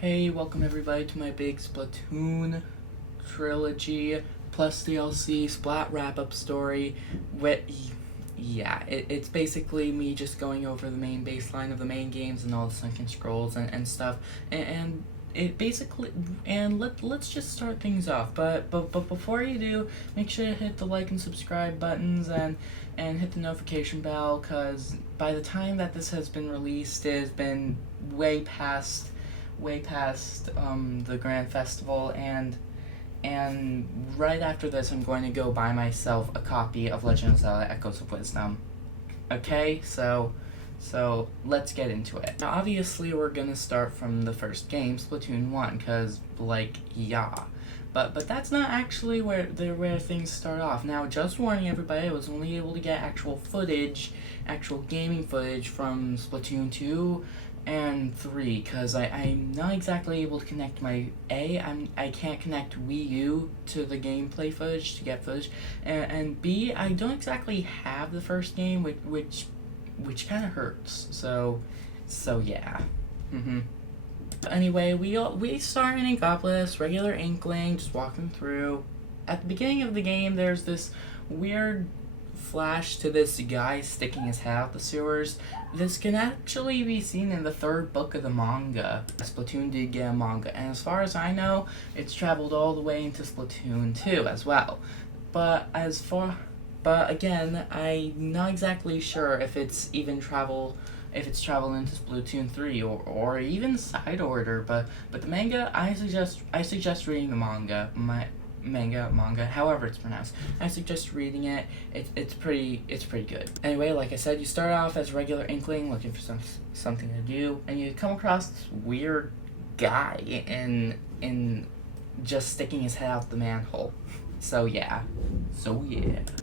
Hey, welcome everybody to my big Splatoon Trilogy plus DLC Splat wrap-up story. It's basically me just going over the main baseline of the main games and all the sunken scrolls and stuff. And it basically, and let's just start things off. But before you do, make sure to hit the like and subscribe buttons and hit the notification bell, cause by the time that this has been released, it has been way past the Grand Festival, and right after this I'm going to go buy myself a copy of Legend of Zelda Echoes of Wisdom. Okay, so let's get into it. Now obviously we're gonna start from the first game, Splatoon 1, cause but that's not actually where things start off. Now, just warning everybody, I was only able to get actual gaming footage from Splatoon 2 and 3, because I'm not exactly able to connect my I can't connect Wii U to the gameplay footage to get footage, and B, I don't exactly have the first game, which kind of hurts. So yeah. Anyway, we start in Inkopolis, regular Inkling, just walking through. At the beginning of the game, there's this weird flash to this guy sticking his head out the sewers. This can actually be seen in the third book of the manga. Splatoon did get a manga, and as far as I know, it's traveled all the way into Splatoon 2 as well. But again, I'm not exactly sure if it's traveled into Splatoon 3 or even side order, but the manga, I suggest reading the manga. Manga, however it's pronounced. I suggest reading it. It's pretty good. Anyway, like I said, you start off as a regular Inkling looking for something to do, and you come across this weird guy in just sticking his head out the manhole. So yeah.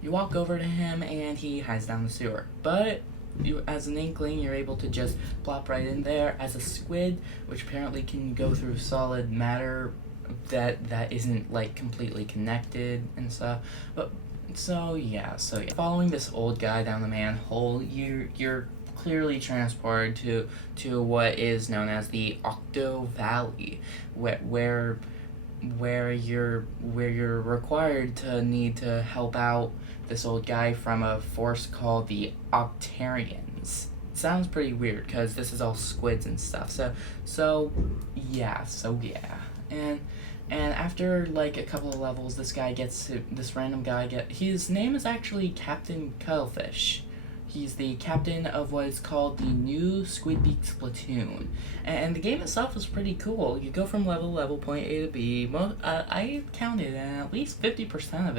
You walk over to him and he hides down the sewer. But you, as an Inkling, you're able to just plop right in there. As a squid, which apparently can go through solid matter that isn't like completely connected and stuff. But so yeah. Following this old guy down the manhole, you're clearly transported to what is known as the Octo Valley, where you're required to need to help out this old guy from a force called the Octarians. Sounds pretty weird because this is all squids and stuff. So yeah. And after like a couple of levels, this random guy his name is actually Captain Cuttlefish. He's the captain of what is called the new Squidbeak Splatoon. And the game itself is pretty cool. You go from level to level, point A to B. I counted, and at least 50%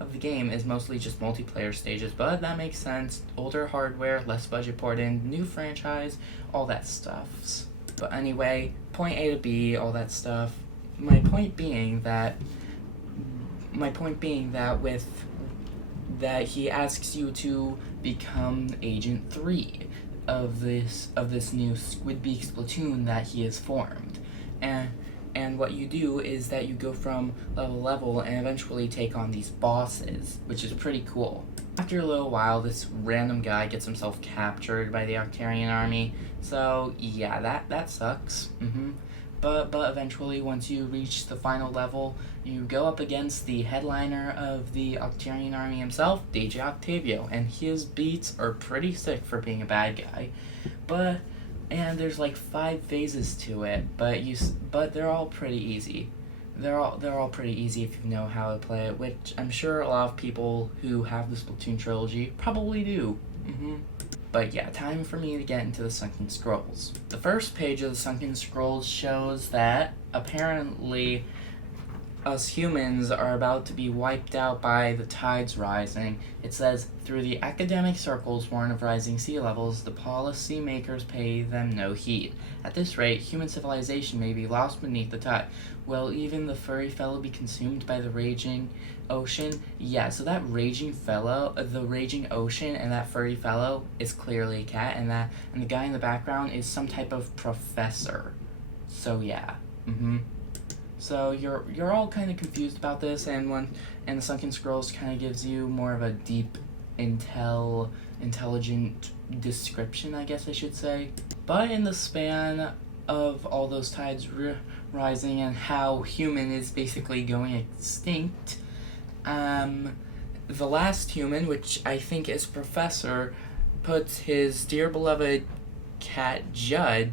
of the game is mostly just multiplayer stages, but that makes sense. Older hardware, less budget poured in, new franchise, all that stuff. But anyway, point A to B, all that stuff. My point being that he asks you to become Agent 3 of this new Squidbeak Splatoon that he has formed. And what you do is that you go from level to level and eventually take on these bosses, which is pretty cool. After a little while, this random guy gets himself captured by the Octarian army. So yeah, that sucks. But eventually, once you reach the final level, you go up against the headliner of the Octarian army himself, DJ Octavio, and his beats are pretty sick for being a bad guy. And there's like 5 phases to it, but they're all pretty easy. They're all pretty easy if you know how to play it, which I'm sure a lot of people who have the Splatoon trilogy probably do. But yeah, time for me to get into the Sunken Scrolls. The first page of the Sunken Scrolls shows that apparently us humans are about to be wiped out by the tides rising. It says, through the academic circles warn of rising sea levels, the policy makers pay them no heed. At this rate, human civilization may be lost beneath the tide. Will even the furry fellow be consumed by the raging ocean? Yeah, so that raging fellow, the raging ocean, and that furry fellow is clearly a cat, and the guy in the background is some type of professor. So yeah. So you're all kind of confused about this, and the Sunken Scrolls kind of gives you more of a deep intelligent description, I guess I should say. But in the span of all those tides rising and how human is basically going extinct, the last human, which I think is Professor, puts his dear beloved cat Judd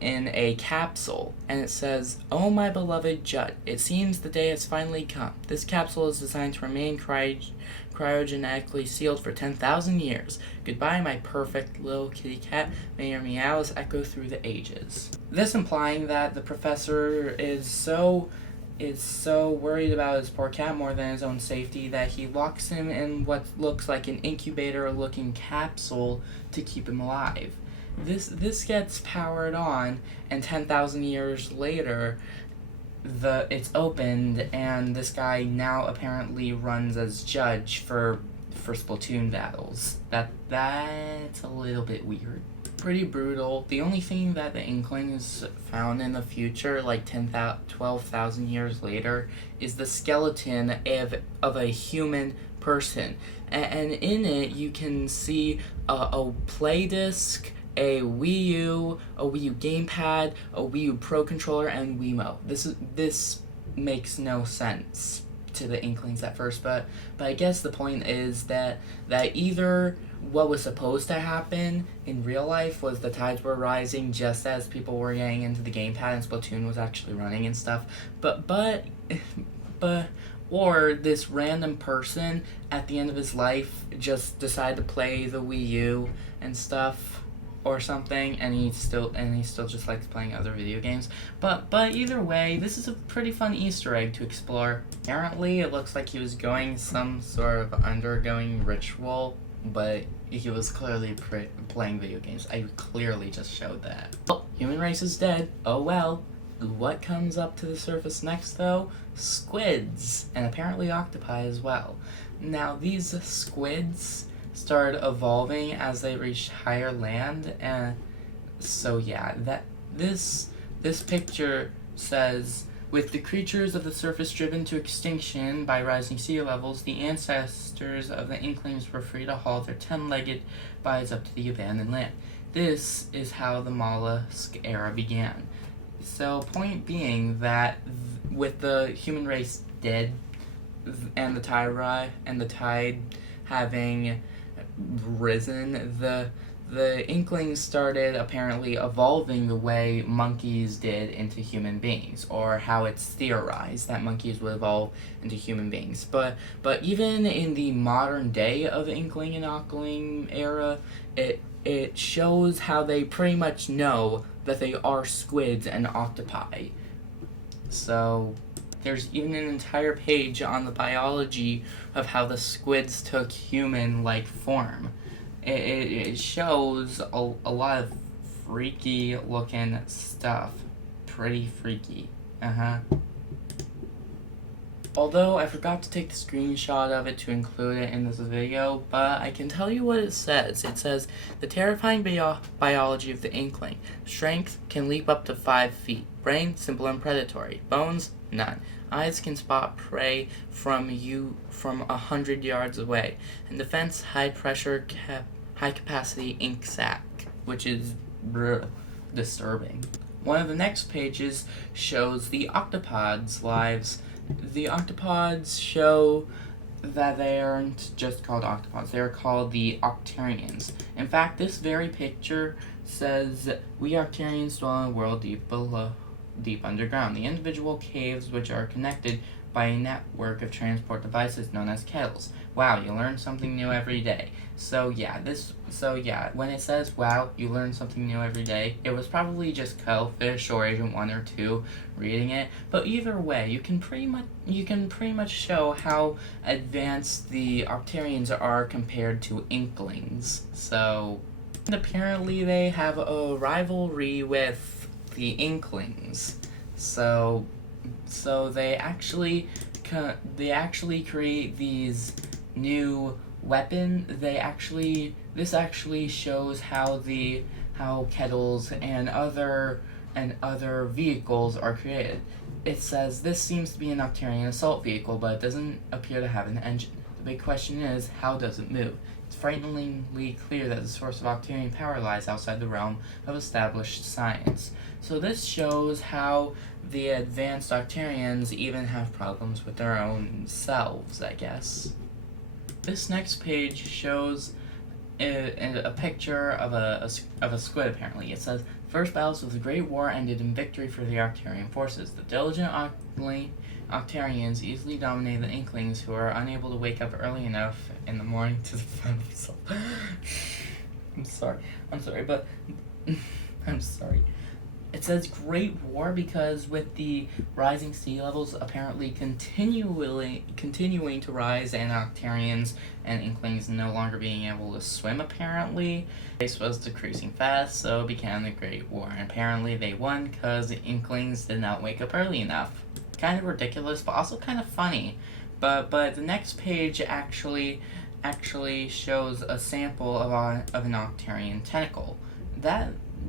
in a capsule, and it says, "Oh, my beloved Judd, it seems the day has finally come. This capsule is designed to remain cryogenically sealed for 10,000 years. Goodbye, my perfect little kitty cat. May your meows echo through the ages." This implying that the professor is so worried about his poor cat more than his own safety that he locks him in what looks like an incubator-looking capsule to keep him alive. This gets powered on, and 10,000 years later, it's opened, and this guy now apparently runs as judge for Splatoon battles. That's a little bit weird. Pretty brutal. The only thing that the Inklings found in the future, like 12,000 years later, is the skeleton of a human person. And in it, you can see a play disc, a Wii U, a Wii U gamepad, a Wii U Pro controller, and Wiimote. This makes no sense to the Inklings at first, but I guess the point is that either what was supposed to happen in real life was the tides were rising just as people were getting into the gamepad and Splatoon was actually running and stuff, or this random person at the end of his life just decided to play the Wii U and stuff or something, and he still just likes playing other video games. But either way, this is a pretty fun Easter egg to explore. Apparently, it looks like he was undergoing ritual, but he was clearly playing video games. I clearly just showed that. Oh, human race is dead. Oh well. What comes up to the surface next, though? Squids, and apparently octopi as well. Now, these squids started evolving as they reached higher land, and so yeah, this picture says, with the creatures of the surface driven to extinction by rising sea levels, the ancestors of the Inklings were free to haul their 10-legged bodies up to the abandoned land. This is how the mollusk era began. So, point being that with the human race dead and the tide having risen, the Inklings started apparently evolving the way monkeys did into human beings, or how it's theorized that monkeys would evolve into human beings. But even in the modern day of the Inkling and Ockling era, it shows how they pretty much know that they are squids and octopi. So there's even an entire page on the biology of how the squids took human-like form. It shows a lot of freaky-looking stuff. Pretty freaky. Although I forgot to take the screenshot of it to include it in this video, but I can tell you what it says. It says, the terrifying biology of the Inkling. Strength, can leap up to 5 feet. Brain, simple and predatory. Bones, none. Eyes can spot prey from 100 yards away. And defense, high pressure, high capacity ink sac, which is disturbing. One of the next pages shows the octopods' lives. The octopods show that they aren't just called octopods, they are called the Octarians. In fact, this very picture says, we Octarians dwell in a world deep underground. The individual caves which are connected by a network of transport devices known as kettles. Wow, you learn something new every day. So yeah, when it says, wow, you learn something new every day, it was probably just Cuttlefish or Agent 1 or 2 reading it. But either way, you can pretty much show how advanced the Octarians are compared to Inklings. So, and apparently they have a rivalry with the Inklings. So they actually create these new weapon. This actually shows how kettles and other vehicles are created. It says this seems to be an Octarian assault vehicle, but it doesn't appear to have an engine. The big question is, how does it move? It's frighteningly clear that the source of Octarian power lies outside the realm of established science. So this shows how the advanced Octarians even have problems with their own selves, I guess. This next page shows a picture of a squid, apparently. It says, first battles of the Great War ended in victory for the Octarian forces. The diligent Octarians easily dominate the Inklings, who are unable to wake up early enough in the morning to defend themselves. I'm sorry, but I'm sorry. It says Great War because with the rising sea levels apparently continuing to rise, and Octarians and Inklings no longer being able to swim, apparently, space was decreasing fast, so it began the Great War. And apparently they won because the Inklings did not wake up early enough. Kind of ridiculous, but also kind of funny. But the next page actually shows a sample of an Octarian tentacle.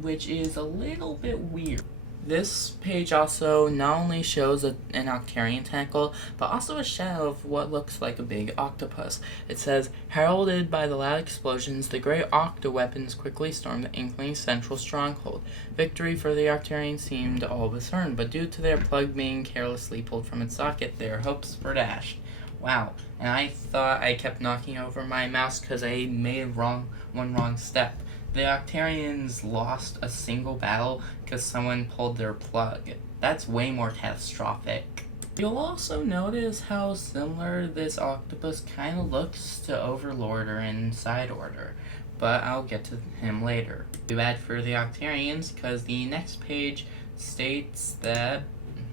Which is a little bit weird. This page also not only shows an Octarian tentacle, but also a shadow of what looks like a big octopus. It says, heralded by the loud explosions, the great octo-weapons quickly stormed the Inkling's central stronghold. Victory for the Octarians seemed all but certain, but due to their plug being carelessly pulled from its socket, their hopes were dashed. Wow, and I thought I kept knocking over my mouse because I made one wrong step. The Octarians lost a single battle because someone pulled their plug. That's way more catastrophic. You'll also notice how similar this octopus kind of looks to Overlorder in Side Order, but I'll get to him later. Too bad for the Octarians, because the next page states that,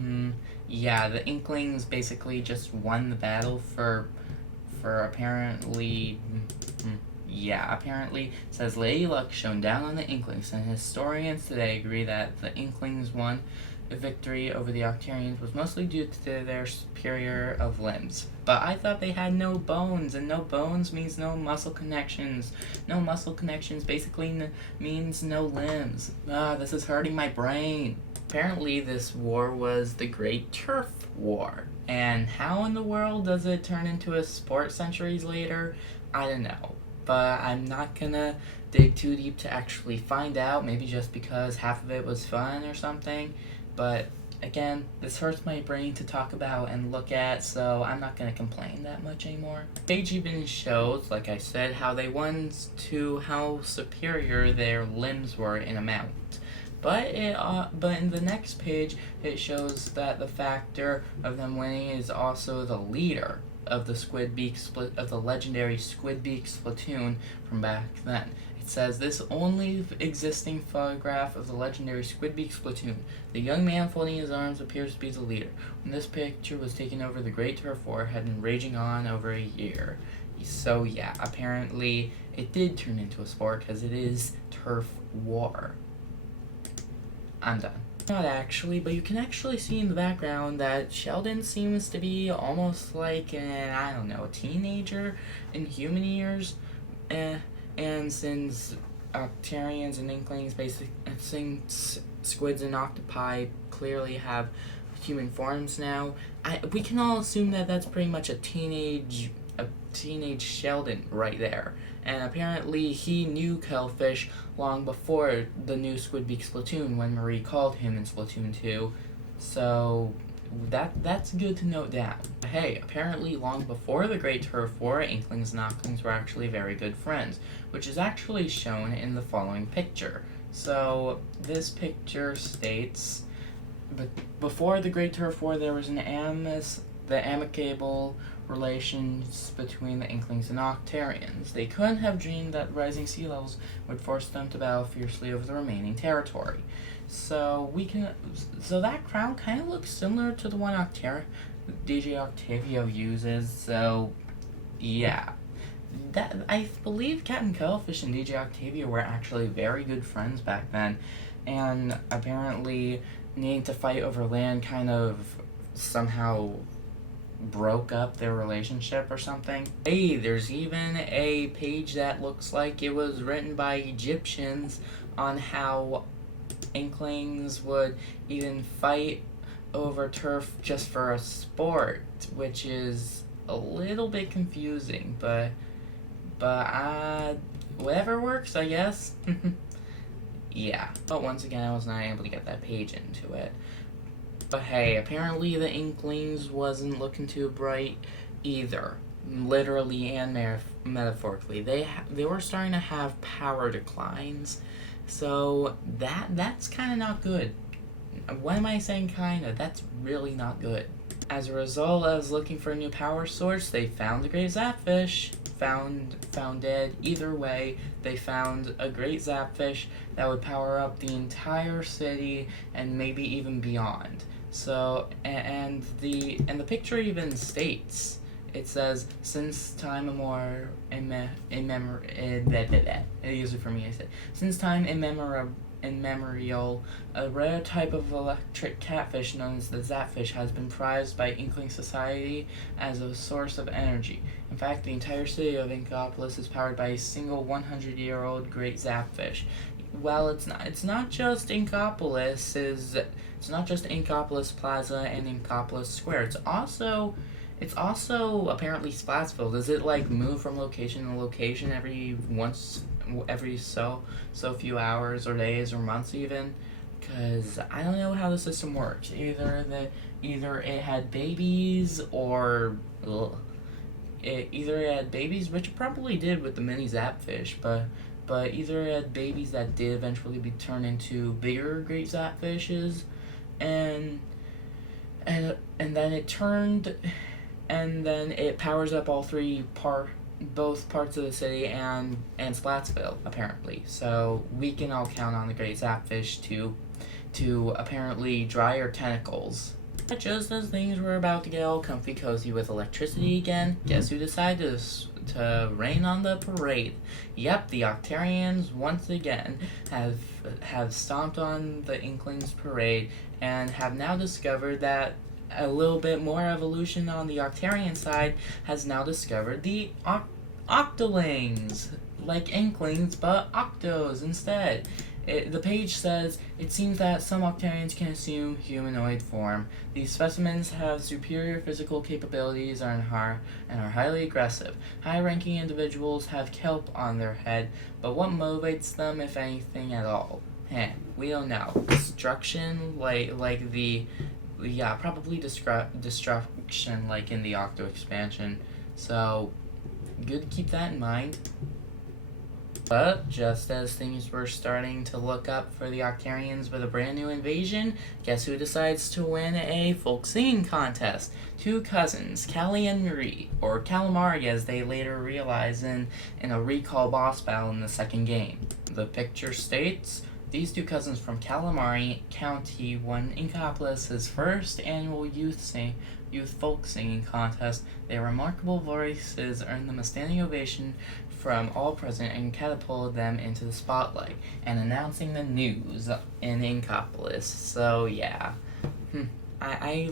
the Inklings basically just won the battle for apparently... apparently, says Lady Luck shone down on the Inklings, and historians today agree that the Inklings won the victory over the Octarians was mostly due to their superior of limbs. But I thought they had no bones, and no bones means no muscle connections. No muscle connections basically means no limbs. This is hurting my brain. Apparently, this war was the Great Turf War. And how in the world does it turn into a sport centuries later? I don't know. But I'm not gonna dig too deep to actually find out, maybe just because half of it was fun or something. But again, this hurts my brain to talk about and look at, so I'm not gonna complain that much anymore. The page even shows, like I said, how they won to how superior their limbs were in amount. But in the next page, it shows that the factor of them winning is also the leader of the legendary Squidbeak Splatoon from back then. It says, this only existing photograph of the legendary Squidbeak Splatoon. The young man folding his arms appears to be the leader. When this picture was taken over, the Great Turf War had been raging on over a year. So yeah, apparently it did turn into a sport because it is Turf War. I'm done. Not actually, but you can actually see in the background that Sheldon seems to be almost like a teenager in human years. And since Octarians and Inklings, since squids and octopi clearly have human forms now, we can all assume that that's pretty much a teenage Sheldon right there. And apparently he knew Cuttlefish long before the new Squidbeak Splatoon when Marie called him in Splatoon 2. So that's good to note down. Hey, apparently long before the Great Turf War, Inklings and Ocklings were actually very good friends, which is actually shown in the following picture. So this picture states, but before the Great Turf War, there was the amicable relations between the Inklings and Octarians. They couldn't have dreamed that rising sea levels would force them to battle fiercely over the remaining territory. So that crown kind of looks similar to the one DJ Octavio uses. So yeah, that I believe Captain Cuttlefish and DJ Octavio were actually very good friends back then, and apparently needing to fight over land kind of somehow broke up their relationship or something. Hey, there's even a page that looks like it was written by Egyptians on how Inklings would even fight over turf just for a sport, which is a little bit confusing, but whatever works, I guess. Yeah, but once again, I was not able to get that page into it. But hey, apparently the Inklings wasn't looking too bright either, literally and metaphorically. They were starting to have power declines, so that's kind of not good. Why am I saying kinda? That's really not good. As a result, as looking for a new power source, they found the Great Zapfish. Found it. Either way, they found a Great Zapfish that would power up the entire city and maybe even beyond. So, and the picture even states, it says, since time immemorial, easier for me to say, since time immemorial, a rare type of electric catfish known as the Zapfish has been prized by Inkling society as a source of energy. In fact, the entire city of Inkopolis is powered by a single 100-year-old Great Zapfish. Well, it's not just Inkopolis. It's not just Inkopolis Plaza and Inkopolis Square. It's also apparently Splatsville. Does it like move from location to location every so few hours or days or months even? Because I don't know how the system works. Either it had babies or either it had babies, which it probably did with the mini Zapfish, but either it had babies that did eventually be turned into bigger Great Zapfishes, and then it powers up all both parts of the city and Splatsville, apparently. So we can all count on the Great Zapfish to apparently dry our tentacles. But just as things were about to get all comfy cozy with electricity again, guess who decided to rain on the parade? Yep, the Octarians once again have stomped on the Inklings parade and have now discovered that a little bit more evolution on the Octarian side has now discovered the Octolings, like Inklings, but Octos instead. The page says, it seems that some Octarians can assume humanoid form. These specimens have superior physical capabilities and are highly aggressive. High-ranking individuals have kelp on their head, but what motivates them, if anything at all? We don't know. Destruction, probably destruction like in the Octo expansion. So, good to keep that in mind. But just as things were starting to look up for the Octarians with a brand new invasion, guess who decides to win a folk singing contest? Two cousins, Callie and Marie, or Calamari as they later realize in a recall boss battle in the second game. The picture states, these two cousins from Calamari County won Inkopolis' first annual youth folk singing contest. Their remarkable voices earned them a standing ovation from all present and catapulted them into the spotlight and announcing the news in Inkopolis. So yeah, I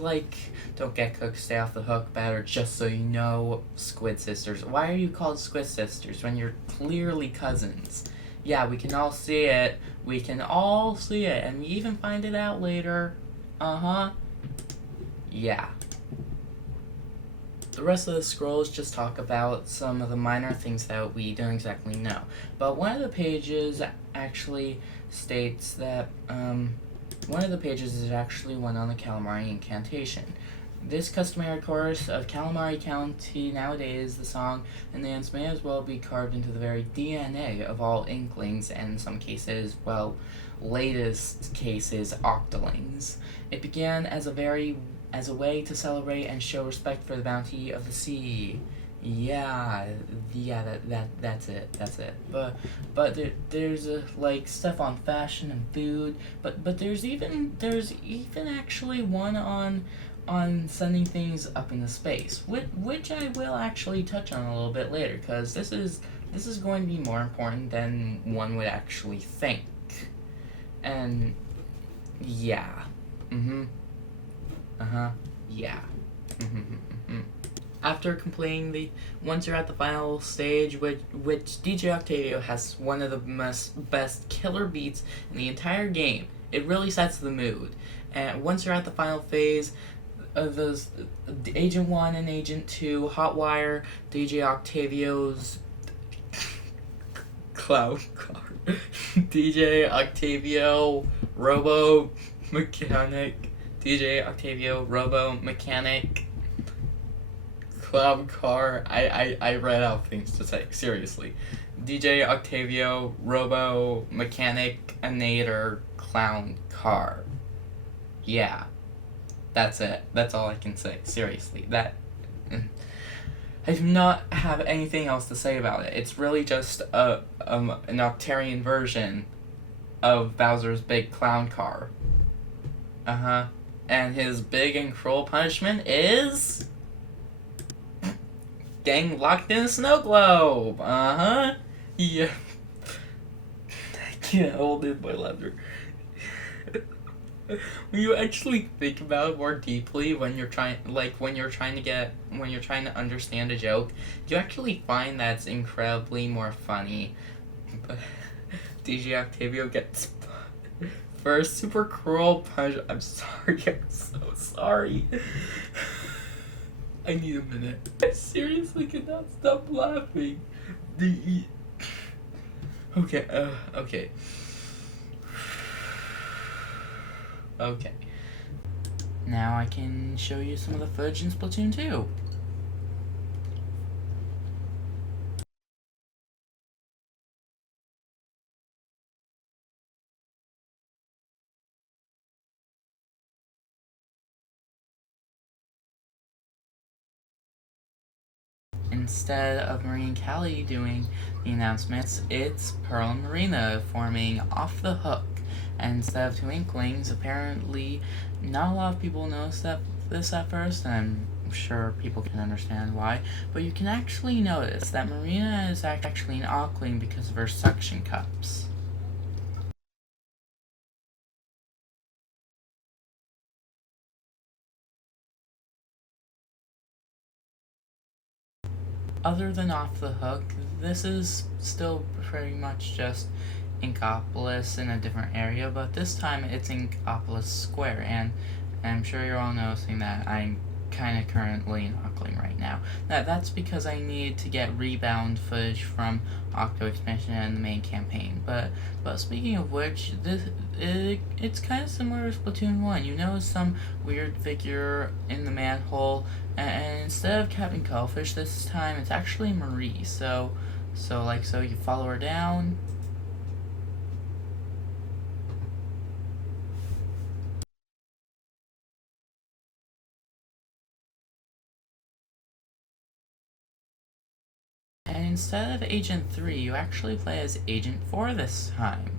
don't get cooked, stay off the hook better. Just so you know, Squid Sisters. Why are you called Squid Sisters when you're clearly cousins? Yeah, we can all see it. We can all see it, and we even find it out later. Yeah. The rest of the scrolls just talk about some of the minor things that we don't exactly know. But one of the pages actually states that, one of the pages is actually one on the Calamari incantation. This customary chorus of Calamari County nowadays, the song and dance may as well be carved into the very DNA of all Inklings, and in some cases, latest cases, Octolings. It began as a way to celebrate and show respect for the bounty of the sea. That's it. But there's stuff on fashion and food. But there's even actually one on sending things up into space, which I will actually touch on a little bit later, because this is going to be more important than one would actually think. And yeah. Yeah. After completing once you're at the final stage, which DJ Octavio has one of the best killer beats in the entire game, it really sets the mood. And once you're at the final phase, those Agent 1 and Agent 2, Hotwire, DJ Octavio's Cloud Car, DJ Octavio Robo Mechanic, DJ Octavio Robo Mechanic, Cloud Car. I read out things to say, seriously. DJ Octavio Robo Mechanic Anator Clown Car. Yeah. That's it. That's all I can say. Seriously. I do not have anything else to say about it. It's really just an Octarian version of Bowser's big clown car. And his big and cruel punishment is getting locked in a snow globe. Yeah. I can't hold in my laughter. When you actually think about it more deeply, when you're trying to understand a joke, you actually find that's incredibly more funny. But DJ Octavio gets first super cruel punch. I'm sorry. I'm so sorry. I need a minute. I seriously cannot stop laughing. Okay. Okay. Now I can show you some of the footage in Splatoon 2. Instead of Marie and Callie doing the announcements, it's Pearl and Marina forming Off the Hook. And instead of two Inklings, apparently not a lot of people noticed this at first, and I'm sure people can understand why, but you can actually notice that Marina is actually an Aukling because of her suction cups. Other than Off the Hook, this is still pretty much just Inkopolis in a different area, but this time it's Inkopolis Square, and I'm sure you're all noticing that I'm kind of currently in Aukling right now. That's because I need to get rebound footage from Octo Expansion and the main campaign. But speaking of which, it's kind of similar to Splatoon 1. You notice some weird figure in the manhole, and instead of Captain Cuttlefish this time, it's actually Marie. So you follow her down. And instead of Agent 3, you actually play as Agent 4 this time.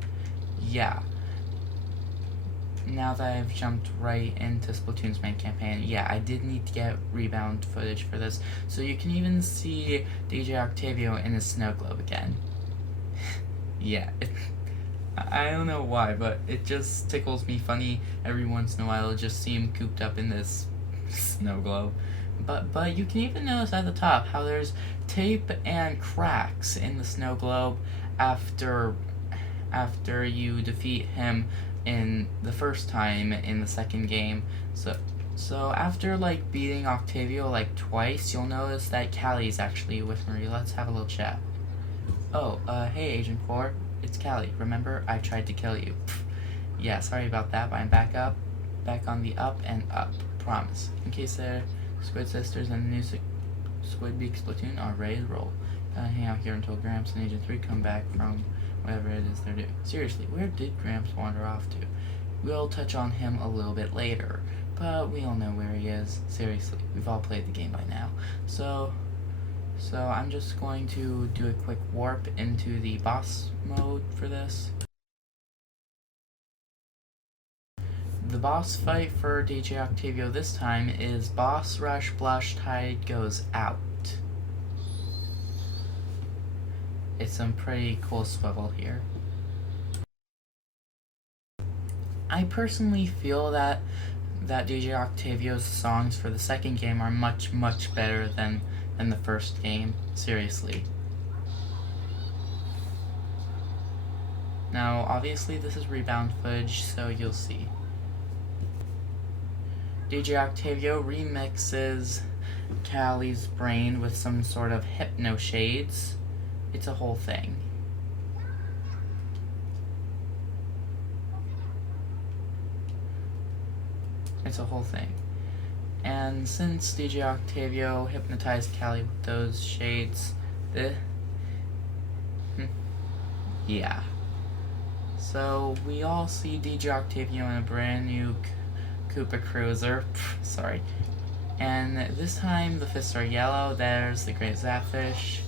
Yeah. Now that I've jumped right into Splatoon's main campaign, yeah, I did need to get rebound footage for this, so you can even see DJ Octavio in his snow globe again. Yeah, I don't know why, but it just tickles me funny every once in a while to just see him cooped up in this snow globe. But you can even notice at the top how there's tape and cracks in the snow globe after you defeat him in the first time in the second game. So after like beating Octavio like twice, you'll notice that Callie's actually with Marie. Let's have a little chat. Oh, hey Agent 4, it's Callie. Remember, I tried to kill you. Yeah, sorry about that, but I'm back on the up and up. Promise. In case they're Squid Sisters and the new Squid Beak Splatoon are ready to roll. Gotta hang out here until Gramps and Agent 3 come back from whatever it is they're doing. Seriously, where did Gramps wander off to? We'll touch on him a little bit later, but we all know where he is. Seriously, we've all played the game by now. So I'm just going to do a quick warp into the boss mode for this. The boss fight for DJ Octavio this time is Boss Rush Blush Tide Goes Out. It's some pretty cool swivel here. I personally feel that DJ Octavio's songs for the second game are much better than the first game. Seriously. Now, obviously this is rebound footage, so you'll see. DJ Octavio remixes Callie's brain with some sort of hypno shades. It's a whole thing. It's a whole thing. And since DJ Octavio hypnotized Callie with those shades, yeah. So we all see DJ Octavio in a brand new Koopa Cruiser. Sorry. And this time the fists are yellow. There's the Great Zapfish.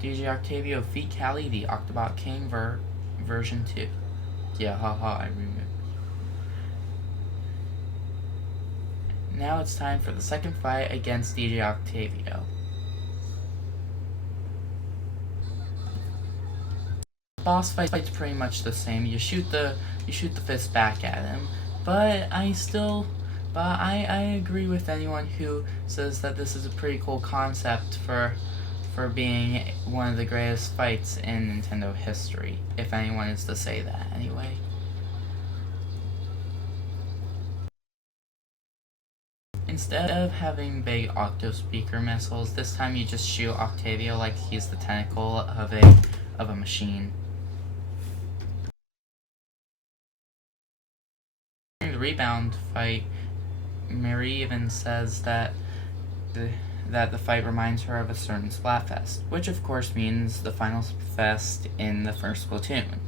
DJ Octavio feat Callie, the Octobot King version 2. Yeah, haha, I remember. Now it's time for the second fight against DJ Octavio. Boss fight's pretty much the same. You shoot the fist back at him, but I agree with anyone who says that this is a pretty cool concept for being one of the greatest fights in Nintendo history, if anyone is to say that anyway. Instead of having big octo speaker missiles, this time you just shoot Octavio like he's the tentacle of a machine. During the rebound fight, Marie even says that the fight reminds her of a certain Splatfest, which of course means the final fest in the first Splatoon.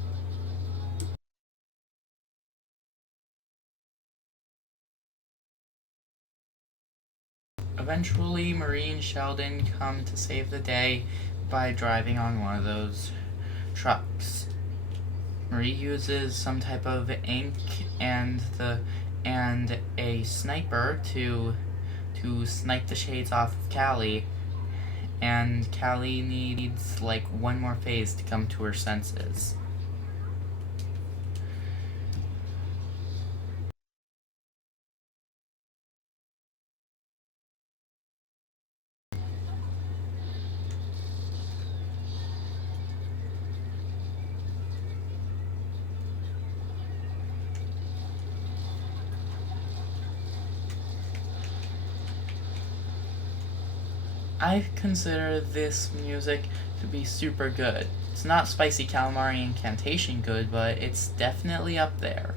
Eventually, Marie and Sheldon come to save the day by driving on one of those trucks. Marie uses some type of ink and a sniper to snipe the shades off of Callie, and Callie needs like one more phase to come to her senses. I consider this music to be super good. It's not Spicy Calamari Incantation good, but it's definitely up there.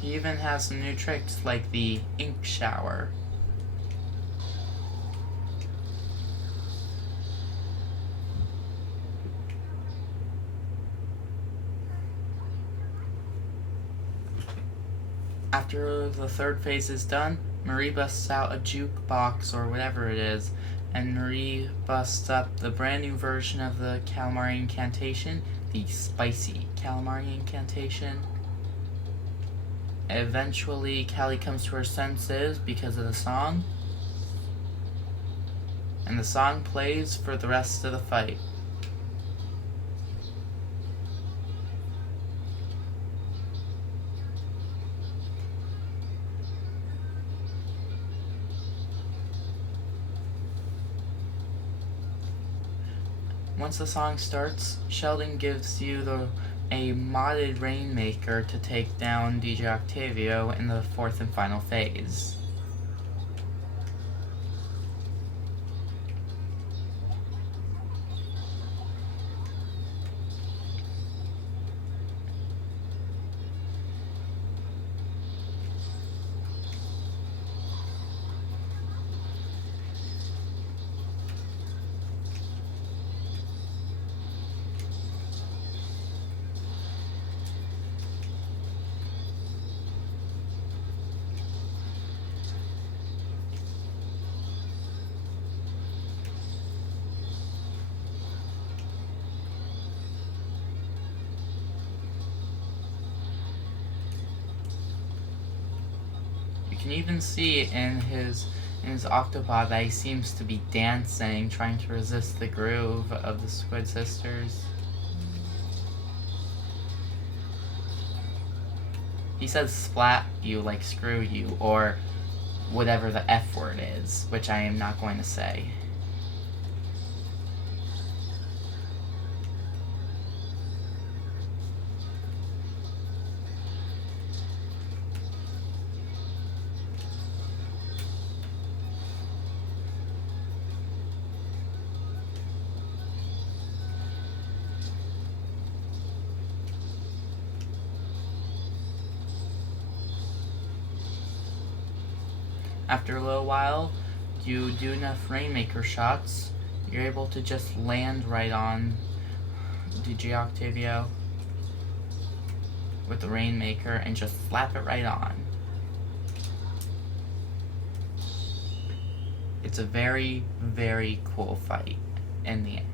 He even has some new tricks like the ink shower. After the third phase is done, Marie busts out a jukebox or whatever it is, and Marie busts up the brand new version of the Calamari Incantation, the Spicy Calamari Incantation. Eventually, Callie comes to her senses because of the song, and the song plays for the rest of the fight. Once the song starts, Sheldon gives you a modded Rainmaker to take down DJ Octavio in the fourth and final phase. You can even see in his Octobot that he seems to be dancing, trying to resist the groove of the Squid Sisters. He says splat you, like screw you, or whatever the F word is, which I am not going to say. After a little while, you do enough Rainmaker shots, you're able to just land right on DJ Octavio with the Rainmaker and just slap it right on. It's a very, very cool fight in the end.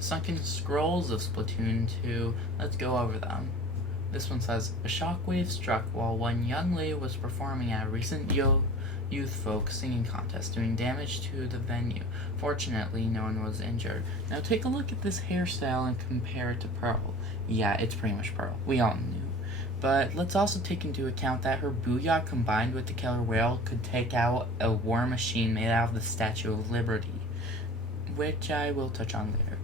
Sunken Scrolls of Splatoon 2, let's go over them. This one says, a shockwave struck while one young lady was performing at a recent youth folk singing contest, doing damage to the venue. Fortunately, no one was injured. Now take a look at this hairstyle and compare it to Pearl. Yeah, it's pretty much Pearl. We all knew. But let's also take into account that her booyah combined with the killer whale could take out a war machine made out of the Statue of Liberty, which I will touch on later.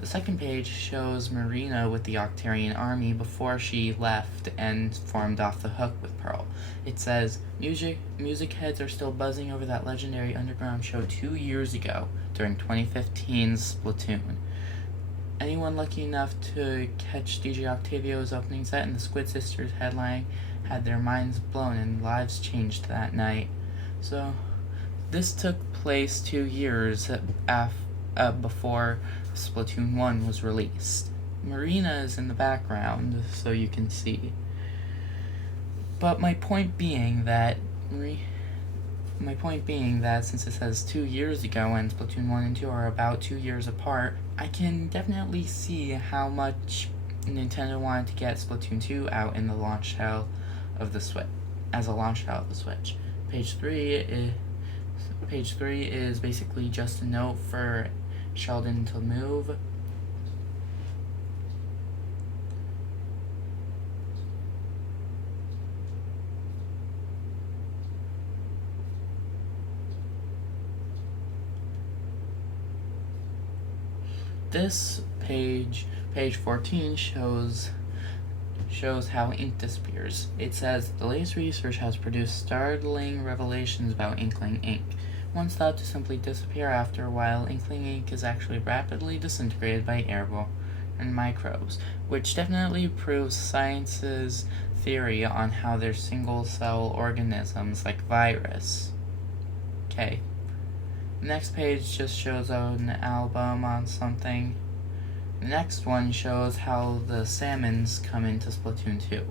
The second page shows Marina with the Octarian army before she left and formed off the hook with Pearl. It says, music heads are still buzzing over that legendary underground show 2 years ago during 2015's Splatoon. Anyone lucky enough to catch DJ Octavio's opening set and the Squid Sisters headline had their minds blown and lives changed that night. So, this took place 2 years before Splatoon 1 was released. Marina is in the background, so you can see. But my point being that since it says 2 years ago and Splatoon 1 and 2 are about 2 years apart, I can definitely see how much Nintendo wanted to get Splatoon 2 out in the launch title of the Switch, as a launch title of the Switch. Page 3 is basically just a note for Sheldon to move. This page 14, shows how ink disappears. It says, the latest research has produced startling revelations about Inkling ink. Once thought to simply disappear after a while, Inkling ink is actually rapidly disintegrated by airborne microbes, which definitely proves science's theory on how they're single-cell organisms like virus. Okay. The next page just shows an album on something. The next one shows how the salmons come into Splatoon 2.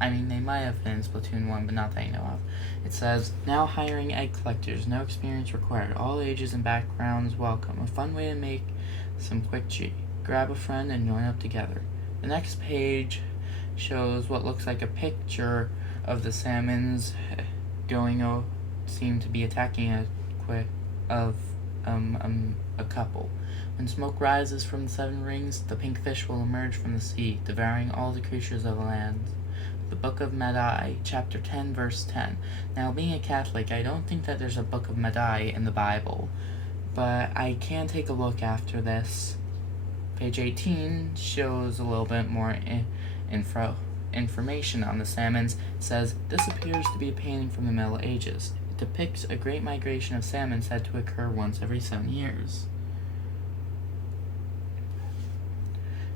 I mean, they might have been in Splatoon 1, but not that I know of. It says, now hiring egg collectors, no experience required, all ages and backgrounds welcome. A fun way to make some quick G. Grab a friend and join up together. The next page shows what looks like a picture of the salmons seem to be attacking a couple. When smoke rises from the 7 rings, the pink fish will emerge from the sea, devouring all the creatures of the land. The Book of Medai, chapter 10, verse 10. Now, being a Catholic, I don't think that there's a Book of Medai in the Bible, but I can take a look after this. Page 18 shows a little bit more information on the salmons. It says, this appears to be a painting from the Middle Ages. It depicts a great migration of salmon said to occur once every 7 years.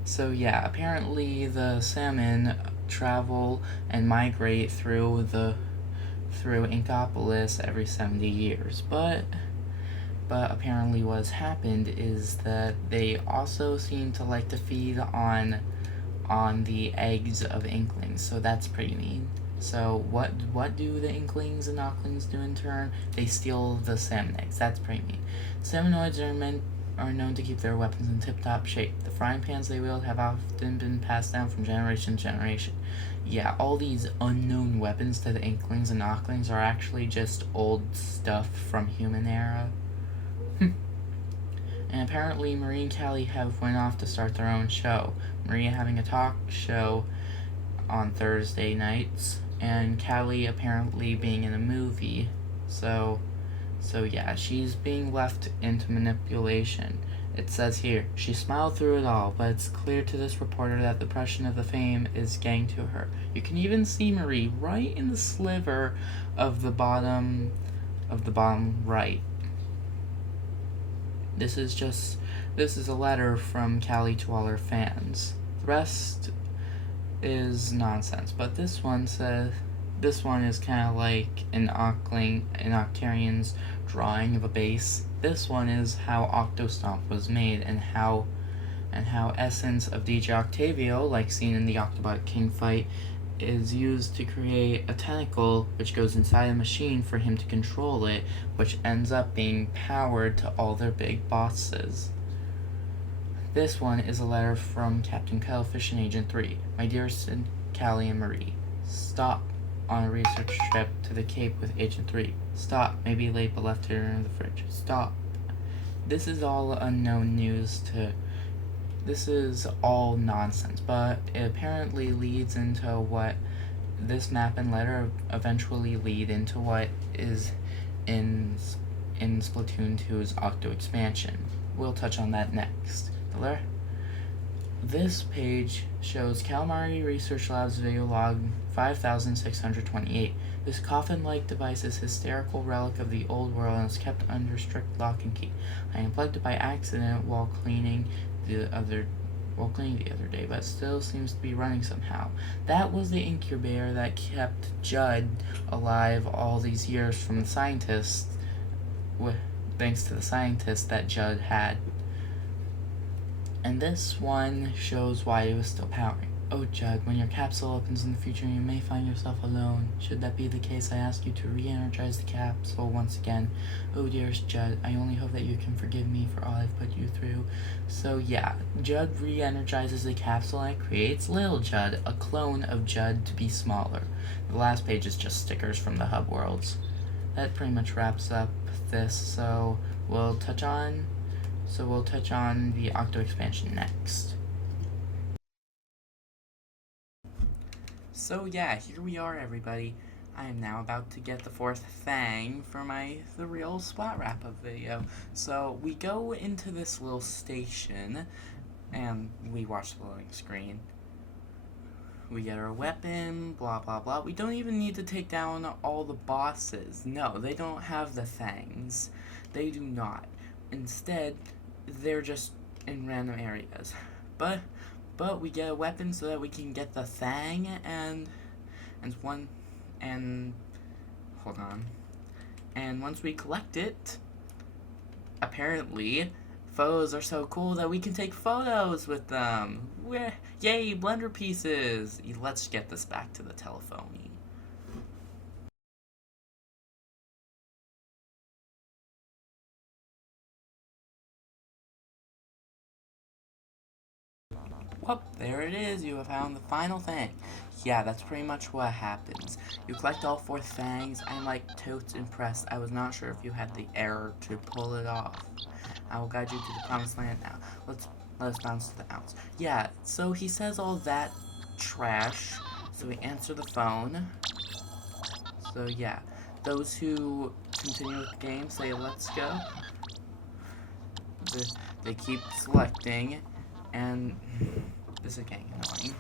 So yeah, apparently the salmon travel and migrate through Inkopolis every 70 years, but apparently what's happened is that they also seem to like to feed on the eggs of inklings, so that's pretty neat. So what do the inklings and nocklings do in turn? They steal the salmon eggs. That's pretty neat. Salmonoids are known to keep their weapons in tip-top shape. The frying pans they wield have often been passed down from generation to generation. Yeah, all these unknown weapons to the inklings and nocklings are actually just old stuff from human era. And apparently Marie and Callie have went off to start their own show. Maria having a talk show on Thursday nights, and Callie apparently being in a movie. So yeah, she's being left into manipulation. It says here, she smiled through it all, but it's clear to this reporter that the pressure of the fame is getting to her. You can even see Marie right in the sliver of the bottom right. This is a letter from Callie to all her fans. The rest is nonsense, but this one is kind of like an Octarian's drawing of a base. This one is how Octostomp was made, and how essence of DJ Octavio, like seen in the Octobot King fight, is used to create a tentacle which goes inside a machine for him to control it, which ends up being powered to all their big bosses. This one is a letter from Captain Cuttlefish and Agent 3. My dearest Callie and Marie, stop on a research trip to the Cape with Agent 3. Stop, maybe late but left here in the fridge. Stop. This is all unknown news to... This is all nonsense, but it apparently leads into what this map and letter eventually lead into what is in Splatoon 2's Octo expansion. We'll touch on that next. This page shows Calamari Research Lab's video log 5628. This coffin-like device is a hysterical relic of the old world and is kept under strict lock and key. I unplugged it by accident while cleaning the other day, but it still seems to be running somehow. That was the incubator that kept Judd alive all these years from the scientists, thanks to the scientists that Judd had. And this one shows why it was still powering. Oh Judd, when your capsule opens in the future, you may find yourself alone. Should that be the case, I ask you to re-energize the capsule once again. Oh dearest Judd, I only hope that you can forgive me for all I've put you through. So yeah, Judd re-energizes the capsule and it creates Little Judd, a clone of Judd to be smaller. The last page is just stickers from the hub worlds. That pretty much wraps up this, so we'll touch on the Octo expansion next. So yeah, here we are everybody. I am now about to get the 4th Fang for the real Splat wrap-up video. So we go into this little station, and we watch the loading screen. We get our weapon, blah blah blah. We don't even need to take down all the bosses. No, they don't have the Fangs. They do not. Instead, they're just in random areas. But we get a weapon so that we can get the Fang and hold on. And once we collect it, apparently photos are so cool that we can take photos with them. Yay, blender pieces. Let's get this back to the telephone. Well, there it is. You have found the final Fang. Yeah, that's pretty much what happens. You collect all 4 Fangs. I'm like totes impressed. I was not sure if you had the error to pull it off. I will guide you to the promised land now. Let us bounce to the ounce. Yeah, so he says all that trash. So we answer the phone. So yeah, those who continue with the game say let's go. They keep selecting, and this is getting annoying.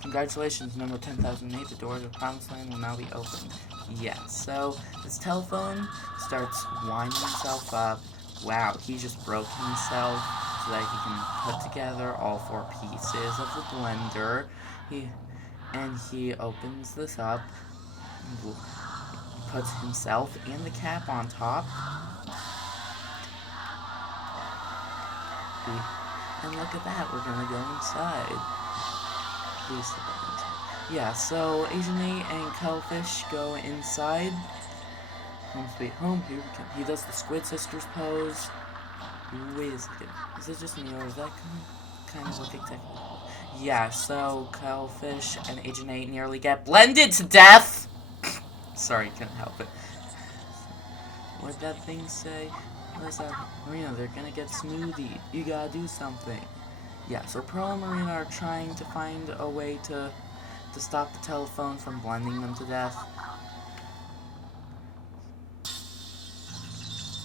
Congratulations, number 10,008. The doors of Promised Land will now be opened. Yeah, so this telephone starts winding himself up. Wow, he just broke himself so that he can put together all 4 pieces of the blender. He opens this up, puts himself and the cap on top. And look at that, we're gonna go inside. Please step inside. Yeah, so Asian 8 and Cuttlefish go inside. Home sweet home, here we come. He does the Squid Sisters pose. Wait a second, is it just me or is that kind of looking technical? Yeah, so Cuttlefish and Agent 8 nearly get blended to death! Sorry, couldn't help it. What'd that thing say? Where's that? Marina, they're gonna get smoothie. You gotta do something. Yeah, so Pearl and Marina are trying to find a way to stop the telephone from blending them to death.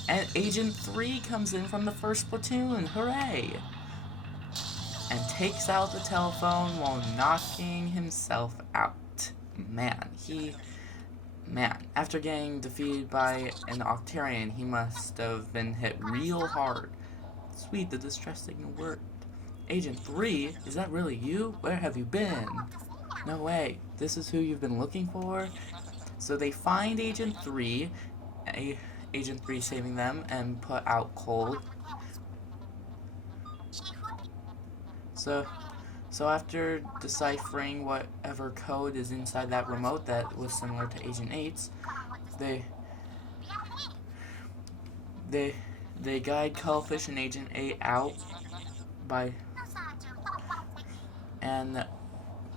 And Agent 3 comes in from the first platoon. Hooray! And takes out the telephone while knocking himself out. Man, after getting defeated by an Octarian, he must have been hit real hard. Sweet, the distress signal worked. Agent 3? Is that really you? Where have you been? No way. This is who you've been looking for? So they find Agent 3, Agent 3 saving them, and put out cold. So after deciphering whatever code is inside that remote that was similar to Agent 8's, they guide Cuttlefish and Agent 8 out and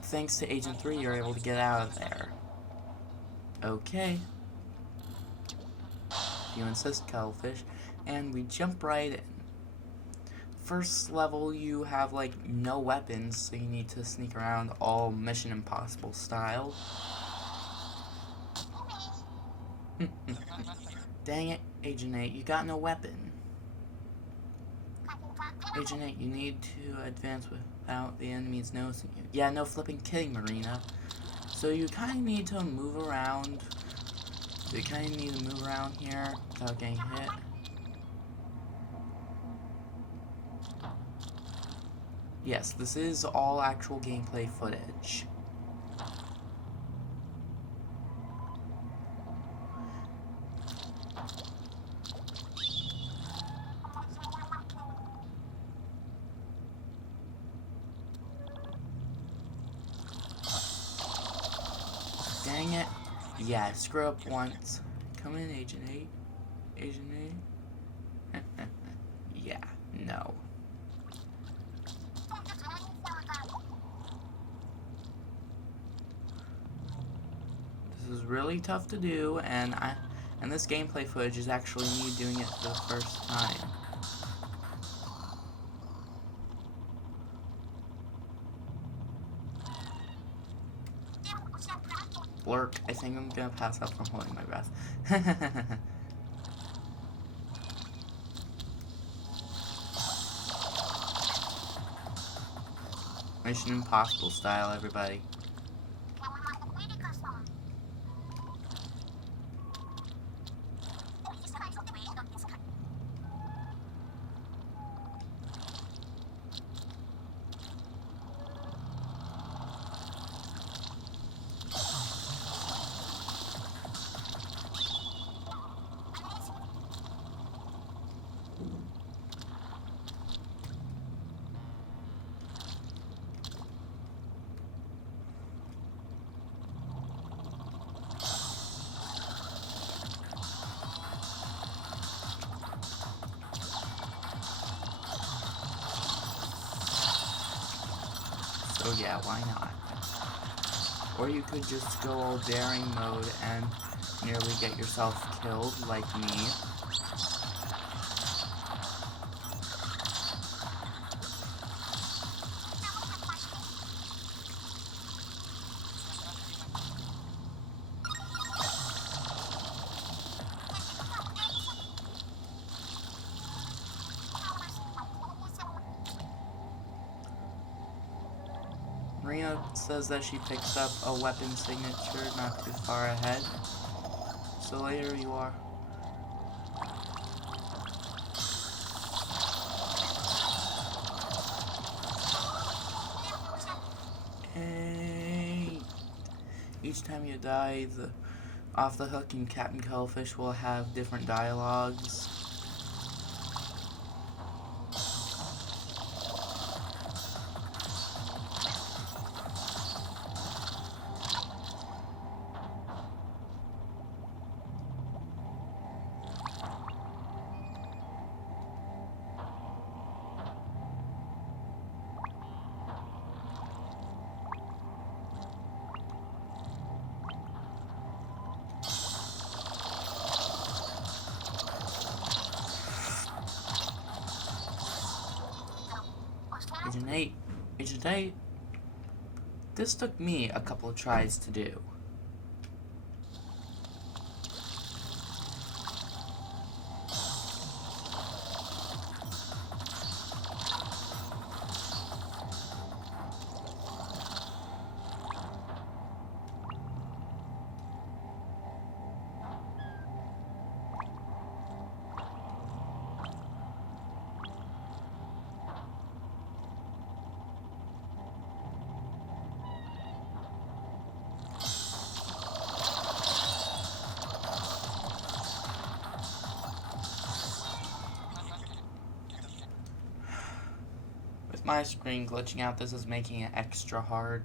thanks to Agent 3 you're able to get out of there. Okay. You insist, Cuttlefish, and we jump right in. First level, you have, like, no weapons, so you need to sneak around all Mission Impossible style. Dang it, Agent 8, you got no weapon. Agent 8, you need to advance without the enemies noticing you. Yeah, no flipping kidding, Marina. So you kind of need to move around. Here without getting hit. Yes, this is all actual gameplay footage. Dang it. Yeah, screw up once. Come in, Agent 8. Agent 8? Yeah, no. This is really tough to do, and this gameplay footage is actually me doing it for the first time. Blurk, I think I'm gonna pass out from holding my breath. Mission Impossible style, everybody. So yeah, why not? Or you could just go all daring mode and nearly get yourself killed, like me. Karina says that she picks up a weapon signature not too far ahead. So later you are. Hey. Each time you die, Off the Hook and Captain Cuttlefish will have different dialogues. Agent 8. This took me a couple of tries to do. With my screen glitching out, this is making it extra hard.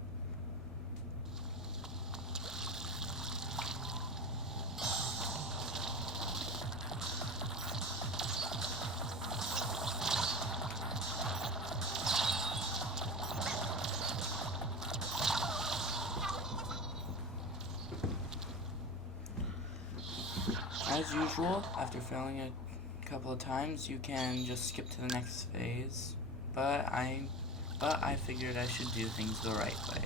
As usual, after failing a couple of times, you can just skip to the next phase. But I figured I should do things the right way.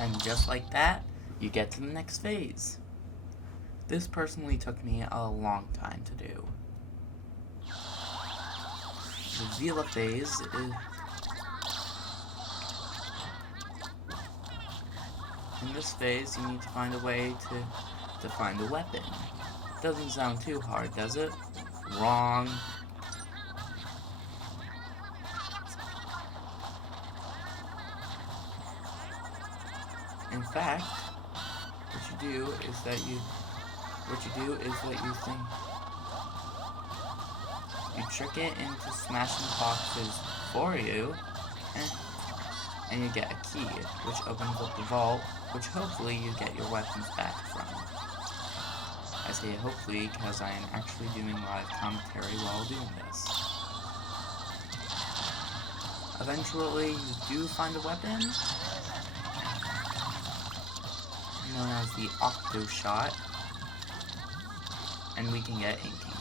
And just like that, you get to the next phase. This personally took me a long time to do. The Vila phase is... In this phase, you need to find a way to find a weapon. Doesn't sound too hard, does it? Wrong. In fact, what you do is that you think you trick it into smashing boxes for you, and you get a key, which opens up the vault, which hopefully you get your weapons back from. I say hopefully because I am actually doing live commentary while doing this. Eventually, you do find a weapon known as the Octo Shot, and we can get inking.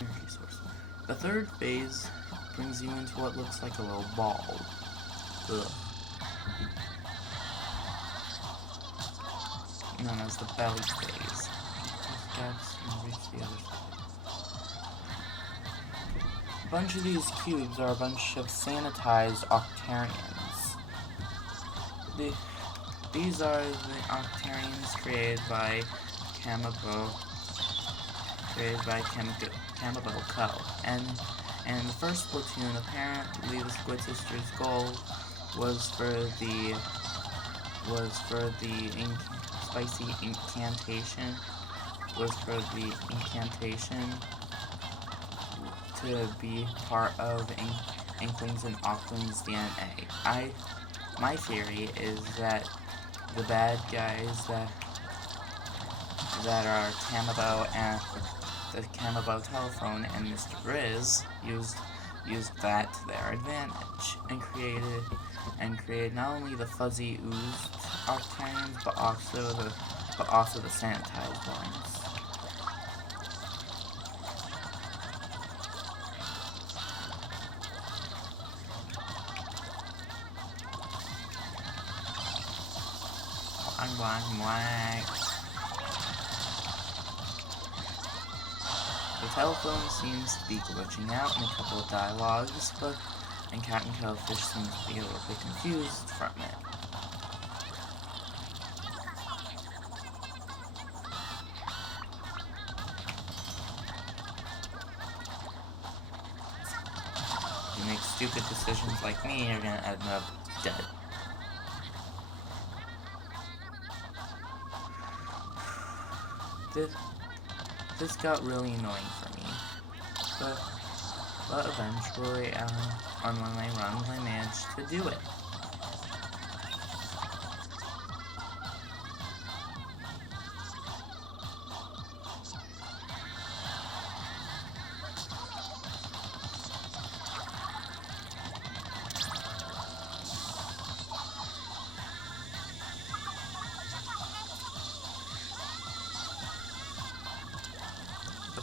Energy source. The third phase brings you into what looks like a little ball. Ugh. Known as the belly phase. And reach the other side. A bunch of these cubes are a bunch of sanitized Octarians. These are the Octarians created by Camabo Co. And in the first Splatoon, apparently the Squid Sisters' goal was for the spicy incantation. To be part of Inkling's and Ockling's DNA. My theory is that the bad guys that are Camabo and the Camabo telephone and Mr. Grizz used that to their advantage and created not only the fuzzy oozed Octarians but also the sanitized ones. Whack. The telephone seems to be glitching out in a couple of dialogues, and Captain Cuttlefish seems to be a little bit confused from it. If you make stupid decisions like me, you're gonna end up dead. This got really annoying for me, but eventually, on one of my runs, I managed to do it. The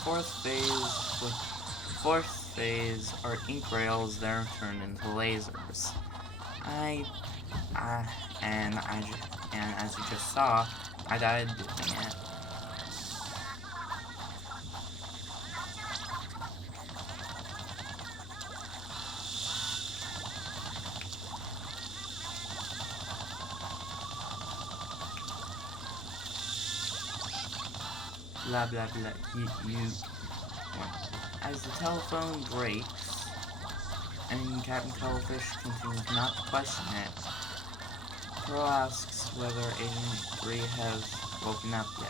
fourth phase are ink rails that are turned into lasers. And as you just saw, I died doing it. Blah blah blah. As the telephone breaks, and Captain Cuttlefish continues not to question it, Pearl asks whether Agent 3 has woken up yet.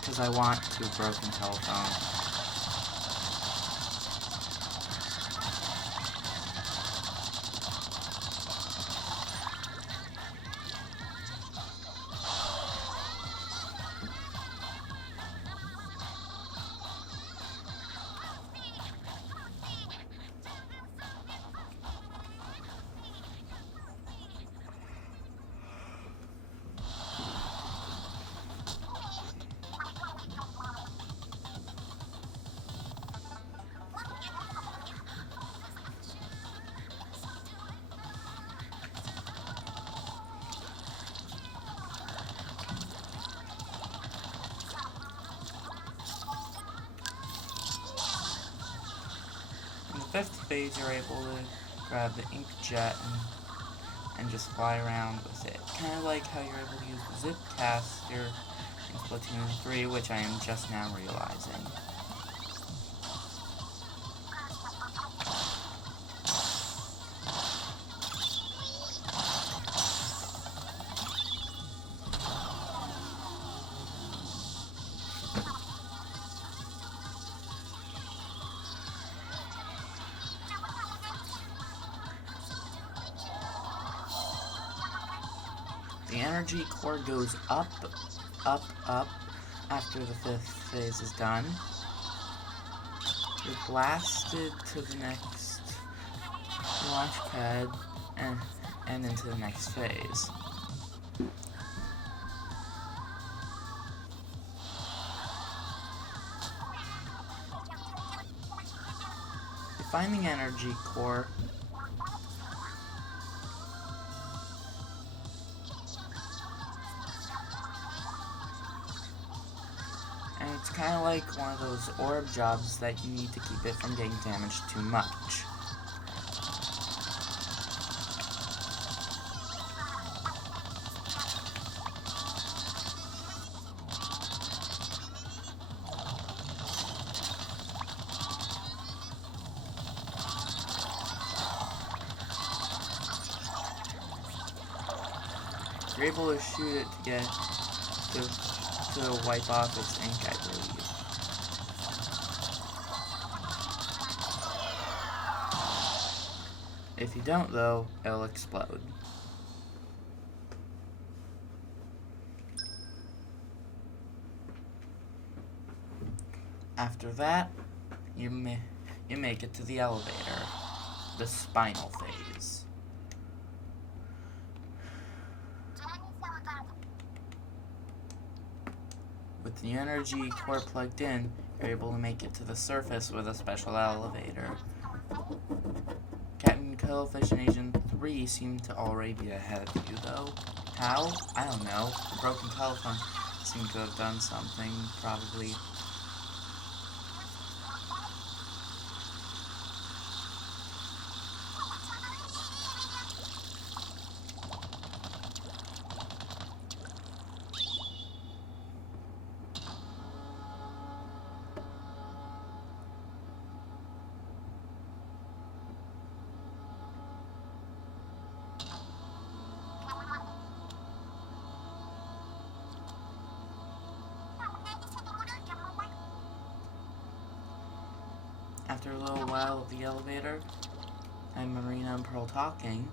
Because I want to broken telephone. In the fifth phase, you're able to grab the ink jet and just fly around with it. Kind of like how you're able to use the zip caster in Splatoon 3, which I am just now realizing. energy core goes up, up, up after the 5th phase is done. You're blasted to the next launch pad and into the next phase. You find the energy core. And it's kind of like one of those orb jobs that you need to keep it from getting damaged too much. You're able to shoot it to get to wipe off its ink, I believe. If you don't, though, it'll explode. After that, you make it to the elevator, the spinal phase. With the energy core plugged in, you're able to make it to the surface with a special elevator. Captain Cuttlefish and Agent 3 seem to already be ahead of you, though. How? I don't know. The broken telephone seemed to have done something, probably. After a little while of the elevator, and Marina and Pearl talking,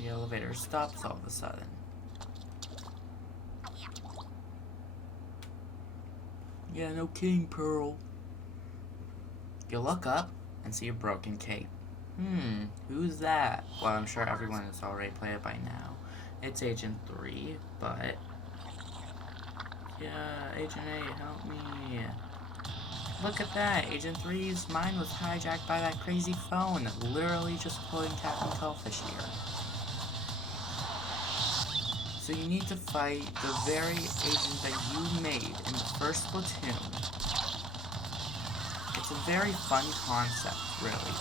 the elevator stops all of a sudden. Yeah, no kidding, Pearl. You look up and see a broken cape. Who's that? Well, I'm sure everyone has already played it by now. It's Agent 3, but... Yeah, Agent 8, help me. Look at that. Agent 3's mind was hijacked by that crazy phone. Literally just pulling Captain Cuttlefish here. So you need to fight the very agent that you made in the first Splatoon. It's a very fun concept, really.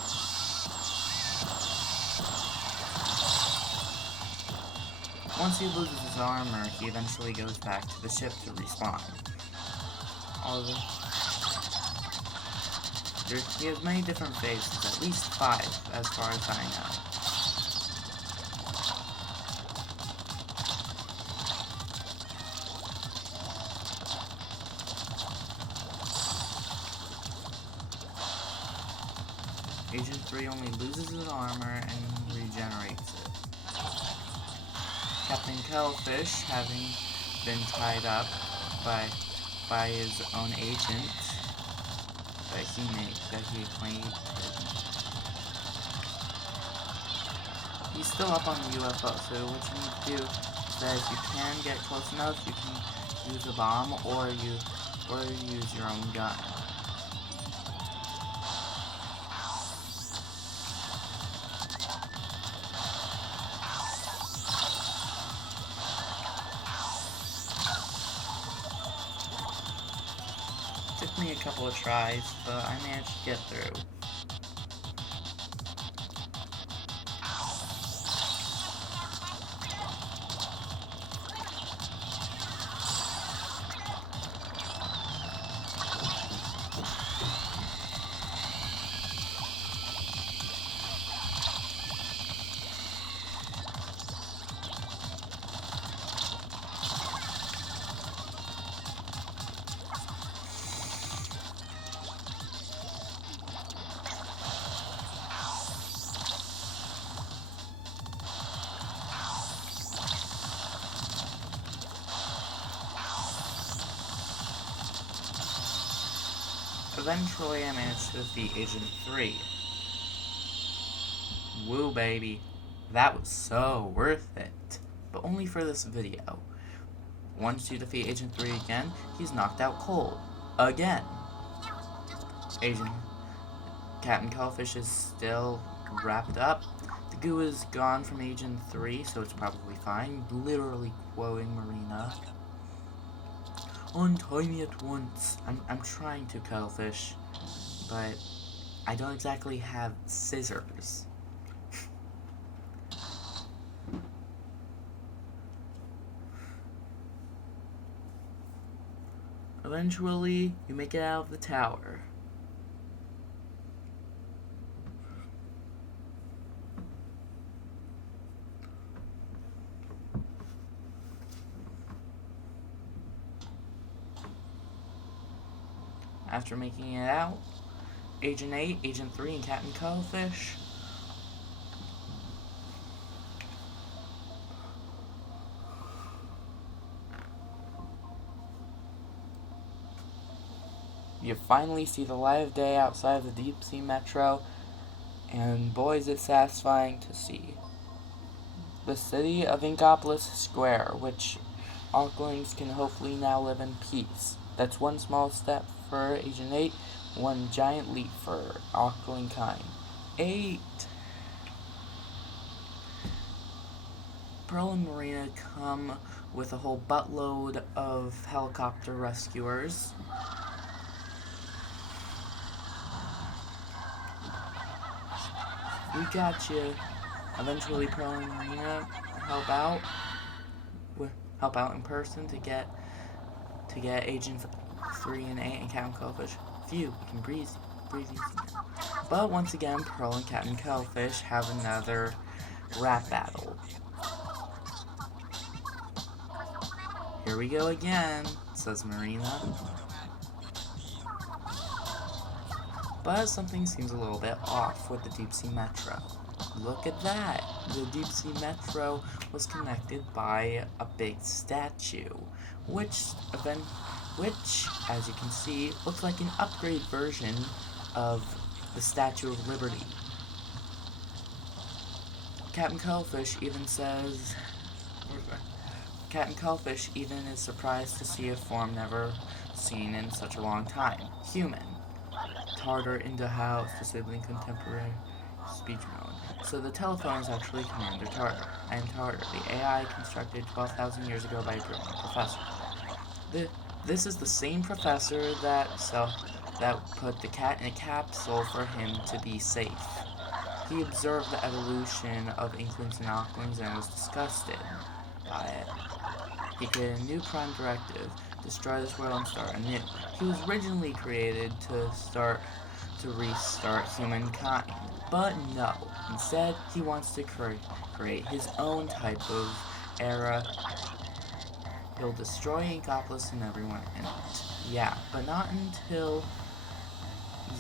Once he loses his armor, he eventually goes back to the ship to respawn. He has many different phases, at least 5, as far as I know. Agent 3 only loses his armor and regenerates it. Captain Cuttlefish, having been tied up by his own agent that he claimed, he's still up on the UFO. So what you need to do is that if you can get close enough, you can use a bomb or use your own gun. Took me a couple of tries, but I managed to get through. eventually I managed to defeat Agent 3. Woo, baby. That was so worth it. But only for this video. Once you defeat Agent 3 again, he's knocked out cold. Again. Agent Captain Cuttlefish is still wrapped up. The goo is gone from Agent 3, so it's probably fine. Literally quoting Marina. Untie me at once. I'm trying to, Cuttlefish, but I don't exactly have scissors. Eventually, you make it out of the tower. After making it out, Agent 8, Agent 3, and Captain Cuttlefish you finally see the light of day outside of the deep sea metro, and boy is it satisfying to see. The city of Inkopolis Square, which Auklings can hopefully now live in peace. That's one small step for Agent 8, one giant leap for Aukling kind. 8! Pearl and Marina come with a whole buttload of helicopter rescuers. We got you. Eventually, Pearl and Marina help out in person to get Agents 3 and 8 and Captain Cuttlefish. Phew, we can breathe easy. But once again, Pearl and Captain Cuttlefish have another rap battle. Here we go again, says Marina. But something seems a little bit off with the Deep Sea Metro. Look at that! The Deep Sea Metro was connected by a big statue, which, as you can see, looks like an upgrade version of the Statue of Liberty. Captain Cuttlefish even is surprised to see a form never seen in such a long time. Human. Tartar into house, the sibling contemporary speech mode. So the telephone is actually Commander Tartar. And Tartar, the AI constructed 12,000 years ago by a brilliant professor. This is the same professor that put the cat in a capsule for him to be safe. He observed the evolution of Inklings and Auklings and was disgusted by it. He created a new prime directive: destroy this world and start anew. He was originally created to restart humankind, but no. Instead, he wants to create his own type of era. He'll destroy Inkopolis and everyone in it. Yeah, but not until...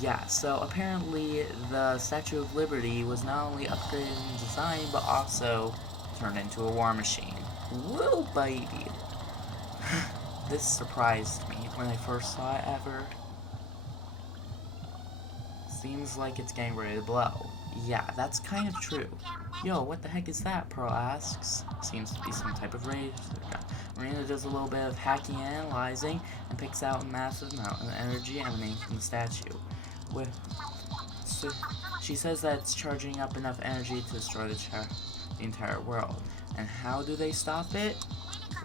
Yeah, so apparently the Statue of Liberty was not only upgraded in design, but also turned into a war machine. Woo, baby! This surprised me when I first saw it ever. Seems like it's getting ready to blow. Yeah, that's kind of true. Yo, what the heck is that? Pearl asks. Seems to be some type of rage. Marina does a little bit of hacking and analyzing and picks out a massive amount of energy emanating from the statue. So she says that it's charging up enough energy to destroy the entire world. And how do they stop it?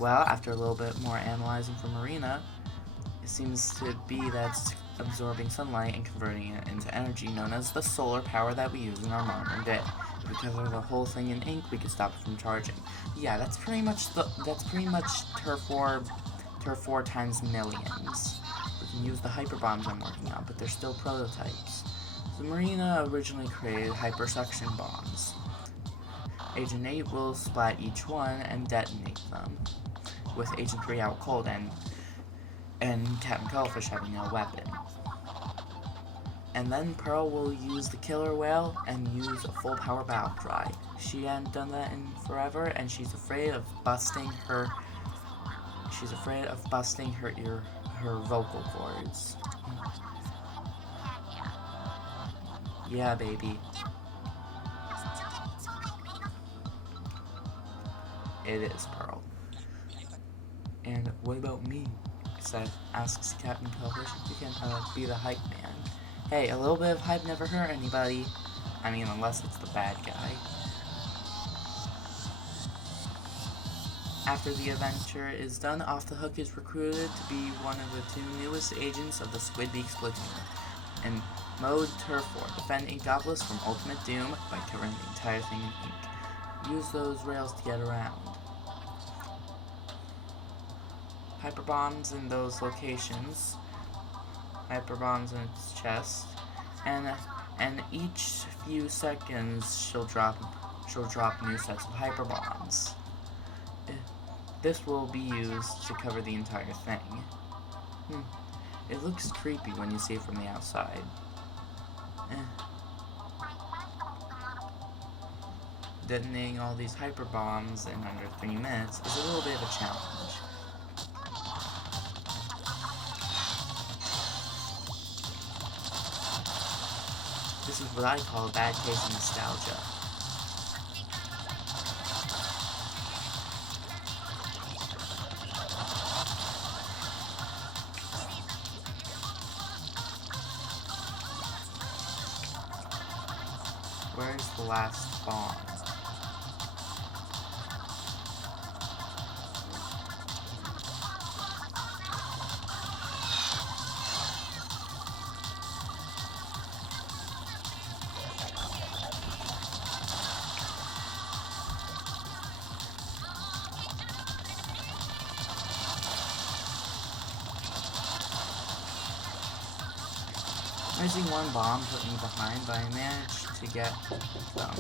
Well, after a little bit more analyzing from Marina, it seems to be that it's absorbing sunlight and converting it into energy known as the solar power that we use in our modern day. Because of the whole thing in ink, we could stop it from charging. Yeah, that's pretty much Turf War times millions. We can use the hyper bombs I'm working on, but they're still prototypes. So Marina originally created hypersuction bombs. Agent 8 will splat each one and detonate them, with Agent 3 out cold and Captain Cuttlefish having no weapon. And then Pearl will use the killer whale and use a full power battle cry. She hadn't done that in forever, and she's afraid of busting her vocal cords. Yeah, baby. It is, Pearl. And what about me? Asks Captain Pelfish. You can be the hype man. Hey, a little bit of hype never hurt anybody. I mean, unless it's the bad guy. After the adventure is done, Off the Hook is recruited to be one of the 2 newest agents of the Squidbeaks platoon. In mode Turf War, defend Inkopolis from ultimate doom by covering the entire thing in ink. Use those rails to get around. Hyperbombs in those locations. Hyperbombs in its chest. And each few seconds she'll drop new sets of hyperbombs. This will be used to cover the entire thing. It looks creepy when you see it from the outside. Detonating all these hyper bombs in under 3 minutes is a little bit of a challenge. This is what I call a bad case of nostalgia. Where's the last bomb? Missing one bomb put me behind, but I managed to get them.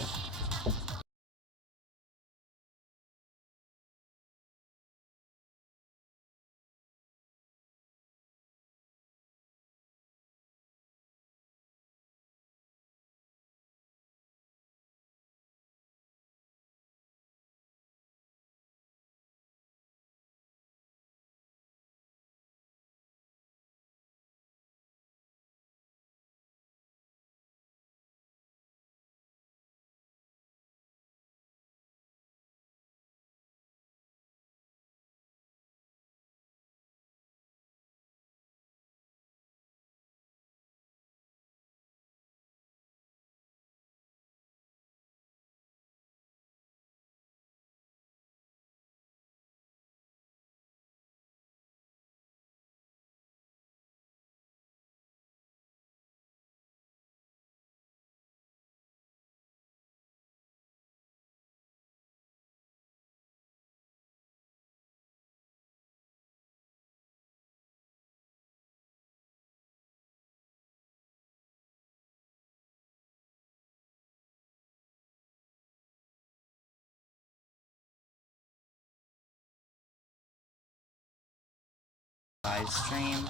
Live stream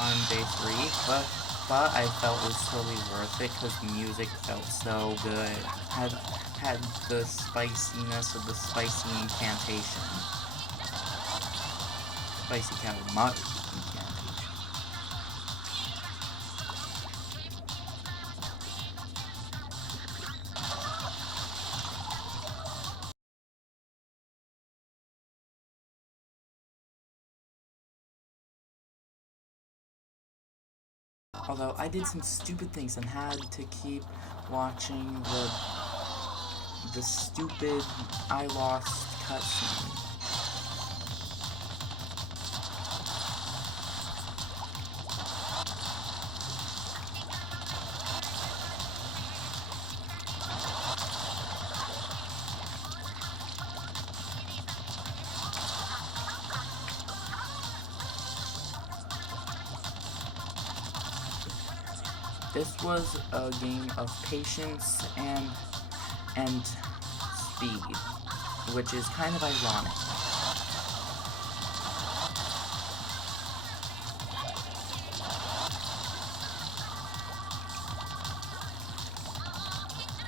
on day 3, but I felt it was totally worth it because the music felt so good. Had the spiciness of the spicy incantation. Spicy calamari incantation. Although I did some stupid things and had to keep watching the stupid I lost cutscene. This was a game of patience and speed, which is kind of ironic.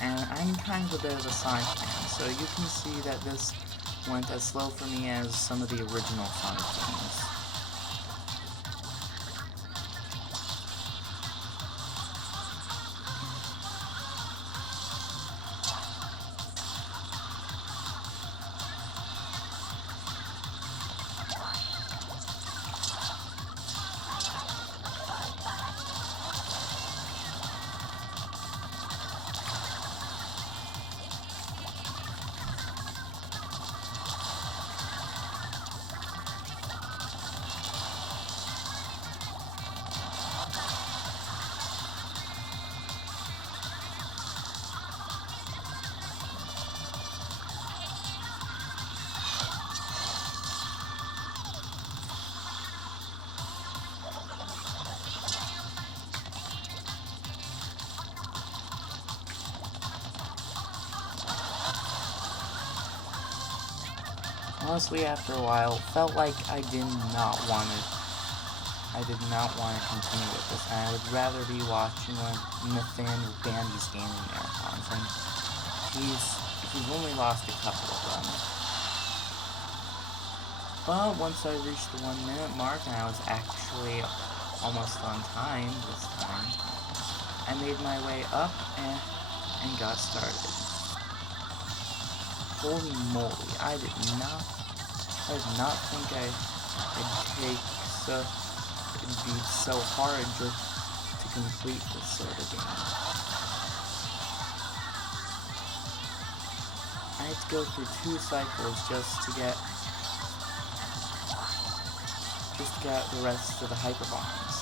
And I'm kind of a bit of a Sonic fan, so you can see that this went as slow for me as some of the original Sonic games. honestly, after a while, felt like I did not want to continue with this, and I would rather be watching Nathaniel Bandy's gaming marathons, and he's only lost a couple of them. But once I reached the 1 minute mark, and I was actually almost on time this time, I made my way up and got started. Holy moly, I did not think it'd be so hard just to complete this sort of game. I had to go through 2 cycles just to get the rest of the hyper bombs.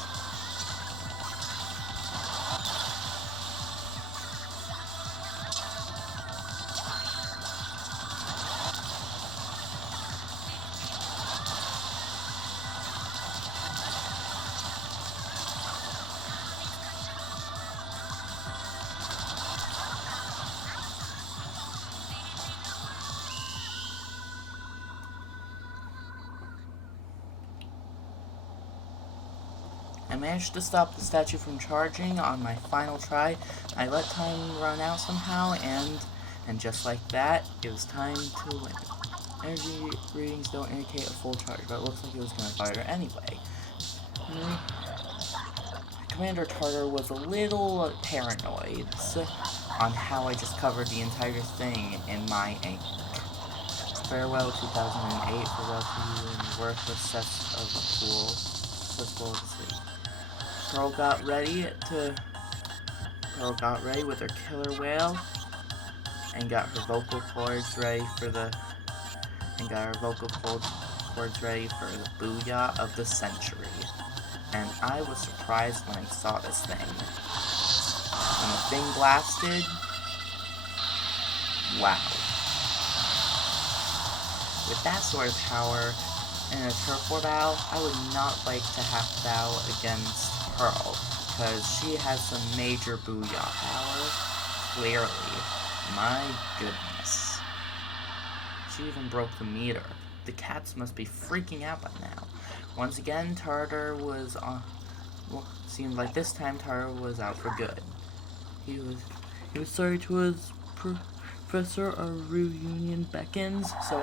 I managed to stop the statue from charging on my final try. I let time run out somehow, and just like that, it was time to win. Energy readings don't indicate a full charge, but it looks like it was going to fire anyway. Commander Tartar was a little paranoid on how I just covered the entire thing in my ink. Farewell 2008, farewell to you and worthless sets of tools. Pearl got ready with her killer whale and got her vocal cords ready for the booyah of the century. And I was surprised when I saw this thing. When the thing blasted, wow. With that sort of power and a turf war battle, I would not like to have to battle against Pearl, because she has some major booyah power, clearly. My goodness. She even broke the meter. The cats must be freaking out by now. Once again, Tartar was on... Well, seemed like this time Tartar was out for good. He was sorry to his professor. Our reunion beckons, so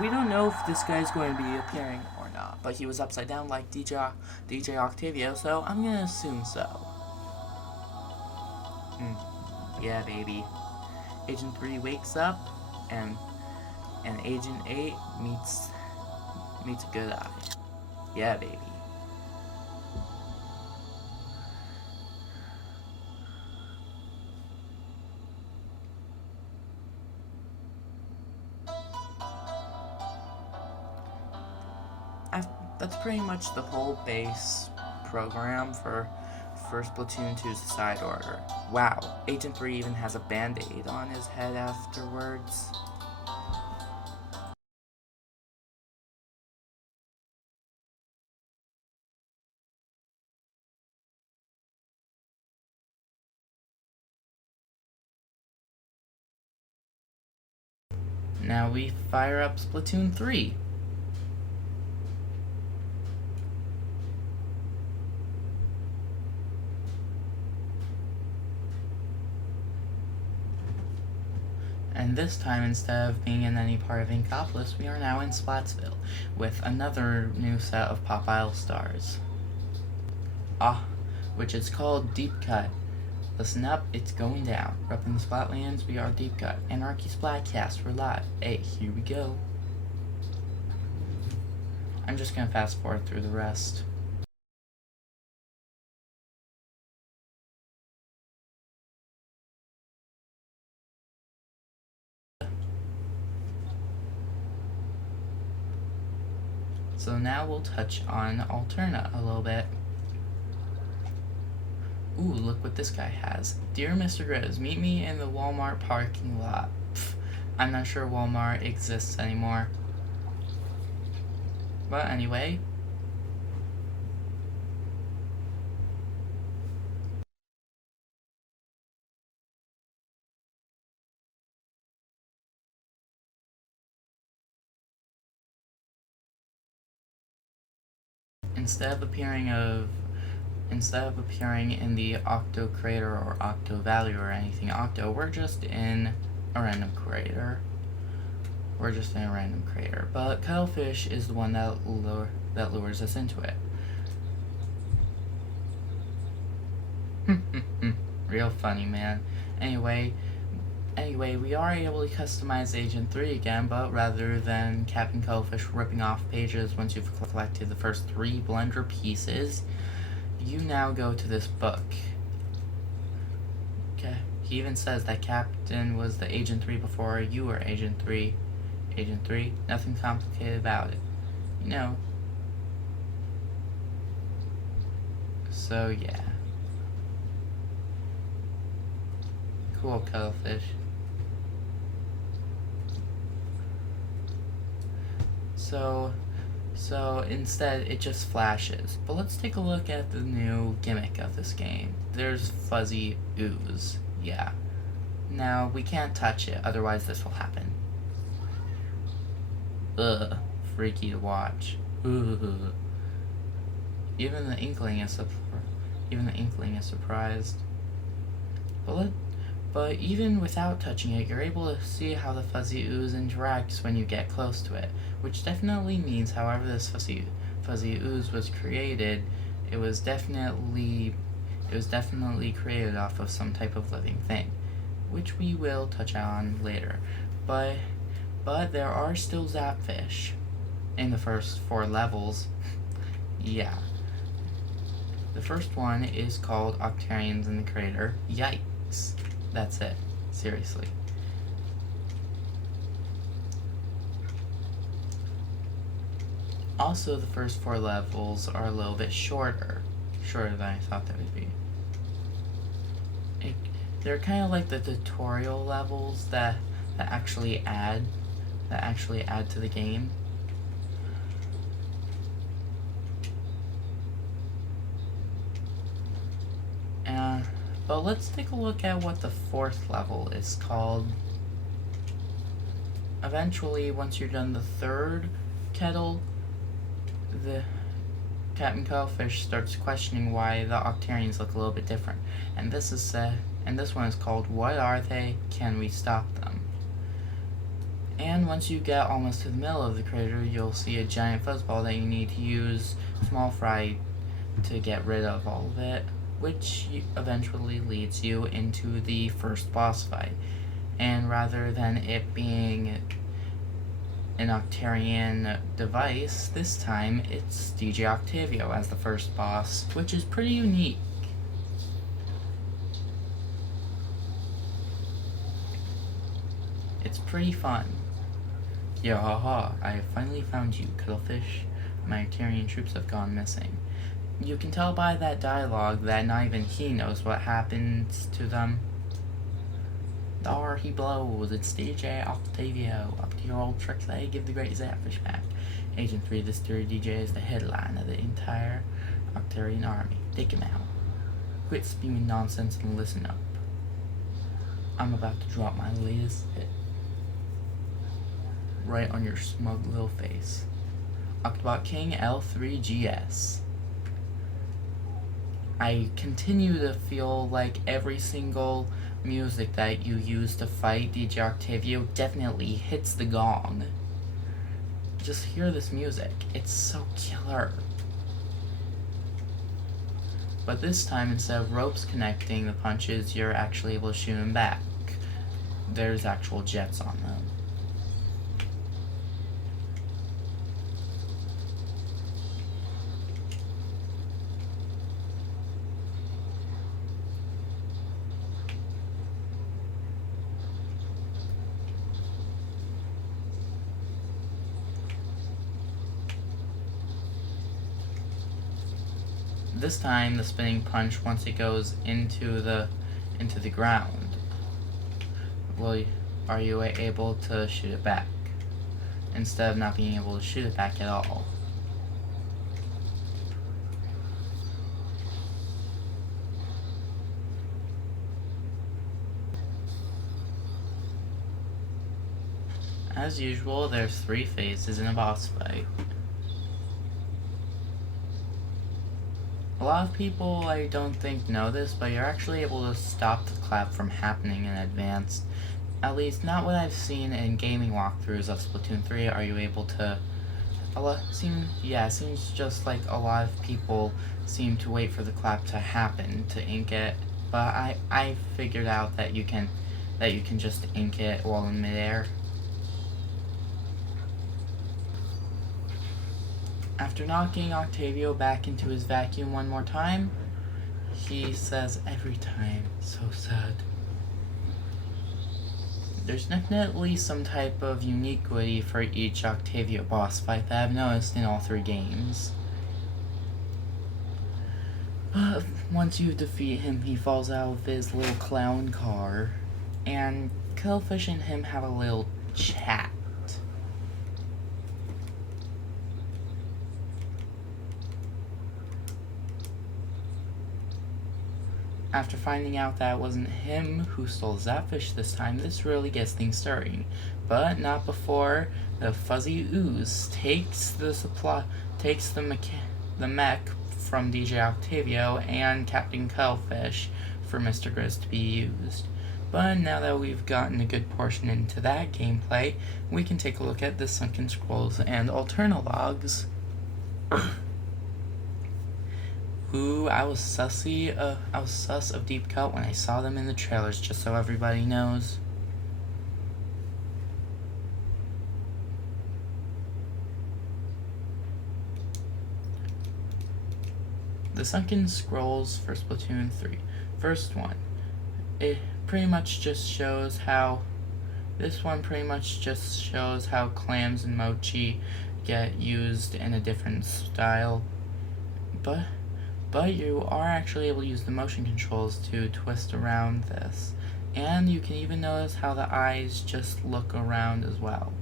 we don't know if this guy's going to be appearing or not, but he was upside down like DJ Octavio, so I'm gonna assume so. Yeah, baby. Agent 3 wakes up, and Agent 8 meets a good eye. Yeah, baby. That's pretty much the whole base program for Splatoon 2's side order. Wow, Agent 3 even has a band-aid on his head afterwards. Now we fire up Splatoon 3. And this time, instead of being in any part of Inkopolis, we are now in Splatsville, with another new set of Pop Isle stars. Which is called Deep Cut. Listen up, it's going down. Repping the Splatlands, we are Deep Cut. Anarchy Splatcast, we're live. Hey, here we go. I'm just gonna fast forward through the rest. So now we'll touch on Alterna a little bit. Ooh, look what this guy has. Dear Mr. Grizz, meet me in the Walmart parking lot. Pfft, I'm not sure Walmart exists anymore. But anyway, instead of appearing in the Octo Crater or Octo Valley or anything Octo, we're just in a random crater. But Cuttlefish is the one that lures us into it. Real funny, man. Anyway, we are able to customize Agent 3 again, but rather than Captain Cuttlefish ripping off pages once you've collected the first 3 blender pieces, you now go to this book. Okay, he even says that Captain was the Agent 3 before you were Agent 3. Agent 3, nothing complicated about it. You know. So, yeah. Cool, Cuttlefish. So instead it just flashes. But let's take a look at the new gimmick of this game. There's fuzzy ooze. Yeah. Now we can't touch it, otherwise this will happen. Ugh, freaky to watch. Ugh. Even the Inkling is surprised. But even without touching it, you're able to see how the fuzzy ooze interacts when you get close to it, which definitely means however this fuzzy ooze was created, it was definitely created off of some type of living thing, which we will touch on later. But there are still Zapfish in the first 4 levels. Yeah. The first one is called Octarians in the Crater. Yikes. That's it. Seriously. Also, the first 4 levels are a little bit shorter than I thought they would be. They're kind of like the tutorial levels that actually add to the game. But let's take a look at what the 4th level is called. Eventually, once you're done the 3rd kettle, the Captain Cuttlefish starts questioning why the Octarians look a little bit different. And this one is called What Are They? Can We Stop Them? And once you get almost to the middle of the crater, you'll see a giant fuzzball that you need to use Small Fry to get rid of all of it, which eventually leads you into the first boss fight. And rather than it being an Octarian device, this time it's DJ Octavio as the first boss, which is pretty unique. It's pretty fun. Yo, haha, I have finally found you, Cuttlefish. My Octarian troops have gone missing. You can tell by that dialogue that not even he knows what happens to them. There he blows, it's DJ Octavio. Up to your old tricks, I give the great Zapfish back. Agent 3, this dirty DJ is the headline of the entire Octarian army. Take him out. Quit spewing nonsense and listen up. I'm about to drop my latest hit. Right on your smug little face. Octobot King L3GS. I continue to feel like every single music that you use to fight DJ Octavio definitely hits the gong. Just hear this music. It's so killer. But this time, instead of ropes connecting the punches, you're actually able to shoot them back. There's actual jets on them. This time, the spinning punch, once it goes into the ground, are you able to shoot it back instead of not being able to shoot it back at all? As usual, there's 3 phases in a boss fight. A lot of people, I don't think, know this, but you're actually able to stop the clap from happening in advance. At least, not what I've seen in gaming walkthroughs of Splatoon 3 are you able to... It seems just like a lot of people seem to wait for the clap to happen to ink it, but I figured out that you can just ink it while in midair. After knocking Octavio back into his vacuum one more time, he says, "Every time, so sad." There's definitely some type of uniquity for each Octavio boss fight that I've noticed in all 3 games. But once you defeat him, he falls out of his little clown car, and Cuttlefish and him have a little chat. After finding out that it wasn't him who stole Zapfish this time, this really gets things stirring. But not before the fuzzy ooze takes the mech from DJ Octavio and Captain Cuttlefish for Mr. Grizz to be used. But now that we've gotten a good portion into that gameplay, we can take a look at the Sunken Scrolls and Alternologues. Ooh, I was sus of Deep Cut when I saw them in the trailers, just so everybody knows. The Sunken Scrolls for Splatoon 3. First one. It pretty much just shows how... This one pretty much just shows how clams and mochi get used in a different style. But you are actually able to use the motion controls to twist around this. And you can even notice how the eyes just look around as well.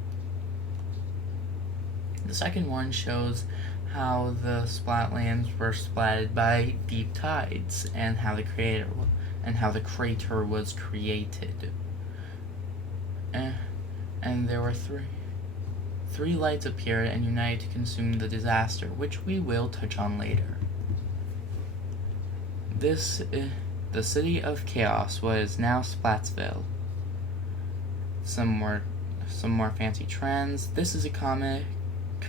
The second one shows how the Splatlands were splatted by deep tides and how the crater was created. And there were three lights appeared and united to consume the disaster, which we will touch on later. The city of chaos was now Splatsville. Some more fancy trends. This is a comic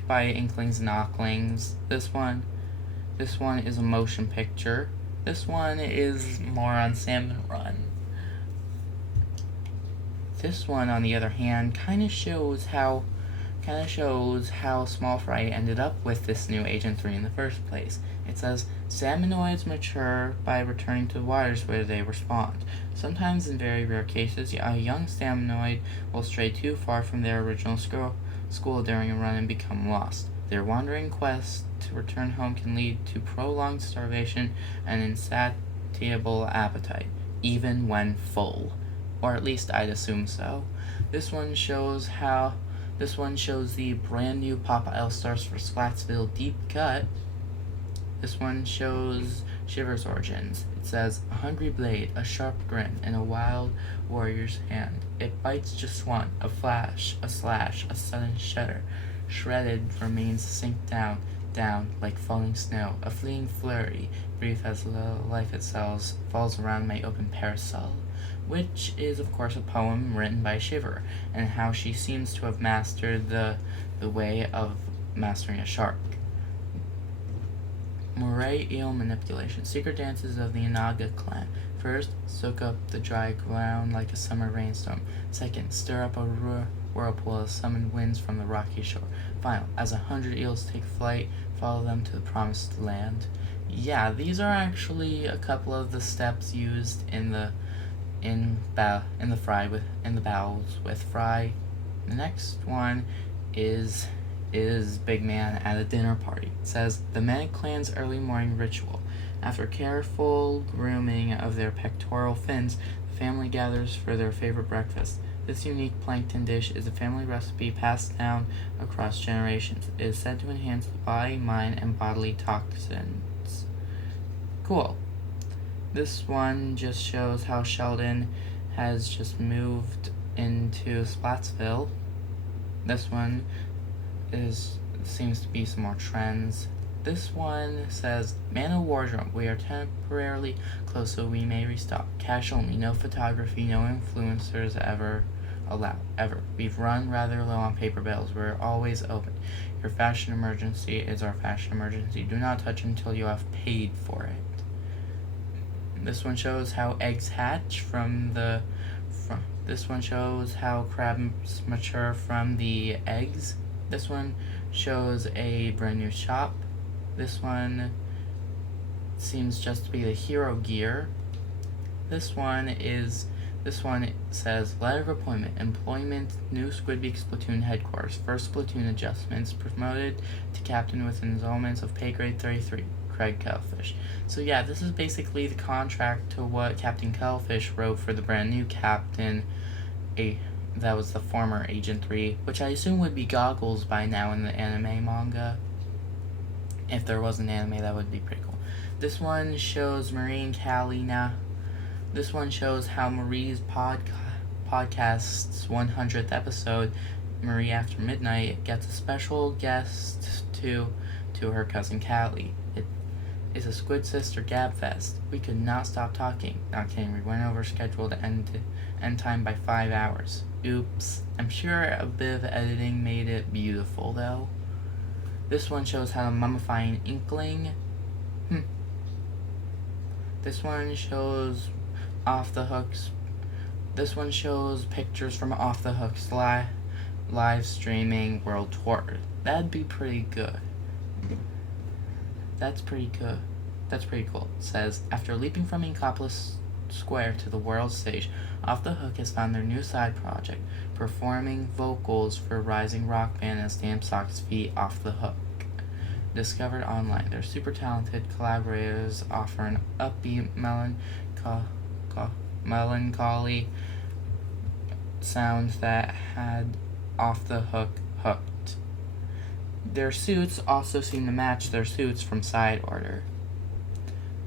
by Inklings and Ocklings. This one is a motion picture. This one is more on Salmon Run. This one, on the other hand, kind of shows how Small Fry ended up with this new Agent 3 in the first place. It says, salmonoids mature by returning to the waters where they were spawned. Sometimes, in very rare cases, a young salmonoid will stray too far from their original school during a run and become lost. Their wandering quest to return home can lead to prolonged starvation and insatiable appetite, even when full. Or at least I'd assume so. This one shows the brand new Pop All-Stars for Splatsville Deep Cut. This one shows Shiver's origins. It says, a hungry blade, a sharp grin, in a wild warrior's hand. It bites just one, a flash, a slash, a sudden shudder. Shredded remains sink down like falling snow. A fleeting flurry, brief as life itself, falls around my open parasol. Which is, of course, a poem written by Shiver, and how she seems to have mastered the way of mastering a shark. Moray eel manipulation. Secret dances of the Inaga clan. First, soak up the dry ground like a summer rainstorm. Second, stir up a whirlpool of summoned winds from the rocky shore. Final, as 100 eels take flight, follow them to the promised land. Yeah, these are actually a couple of the steps used in the battles with Fry. The next one is Big Man at a dinner party. It says, the Manic Clan's early morning ritual. After careful grooming of their pectoral fins, the family gathers for their favorite breakfast. This unique plankton dish is a family recipe passed down across generations. It is said to enhance the body, mind, and bodily toxins. Cool. This one just shows how Sheldon has just moved into Splatsville. This one seems to be some more trends. This one says, Man of Wardrobe, we are temporarily closed so we may restock. Cash only, no photography, no influencers ever allowed, ever. We've run rather low on paper bills. We're always open. Your fashion emergency is our fashion emergency. Do not touch until you have paid for it. This one shows how eggs hatch this one shows how crabs mature from the eggs. This one shows a brand new shop. This one seems just to be the hero gear. This one says letter of appointment, employment, new Squidbeak Splatoon headquarters, first Splatoon adjustments, promoted to captain with installments of pay grade 33, Craig Cuttlefish. So yeah, this is basically the contract to what Captain Cuttlefish wrote for the brand new captain, that was the former Agent 3, which I assume would be Goggles by now in the anime manga. If there was an anime, that would be pretty cool. This one shows Marie and Callie now. This one shows how Marie's podcast's 100th episode, Marie After Midnight, gets a special guest to her cousin Callie. It is a Squid Sister Gab Fest. We could not stop talking. Not kidding, we went over scheduled end time by 5 hours. Oops. I'm sure a bit of editing made it beautiful though. This one shows how to mummify an inkling. This one shows This one shows pictures from Off the Hook's live streaming world tour. That'd be pretty good. That's pretty cool. It says, after leaping from Inkopolis Square to the world stage, Off the Hook has found their new side project, performing vocals for rising rock band and Stamp Sock's Feet Off the Hook. Discovered online, their super talented collaborators offer an upbeat, melancholy sound that had Off the Hook hooked. Their suits also seem to match their suits from Side Order.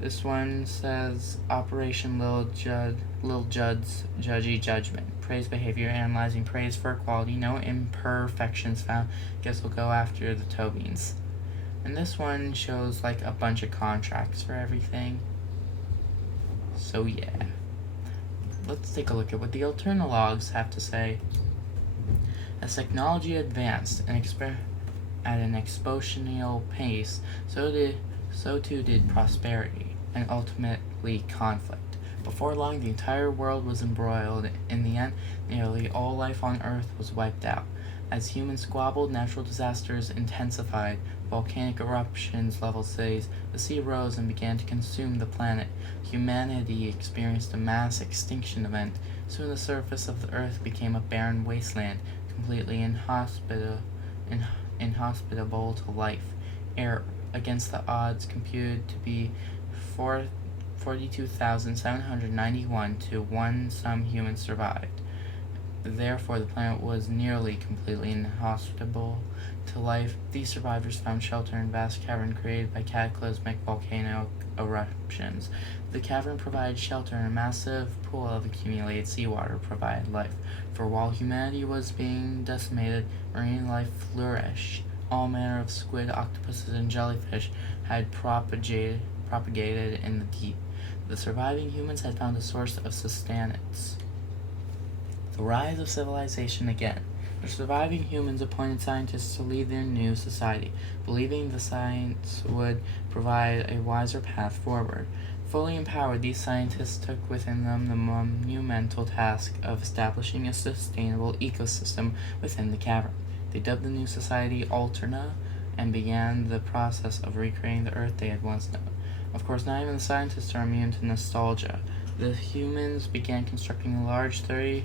This one says Operation Lil Judd's Judgy Judgment. Praise behavior, analyzing praise for equality, no imperfections found. Guess we'll go after the Tobins. And this one shows like a bunch of contracts for everything. So yeah. Let's take a look at what the Alternalogs have to say. As technology advanced at an exponential pace, so too did prosperity, and ultimately conflict. Before long, the entire world was embroiled. In the end, nearly all life on Earth was wiped out. As humans squabbled, natural disasters intensified, volcanic eruptions leveled cities, the sea rose and began to consume the planet. Humanity experienced a mass extinction event. Soon the surface of the Earth became a barren wasteland, completely inhospitable to life. Air, against the odds, computed to be 42,791 to 1. Some humans survived. Therefore, the planet was nearly completely inhospitable to life. These survivors found shelter in a vast cavern created by cataclysmic volcanic eruptions. The cavern provided shelter, and a massive pool of accumulated seawater provided life. For while humanity was being decimated, marine life flourished. All manner of squid, octopuses, and jellyfish had propagated in the deep. The surviving humans had found a source of sustenance. The rise of civilization again. The surviving humans appointed scientists to lead their new society, believing the science would provide a wiser path forward. Fully empowered, these scientists took within them the monumental task of establishing a sustainable ecosystem within the cavern. They dubbed the new society Alterna and began the process of recreating the Earth they had once known. Of course, not even the scientists are immune to nostalgia. The humans began constructing large-scale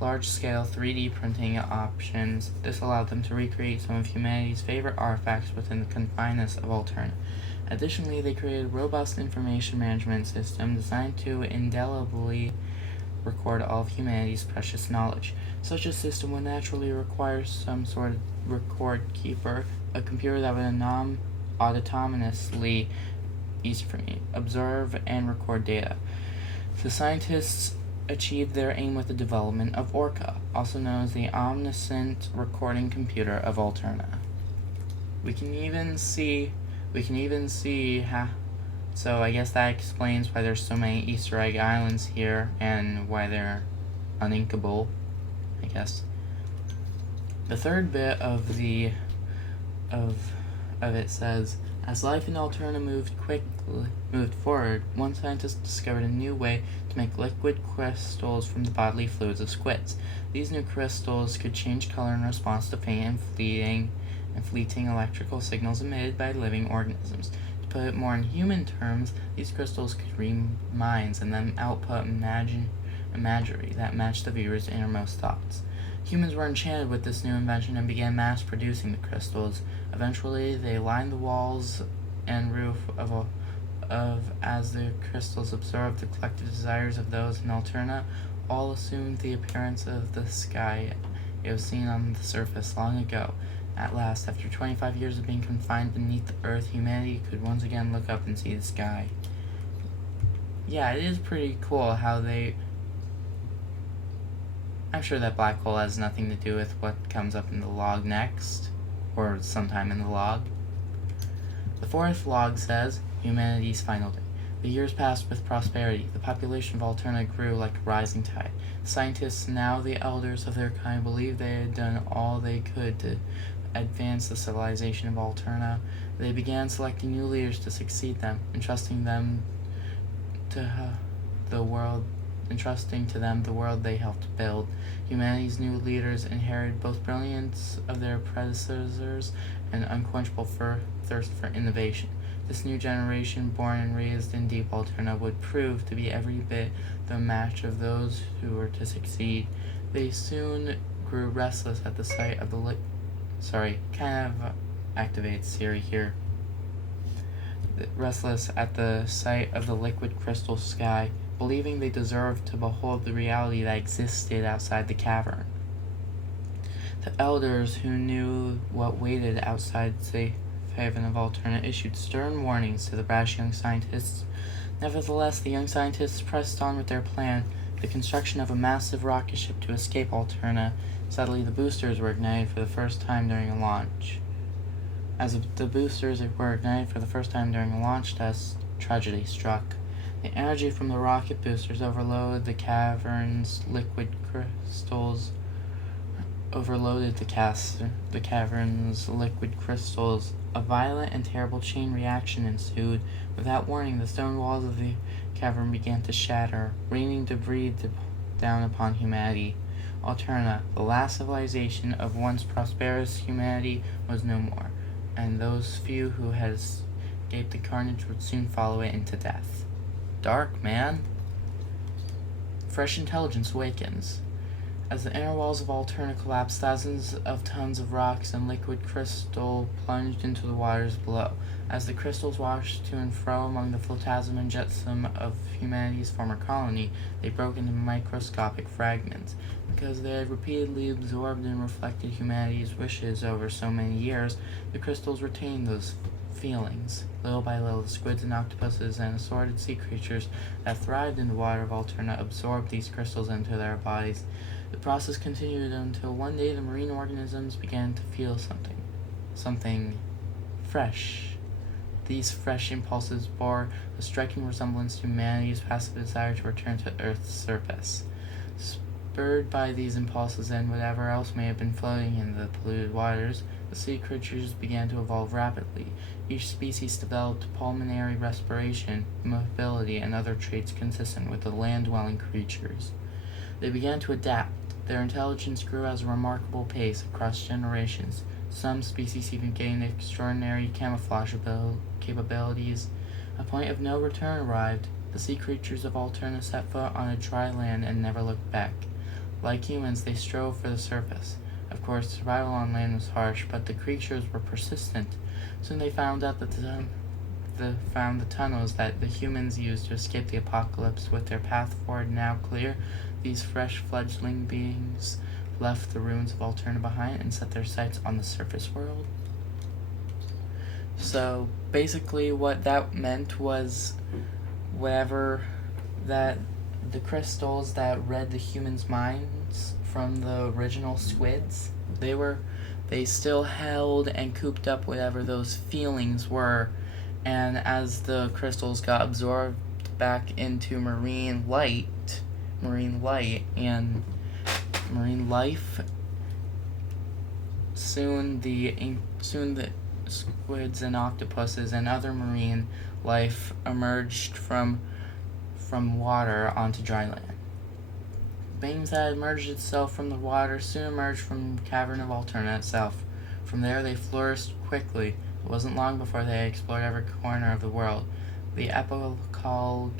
3D printing options. This allowed them to recreate some of humanity's favorite artifacts within the confines of Alterna. Additionally, they created a robust information management system designed to indelibly record all of humanity's precious knowledge. Such a system would naturally require some sort of record keeper, a computer that would autonomously observe and record data. The scientists achieved their aim with the development of Orca, also known as the Omniscient Recording Computer of Alterna. We can even see We can even see how. So I guess that explains why there's so many Easter egg islands here and why they're uninkable, I guess. The third bit of it says, as life in Alterna moved forward, one scientist discovered a new way to make liquid crystals from the bodily fluids of squids. These new crystals could change color in response to faint and fleeting electrical signals emitted by living organisms. To put it more in human terms, these crystals could read minds and then output imagery that matched the viewer's innermost thoughts. Humans were enchanted with this new invention and began mass-producing the crystals. Eventually, they lined the walls and roof as the crystals absorbed the collective desires of those in Alterna, all assumed the appearance of the sky it was seen on the surface long ago. At last, after 25 years of being confined beneath the earth, humanity could once again look up and see the sky. Yeah, it is pretty cool how they... I'm sure that black hole has nothing to do with what comes up in the log next, or sometime in the log. The fourth log says, humanity's final day. The years passed with prosperity. The population of Alterna grew like a rising tide. Scientists, now the elders of their kind, believed they had done all they could to advance the civilization of Alterna. They began selecting new leaders to succeed them, entrusting to them the world they helped build. Humanity's new leaders inherited both brilliance of their predecessors and unquenchable thirst for innovation. This new generation, born and raised in deep Alterna, would prove to be every bit the match of those who were to succeed. They soon grew restless at the sight of the activates Siri here. Restless at the sight of the liquid crystal sky, believing they deserved to behold the reality that existed outside the cavern. The elders, who knew what waited outside the safe haven of Alterna, issued stern warnings to the brash young scientists. Nevertheless, the young scientists pressed on with their plan, the construction of a massive rocket ship to escape Alterna. Sadly, the boosters were ignited for the first time during a launch. As the boosters were ignited for the first time during a launch test, tragedy struck. The energy from the rocket boosters overloaded the cavern's liquid crystals. A violent and terrible chain reaction ensued. Without warning, the stone walls of the cavern began to shatter, raining debris down upon humanity. Alterna, the last civilization of once prosperous humanity, was no more, and those few who had escaped the carnage would soon follow it into death. Dark, man. Fresh intelligence awakens. As the inner walls of Alterna collapsed, thousands of tons of rocks and liquid crystal plunged into the waters below. As the crystals washed to and fro among the phantasm and jetsam of humanity's former colony, they broke into microscopic fragments. Because they had repeatedly absorbed and reflected humanity's wishes over so many years, the crystals retained those feelings. Little by little, the squids and octopuses and assorted sea creatures that thrived in the water of Alterna absorbed these crystals into their bodies. The process continued until one day the marine organisms began to feel something fresh. These fresh impulses bore a striking resemblance to humanity's passive desire to return to Earth's surface. Spurred by these impulses and whatever else may have been floating in the polluted waters, the sea creatures began to evolve rapidly. Each species developed pulmonary respiration, mobility, and other traits consistent with the land-dwelling creatures. They began to adapt. Their intelligence grew at a remarkable pace across generations. Some species even gained extraordinary camouflage capabilities. A point of no return arrived. The sea creatures of Alterna set foot on a dry land and never looked back. Like humans, they strove for the surface. Of course, survival on land was harsh, but the creatures were persistent. Soon they found out that found the tunnels that the humans used to escape the apocalypse. With their path forward now clear, these fresh fledgling beings left the ruins of Alterna behind and set their sights on the surface world. So basically what that meant was whatever that the crystals that read the humans' minds from the original squids, they still held and cooped up whatever those feelings were And as the crystals got absorbed back into marine light and marine life, soon the squids and octopuses and other marine life emerged from water onto dry land. Beings that had emerged itself from the water soon emerged from the cavern of Alterna itself. From there they flourished quickly. It wasn't long before they explored every corner of the world. The epochal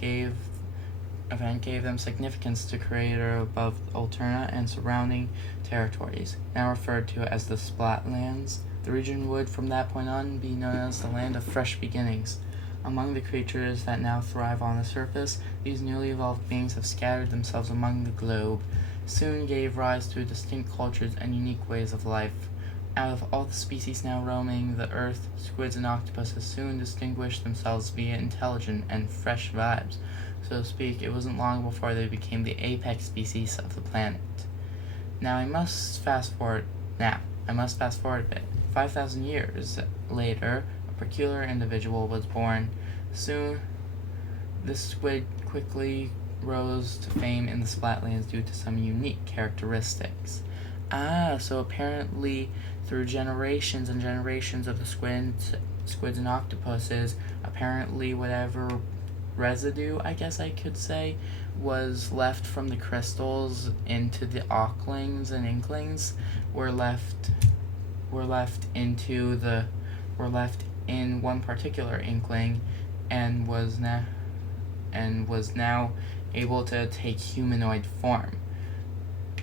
event gave them significance to creator above Alterna and surrounding territories, now referred to as the Splat lands. The region would from that point on be known as the Land of Fresh Beginnings. Among the creatures that now thrive on the surface, these newly evolved beings have scattered themselves among the globe, soon gave rise to distinct cultures and unique ways of life. Out of all the species now roaming the earth, squids and octopuses soon distinguished themselves via intelligent and fresh vibes. So to speak, it wasn't long before they became the apex species of the planet. Now I must fast forward a bit. 5,000 years later, a peculiar individual was born. Soon, this squid quickly rose to fame in the Splatlands due to some unique characteristics. So apparently, through generations and generations of the squids and octopuses, apparently whatever residue, I guess I could say, was left from the crystals into the ocklings and inklings were left in one particular inkling and was now able to take humanoid form.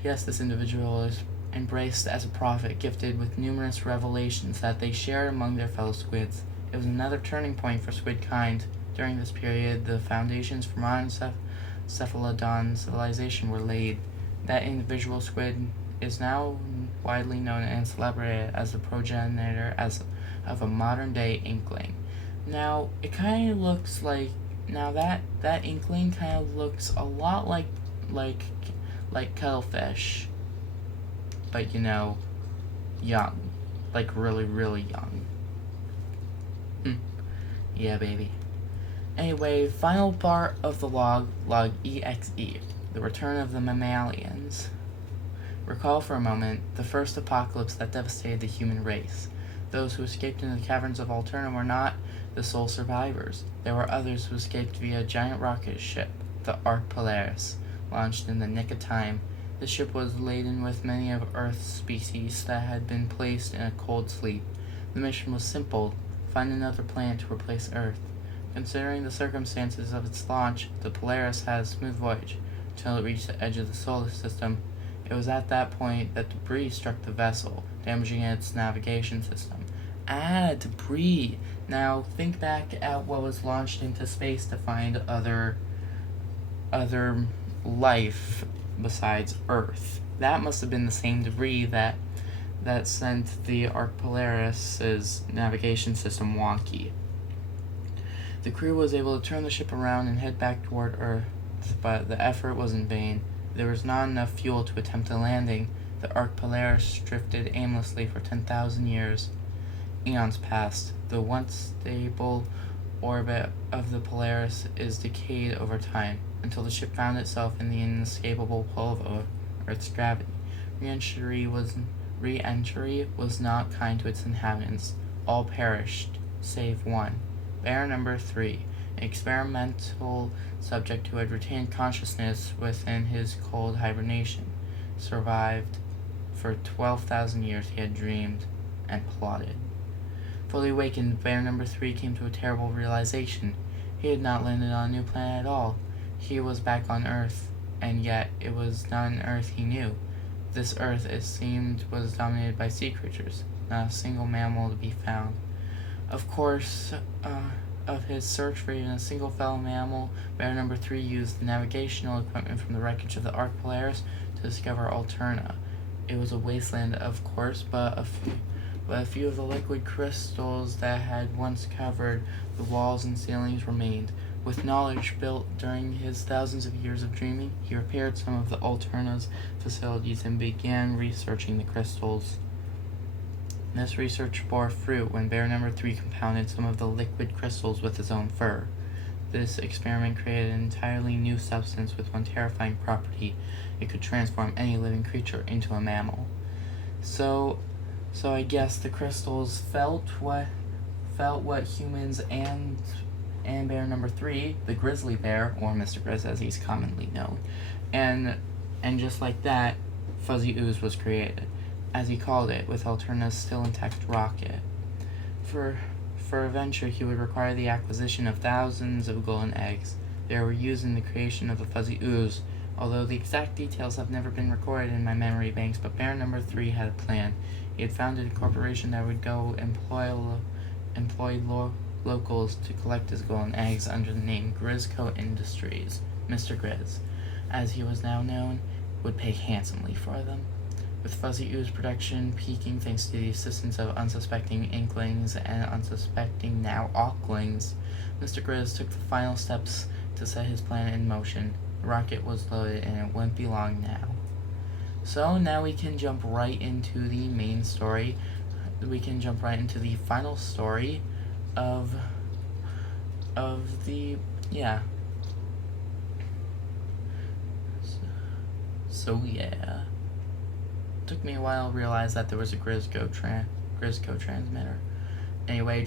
Yes, this individual is embraced as a prophet, gifted with numerous revelations that they shared among their fellow squids. It was another turning point for squid kind. During this period, the foundations for modern cephalodon civilization were laid. That individual squid is now widely known and celebrated as the progenitor of a modern-day inkling. Now, it kind of looks like that inkling kind of looks a lot like cuttlefish, but young, like really, really young. Yeah, baby. Anyway, final part of the log EXE, the return of the mammalians. Recall for a moment the first apocalypse that devastated the human race. Those who escaped in the caverns of Alterna were not the sole survivors. There were others who escaped via a giant rocket ship, the Ark Polaris, launched in the nick of time. The ship was laden with many of Earth's species that had been placed in a cold sleep. The mission was simple: find another planet to replace Earth. Considering the circumstances of its launch, the Polaris had a smooth voyage until it reached the edge of the solar system. It was at that point that debris struck the vessel, damaging its navigation system. Debris. Now think back at what was launched into space to find other life besides Earth. That must have been the same debris that sent the Ark Polaris's navigation system wonky. The crew was able to turn the ship around and head back toward Earth, but the effort was in vain. There was not enough fuel to attempt a landing. The Ark Polaris drifted aimlessly for 10,000 years. Eons passed. The once stable orbit of the Polaris is decayed over time, until the ship found itself in the inescapable pull of Earth's gravity. Re-entry was not kind to its inhabitants. All perished, save one. Bear number 3, an experimental subject who had retained consciousness within his cold hibernation, survived. For 12,000 years he had dreamed and plotted. Fully awakened, Bear number 3 came to a terrible realization. He had not landed on a new planet at all. He was back on Earth, and yet it was not an Earth he knew. This Earth, it seemed, was dominated by sea creatures, not a single mammal to be found. Of course, of his search for even a single fellow mammal, Bear number 3 used the navigational equipment from the wreckage of the Ark Polaris to discover Alterna. It was a wasteland, of course, but a few of the liquid crystals that had once covered the walls and ceilings remained. With knowledge built during his thousands of years of dreaming, he repaired some of the Alterna's facilities and began researching the crystals. This research bore fruit when bear number 3 compounded some of the liquid crystals with his own fur. This experiment created an entirely new substance with one terrifying property: it could transform any living creature into a mammal. So I guess the crystals felt what humans and bear number 3, the grizzly bear, or Mr. Grizz as he's commonly known, and just like that, Fuzzy Ooze was created, as he called it, with Alterna's still intact rocket. For a venture, he would require the acquisition of thousands of golden eggs. They were used in the creation of the Fuzzy Ooze, although the exact details have never been recorded in my memory banks. But bear number 3 had a plan. He had founded a corporation that would go employ locals to collect his golden eggs under the name Grizzco Industries. Mr. Grizz, as he was now known, would pay handsomely for them. With Fuzzy Ooze production peaking thanks to the assistance of unsuspecting inklings and unsuspecting now auklings, Mr. Grizz took the final steps to set his plan in motion. The rocket was loaded and it wouldn't be long now. So now we can jump right into the main story. We can jump right into the final story of the, yeah. So yeah. Took me a while to realize that there was a Grizzco transmitter. Anyway,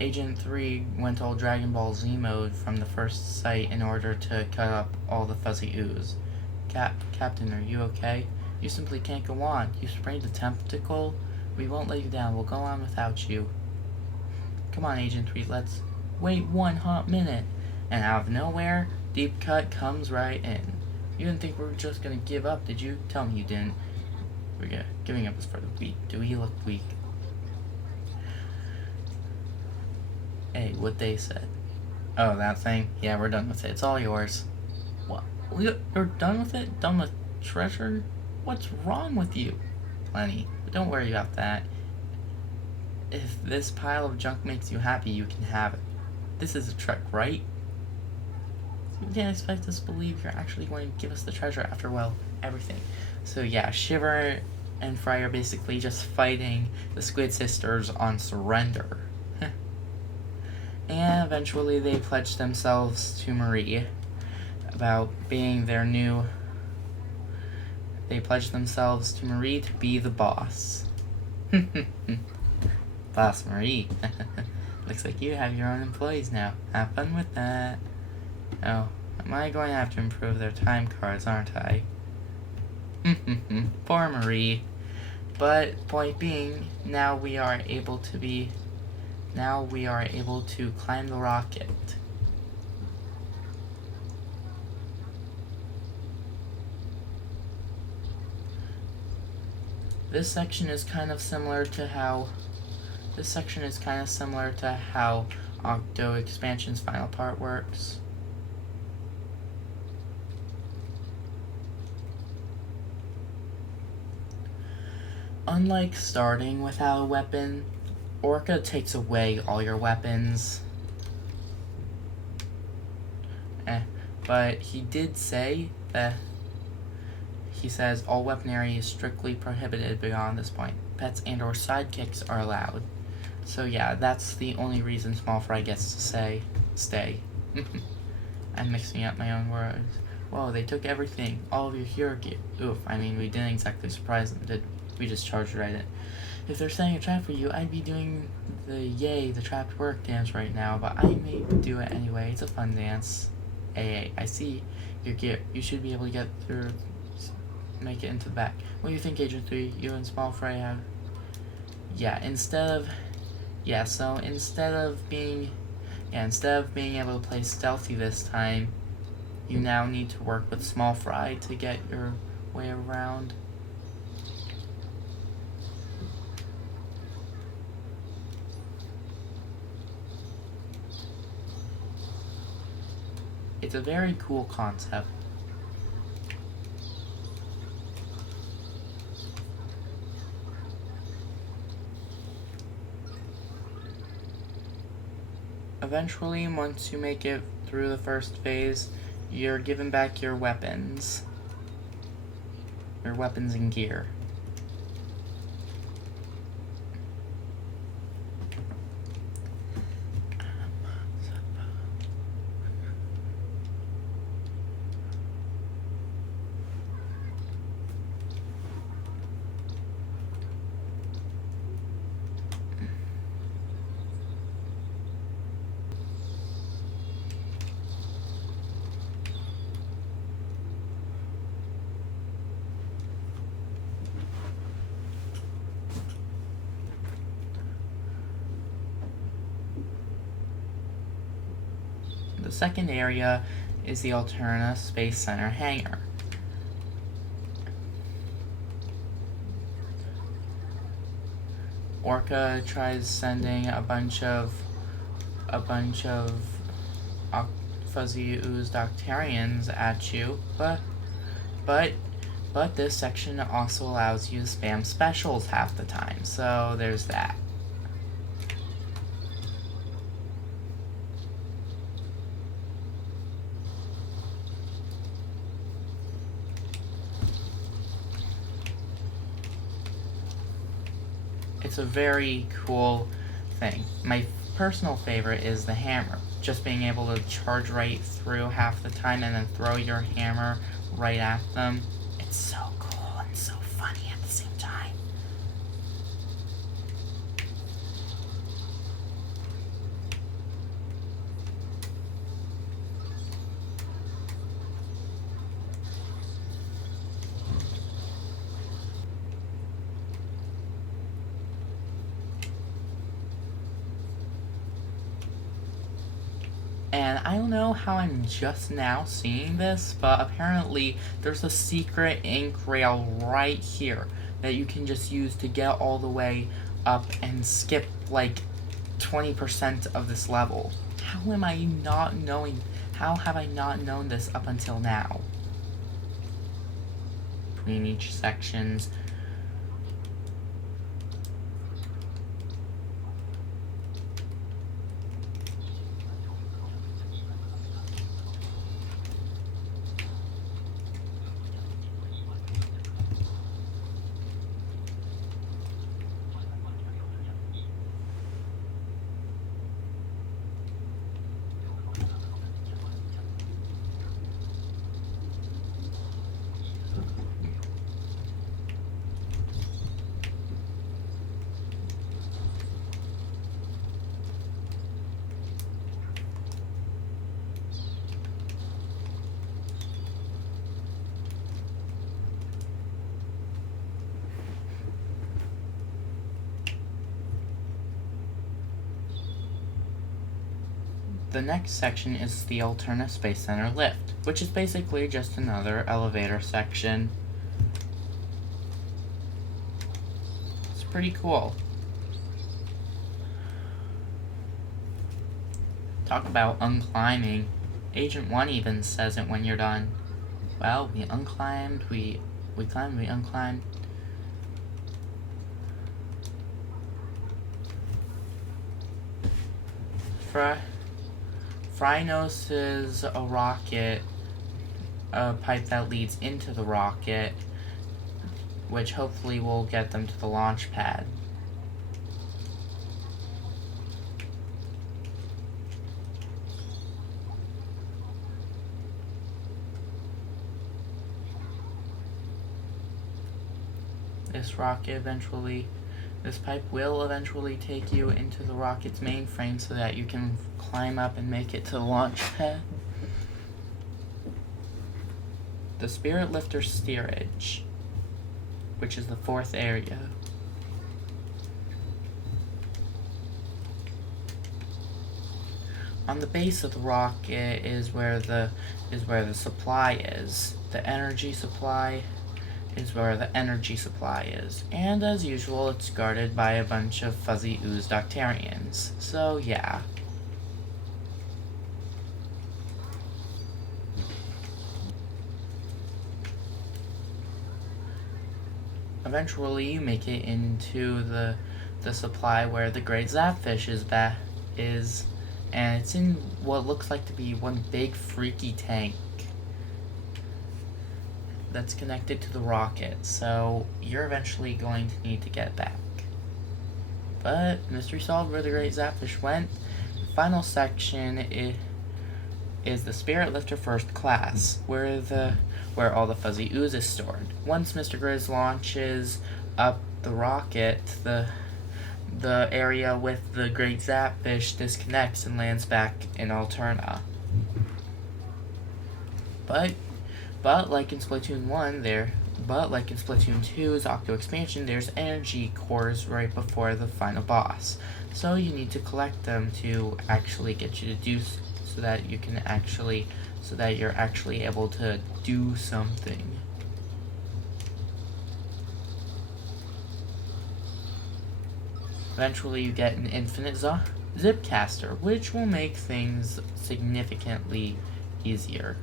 Agent 3 went all Dragon Ball Z mode from the first sight in order to cut up all the Fuzzy Ooze. Captain, are you okay? You simply can't go on. You sprained a tentacle? We won't let you down. We'll go on without you. Come on, Agent 3, let's wait 1 hot minute. And out of nowhere, Deep Cut comes right in. You didn't think we were just gonna give up, did you? Tell me you didn't. Giving up is for the weak. Do we look weak? Hey, what they said. Oh, that thing? Yeah, we're done with it. It's all yours. What? You're done with it? Done with treasure? What's wrong with you? Plenty. But don't worry about that. If this pile of junk makes you happy, you can have it. This is a trick, right? You can't expect us to believe you're actually going to give us the treasure after, well, everything. So yeah, Shiver and Fry are basically just fighting the Squid Sisters on surrender. And eventually they pledge themselves to Marie about being their new... They pledge themselves to Marie to be the boss. Boss Marie. Looks like you have your own employees now. Have fun with that. Oh, am I going to have to improve their time cards, aren't I? Poor Marie. But point being, now we are able to climb the rocket. This section is kind of similar to how Octo Expansion's final part works. Unlike starting without a weapon, Orca takes away all your weapons. But he did say that he says all weaponry is strictly prohibited beyond this point. Pets and or sidekicks are allowed. So yeah, that's the only reason Small Fry gets to stay. I'm mixing up my own words. Whoa, they took everything, all of your hero gear. Oof, I mean, we didn't exactly surprise them, did we? We just charged right in. If they're setting a trap for you, I'd be doing the yay, the trapped work dance right now, but I may do it anyway. It's a fun dance. Hey, I see your gear. You should be able to get through, make it into the back. What do you think, Agent 3? You and Small Fry have... Yeah, instead of being able to play stealthy this time, you now need to work with Small Fry to get your way around. It's a very cool concept. Eventually, once you make it through the first phase, you're given back your weapons. Your weapons and gear. The second area is the Alterna Space Center hangar. Orca tries sending a bunch of fuzzy oozed Octarians at you, but this section also allows you to spam specials half the time, so there's that. It's a very cool thing. My personal favorite is the hammer. Just being able to charge right through half the time and then throw your hammer right at them. It's so cool and so funny at the same time. And I don't know how I'm just now seeing this, but apparently there's a secret ink rail right here that you can just use to get all the way up and skip like 20% of this level. How am I not knowing? How have I not known this up until now? Between each sections. The next section is the Alterna Space Center lift, which is basically just another elevator section. It's pretty cool. Talk about unclimbing. Agent 1 even says it when you're done. Well, we unclimbed, we climbed, we unclimbed. Phrynos is a rocket, a pipe that leads into the rocket, which hopefully will get them to the launch pad. This pipe will eventually take you into the rocket's mainframe so that you can climb up and make it to the launch pad. The Spirit Lifter steerage, which is the fourth area. On the base of the rocket is where the supply is. The energy supply is where the energy supply is. And as usual, it's guarded by a bunch of fuzzy oozed Octarians. So yeah. Eventually you make it into the supply where the great zapfish is, and it's in what looks like to be one big freaky tank that's connected to the rocket, so you're eventually going to need to get back. But mystery solved where the great zapfish went. The final section is the Spirit Lifter First Class, where all the fuzzy ooze is stored. Once Mr. Grizz launches up the rocket, the area with the great zapfish disconnects and lands back in Alterna. But like in Splatoon 2's Octo Expansion, there's energy cores right before the final boss. So you need to collect them to actually get you to do so that you can actually, so that you're actually able to do something. Eventually you get an infinite zip caster, which will make things significantly easier.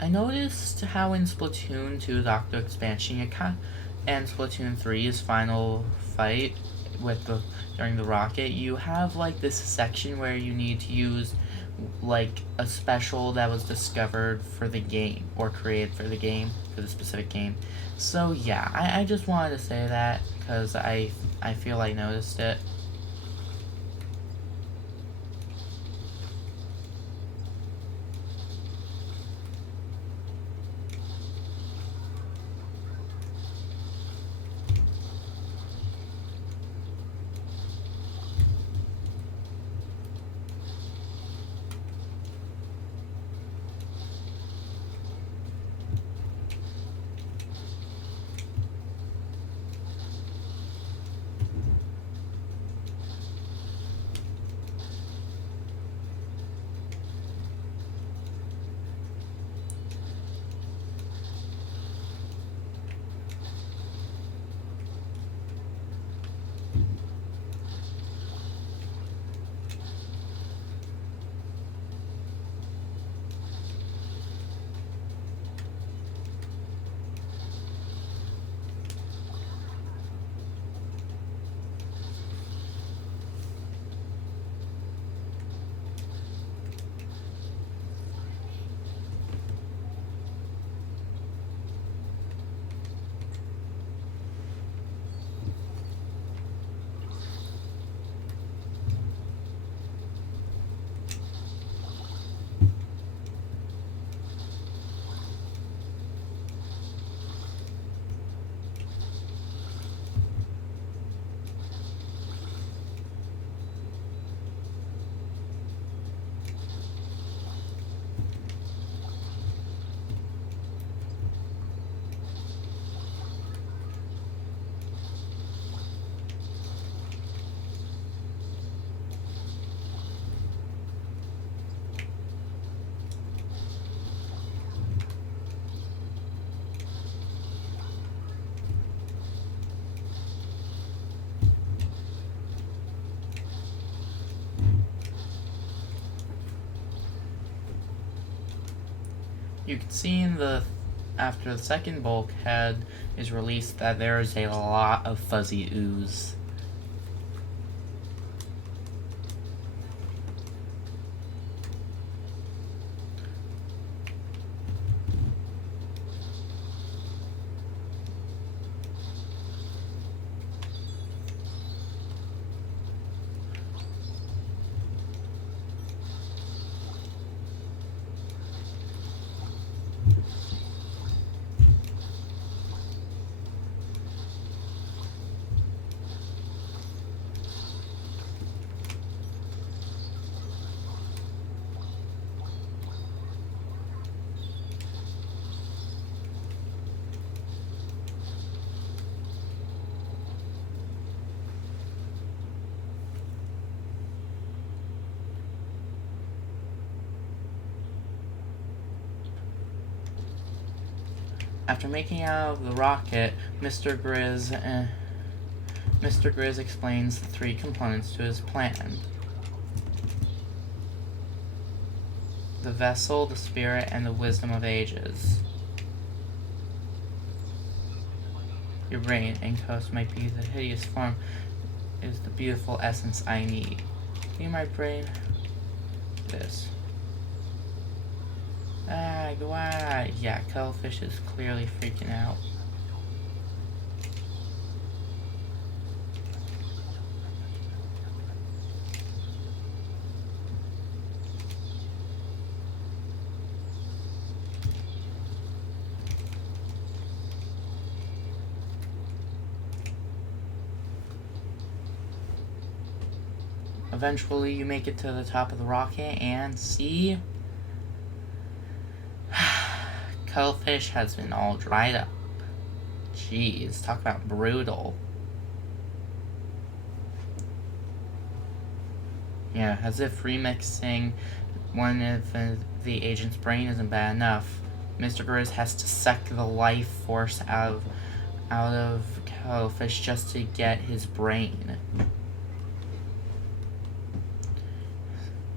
I noticed how in Splatoon 2's Octo Expansion and Splatoon 3's final fight during the rocket, you have like this section where you need to use like a special that was discovered for the game or created for the game, for the specific game. So yeah, I just wanted to say that because I feel I noticed it. You can see after the second bulkhead is released that there is a lot of fuzzy ooze. After making out of the rocket, Mr. Grizz explains the three components to his plan: the vessel, the spirit, and the wisdom of ages. Your brain, Inkhost, might be the hideous form, is the beautiful essence I need. Be my brain. This. Go on. Yeah, Cuttlefish is clearly freaking out. Eventually, you make it to the top of the rocket and see... Cuttlefish has been all dried up. Jeez, talk about brutal. Yeah, as if remixing one of the agent's brain isn't bad enough, Mr. Grizz has to suck the life force out of Cuttlefish just to get his brain.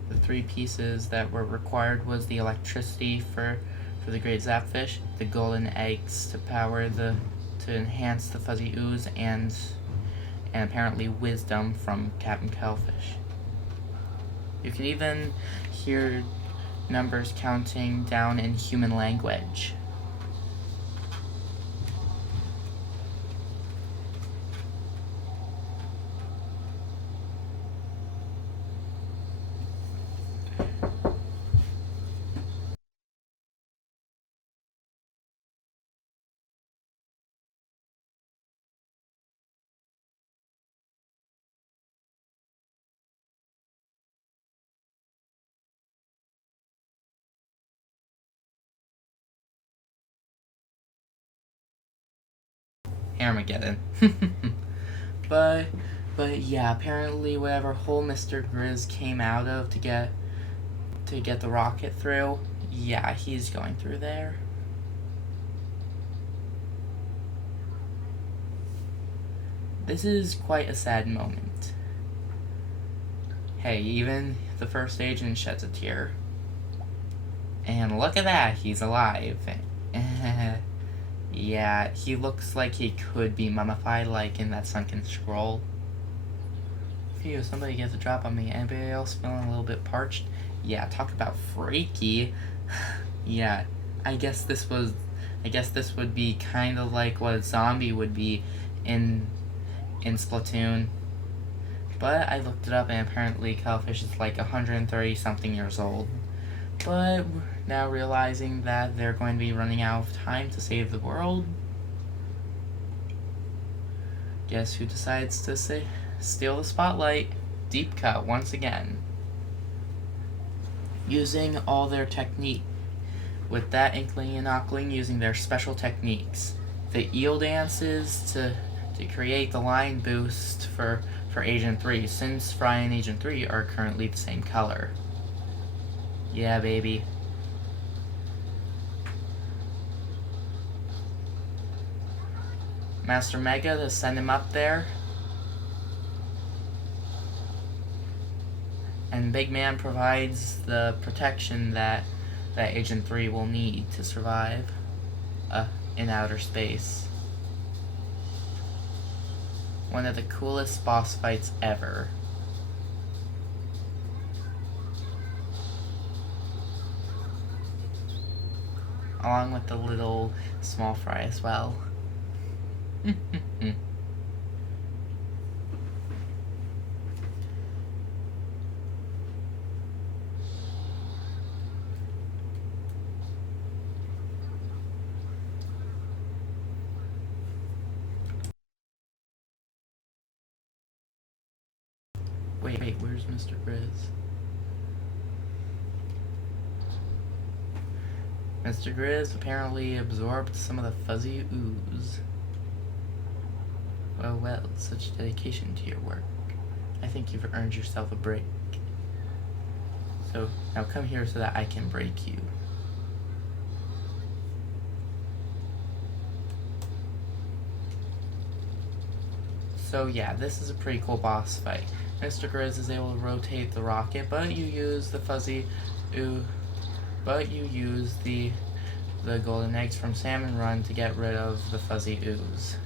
The 3 pieces that were required was the electricity for the great zapfish, the golden eggs to enhance the fuzzy ooze, and apparently wisdom from Captain Cuttlefish. You can even hear numbers counting down in human language. Armageddon. But yeah, apparently whatever hole Mr. Grizz came out of to get the rocket through, yeah, he's going through there. This is quite a sad moment. Hey, even the first agent sheds a tear. And look at that, he's alive. Yeah, he looks like he could be mummified, like in that sunken scroll. Phew, somebody gets a drop on me. Anybody else feeling a little bit parched? Yeah, talk about freaky. Yeah, I guess this would be kind of like what a zombie would be in Splatoon. But I looked it up, and apparently Cuttlefish is like 130 something years old. But now realizing that they're going to be running out of time to save the world, guess who decides to steal the spotlight? Deep Cut once again. Using all their technique. With that Inkling and Ockling using their special techniques. The eel dances to create the line boost for Agent 3, since Fry and Agent 3 are currently the same color. Yeah, baby. Master Mega to send him up there. And Big Man provides the protection that Agent 3 will need to survive in outer space. One of the coolest boss fights ever. Along with the little small fry as well. Wait, where's Mr. Grizz? Mr. Grizz apparently absorbed some of the fuzzy ooze. Well, such dedication to your work. I think you've earned yourself a break. So, now come here so that I can break you. So yeah, this is a pretty cool boss fight. Mr. Grizz is able to rotate the rocket, but you use the fuzzy ooze, but you use the golden eggs from Salmon Run to get rid of the fuzzy ooze.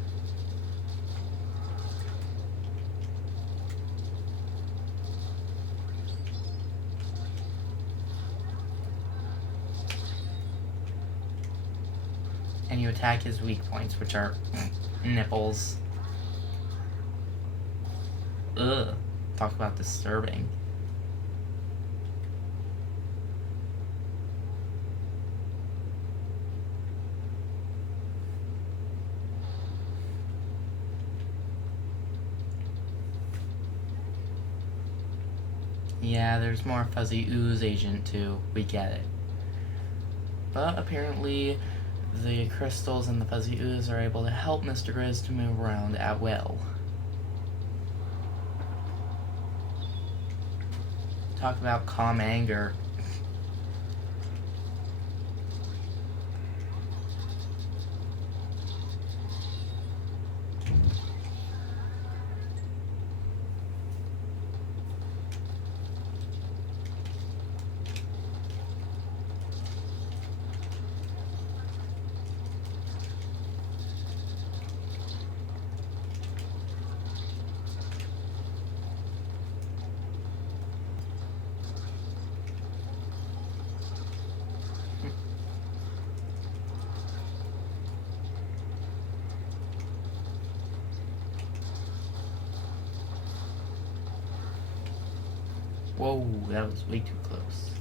And you attack his weak points, which are nipples. Ugh. Talk about disturbing. Yeah, there's more Fuzzy Ooze Agent 2. We get it. But apparently, the crystals and the Fuzzy Ooze are able to help Mr. Grizz to move around at will. Talk about calm anger. Whoa, that was way too close.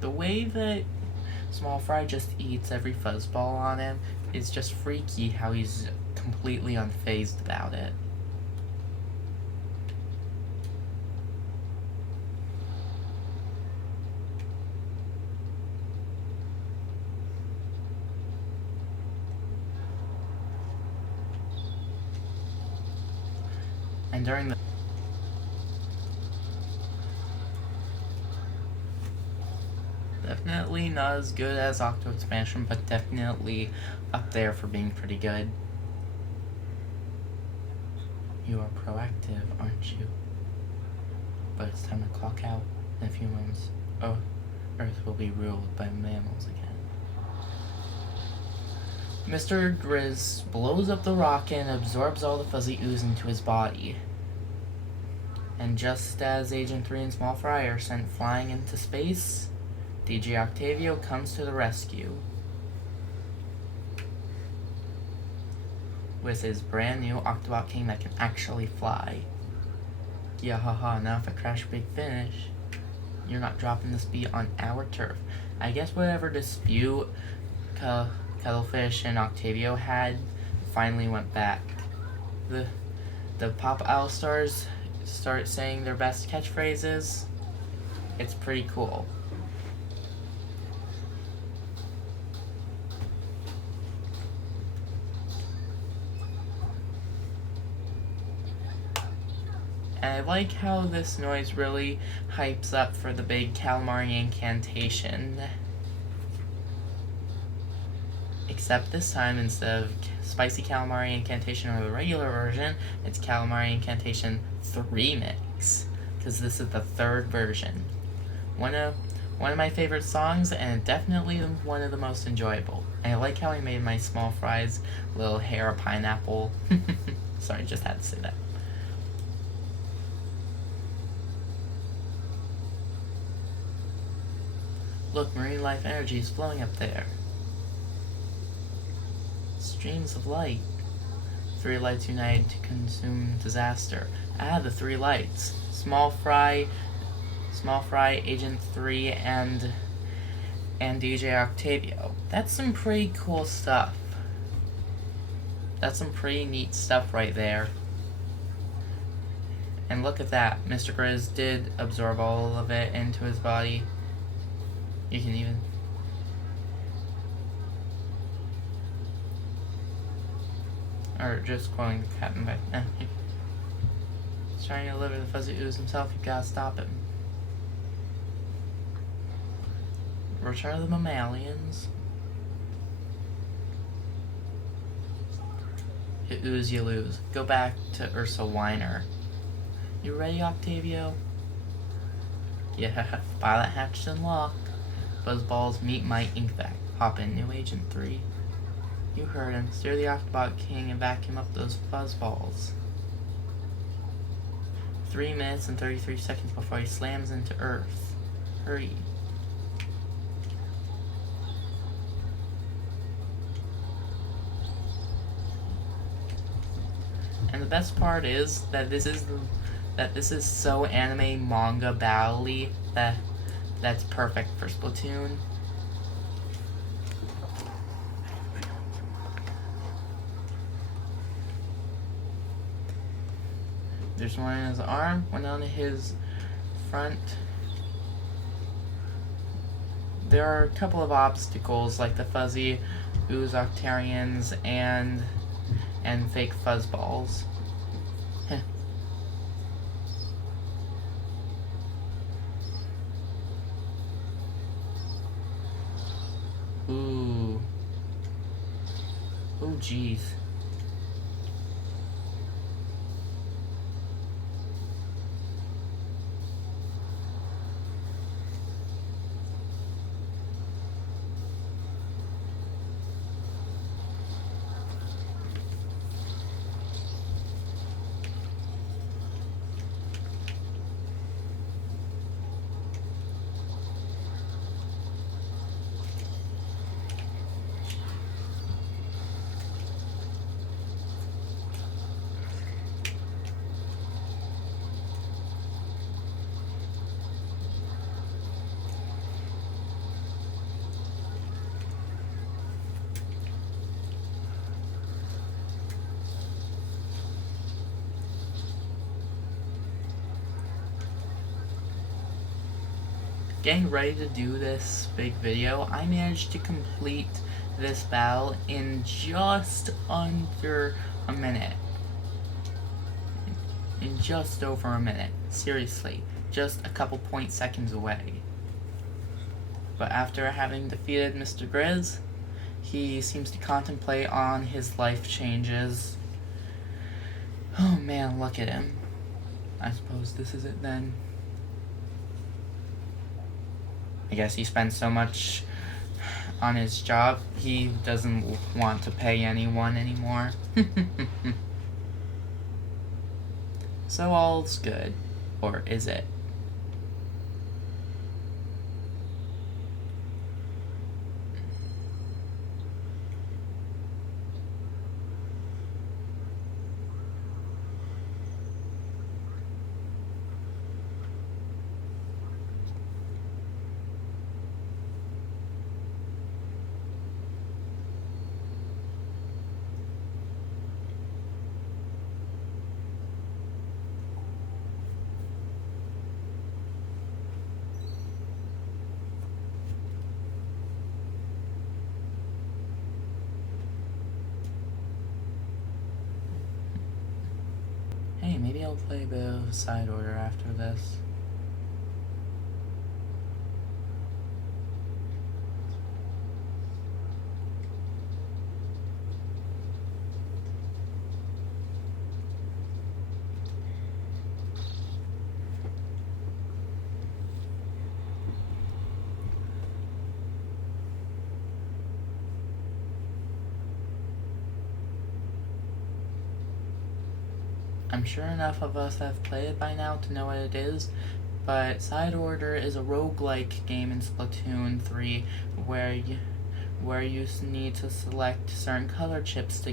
The way that Small Fry just eats every fuzzball on him is just freaky how he's completely unfazed about it. And during the definitely not as good as Octo Expansion, but definitely up there for being pretty good. You are proactive, aren't you? But it's time to clock out in a few moments. Oh, Earth will be ruled by mammals again. Mr. Grizz blows up the rocket and absorbs all the fuzzy ooze into his body. And just as Agent 3 and Small Fry are sent flying into space, DJ Octavio comes to the rescue with his brand new Octobot King that can actually fly. Yeah, haha, now if I crash Big Finish, you're not dropping the speed on our turf. I guess whatever dispute Cuttlefish and Octavio had finally went back. The Pop Owl Stars start saying their best catchphrases. It's pretty cool. And I like how this noise really hypes up for the big calamari incantation. Except this time, instead of Spicy Calamari Incantation or the regular version, it's Calamari Incantation 3 Mix. Because this is the third version. One of my favorite songs, and definitely one of the most enjoyable. And I like how I made my Small Fries little hair a pineapple. Sorry, just had to say that. Look, marine life energy is flowing up there. Streams of light. 3 lights unite to consume disaster. Ah, the 3 lights. Small Fry, Agent 3, and DJ Octavio. That's some pretty cool stuff. That's some pretty neat stuff right there. And look at that. Mr. Grizz did absorb all of it into his body. You can even... Or just quoting Captain Beck. He's trying to deliver the fuzzy ooze himself. You gotta stop him. Return of the Mammalians. You ooze, you lose. Go back to Ursa Weiner. You ready, Octavio? Yeah, pilot hatched and locked. Buzzballs meet my Inkvac. Hop in, new Agent 3. You heard him. Steer the Octobot King and vacuum up those fuzzballs. 3 minutes and 33 seconds before he slams into Earth. Hurry. And the best part is that this is so anime manga battle-y that's perfect for Splatoon. There's one on his arm, one on his front. There are a couple of obstacles like the fuzzy ooze octarians and fake fuzzballs. Ooh. Oh jeez. Getting ready to do this big video, I managed to complete this battle in just under a minute. In just over a minute. Seriously, just a couple seconds away. But after having defeated Mr. Grizz, he seems to contemplate on his life changes. Oh man, look at him. I suppose this is it then. I guess he spends so much on his job, he doesn't want to pay anyone anymore. So all's good. Or is it? Hey, maybe I'll play a bit of side order after this. I'm sure enough of us have played it by now to know what it is, but Side Order is a roguelike game in Splatoon 3 where you need to select certain color chips to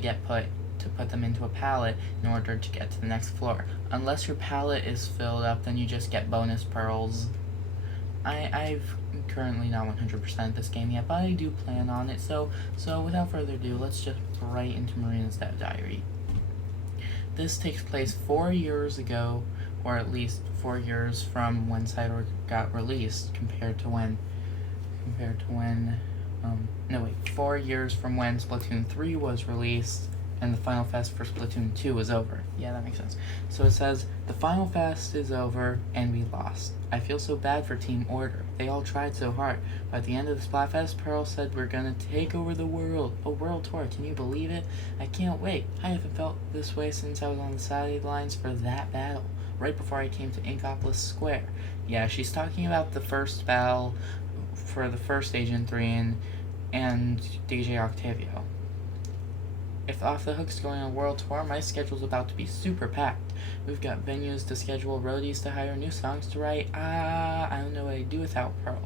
put them into a palette in order to get to the next floor. Unless your palette is filled up, then you just get bonus pearls. I've currently not 100% this game yet, but I do plan on it, so without further ado, let's just right into Marina's Dev Diary. This takes place 4 years ago, or at least 4 years from when Side Order got released, compared to when 4 years from when Splatoon 3 was released, and the Final Fest for Splatoon 2 was over. Yeah, that makes sense. So it says, the Final Fest is over, and we lost. I feel so bad for Team Order. They all tried so hard. But at the end of the Splatfest, Pearl said we're gonna take over the world. A world tour, can you believe it? I can't wait. I haven't felt this way since I was on the sidelines for that battle, right before I came to Inkopolis Square. Yeah, she's talking about the first battle for the first Agent 3 and DJ Octavio. If Off the Hook's going on a world tour, my schedule's about to be super packed. We've got venues to schedule, roadies to hire, new songs to write. I don't know what I'd do without Pearl.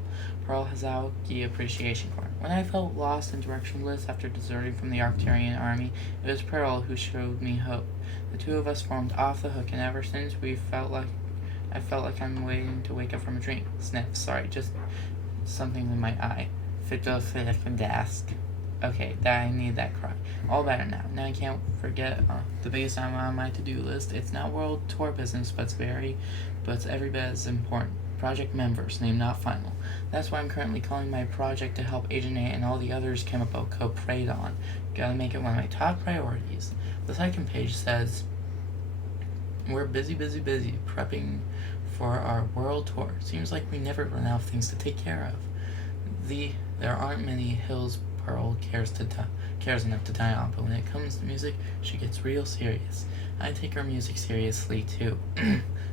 Pearl has Aoki Appreciation Corps. When I felt lost and directionless after deserting from the Arcturian army, it was Pearl who showed me hope. The two of us formed Off the Hook, and ever since I felt like I'm waiting to wake up from a dream. Sniff, sorry, just something in my eye. Desk. Okay, I need that cry. All better now. Now I can't forget the biggest item on my to-do list. It's not world tour business, but it's every bit as important. Project members, name not final. That's why I'm currently calling my project to help Agent A and all the others Kamaboko preyed on. Gotta make it one of my top priorities. The second page says, we're busy prepping for our world tour. Seems like we never run out of things to take care of. There aren't many hills Pearl cares enough to die on, but when it comes to music, she gets real serious. I take her music seriously too.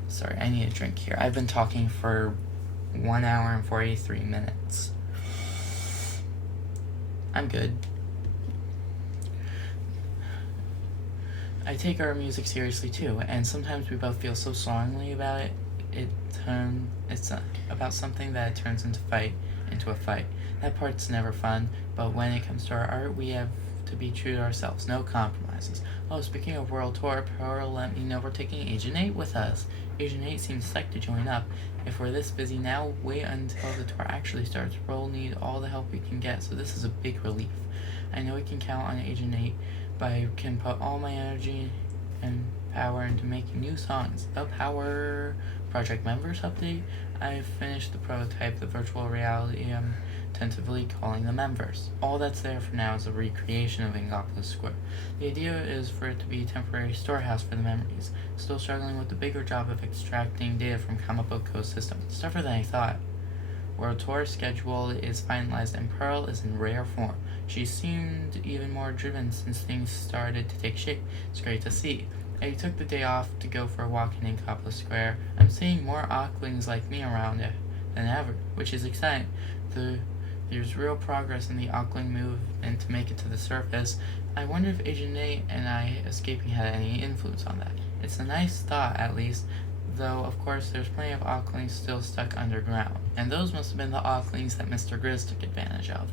Sorry, I need a drink here. I've been talking for 1 hour and 43 minutes. I'm good. I take our music seriously too, and sometimes we both feel so strongly about it. It's about something that turns into a fight. That part's never fun, but when it comes to our art, we have to be true to ourselves. No compromises. Oh, speaking of world tour, Pearl let me know we're taking Agent 8 with us. Agent 8 seems psyched to join up. If we're this busy now, wait until the tour actually starts. We'll need all the help we can get, so this is a big relief. I know we can count on Agent 8, but I can put all my energy and power into making new songs. The Power Project members update. I've finished the prototype, the virtual reality I'm tentatively calling the members. All that's there for now is a recreation of Ingopolis Square. The idea is for it to be a temporary storehouse for the memories. Still struggling with the bigger job of extracting data from Kamaboko's system. It's tougher than I thought. World Tour schedule is finalized and Pearl is in rare form. She seemed even more driven since things started to take shape. It's great to see. I took the day off to go for a walk in Ingopolis Square. I'm seeing more Ocklings like me around it than ever, which is exciting. There's real progress in the Ockling movement to make it to the surface. I wonder if Agent A and I escaping had any influence on that. It's a nice thought, at least, though of course there's plenty of Ocklings still stuck underground, and those must have been the Ocklings that Mr. Grizz took advantage of.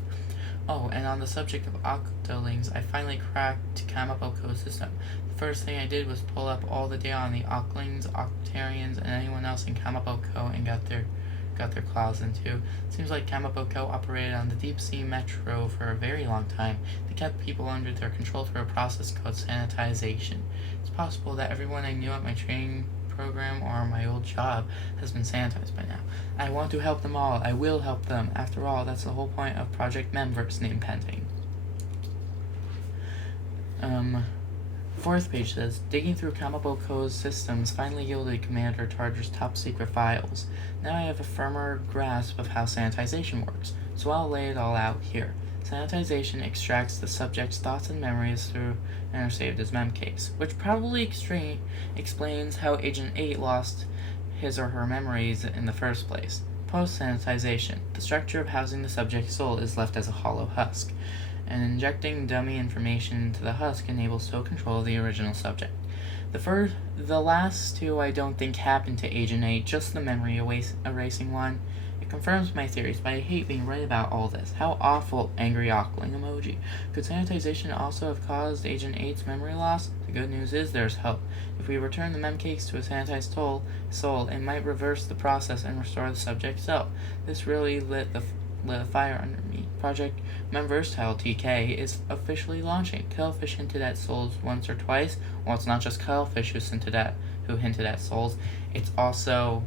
Oh, and on the subject of Octolings, I finally cracked Kamaboko's system. The first thing I did was pull up all the data on the Ocklings, Octarians, and anyone else in Kamaboko and got their claws into. Seems like Kamaboko operated on the deep sea metro for a very long time. They kept people under their control through a process called sanitization. It's possible that everyone I knew at my training program or my old job has been sanitized by now. I want to help them all. I will help them. After all, that's the whole point of Project Members name pending. Fourth page says, digging through Kamaboko's systems finally yielded Commander Targer's top secret files. Now I have a firmer grasp of how sanitization works, so I'll lay it all out here. Sanitization extracts the subject's thoughts and memories through and are saved as memcakes, which probably explains how Agent 8 lost his or her memories in the first place. Post-sanitization, the structure of housing the subject's soul is left as a hollow husk, and injecting dummy information into the husk enables total control of the original subject. The last two I don't think happened to Agent 8, just the memory erasing one. It confirms my theories, but I hate being right about all this. How awful, angry Ockling emoji. Could sanitization also have caused Agent 8's memory loss? The good news is there's hope. If we return the memcakes to a sanitized soul, it might reverse the process and restore the subject's self. This really lit a fire under me. Project Memversatile TK is officially launching. Cuttlefish hinted at souls once or twice. Well, it's not just Cuttlefish who hinted at souls. It's also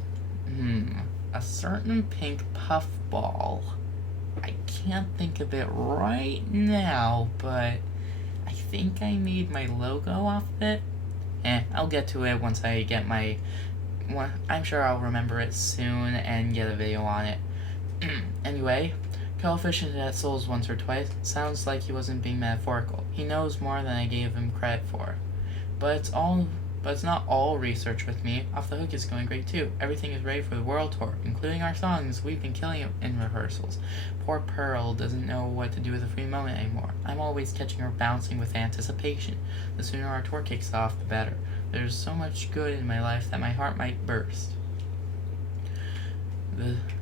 a certain pink puffball. I can't think of it right now, but I think I made my logo off of it. I'll get to it once I get my one. I'm sure I'll remember it soon and get a video on it. Anyway, Cuttlefish hinted at souls once or twice. Sounds like he wasn't being metaphorical. He knows more than I gave him credit for. But But it's not all research with me. Off the Hook is going great too. Everything is ready for the world tour, including our songs. We've been killing it in rehearsals. Poor Pearl doesn't know what to do with a free moment anymore. I'm always catching her bouncing with anticipation. The sooner our tour kicks off, the better. There's so much good in my life that my heart might burst.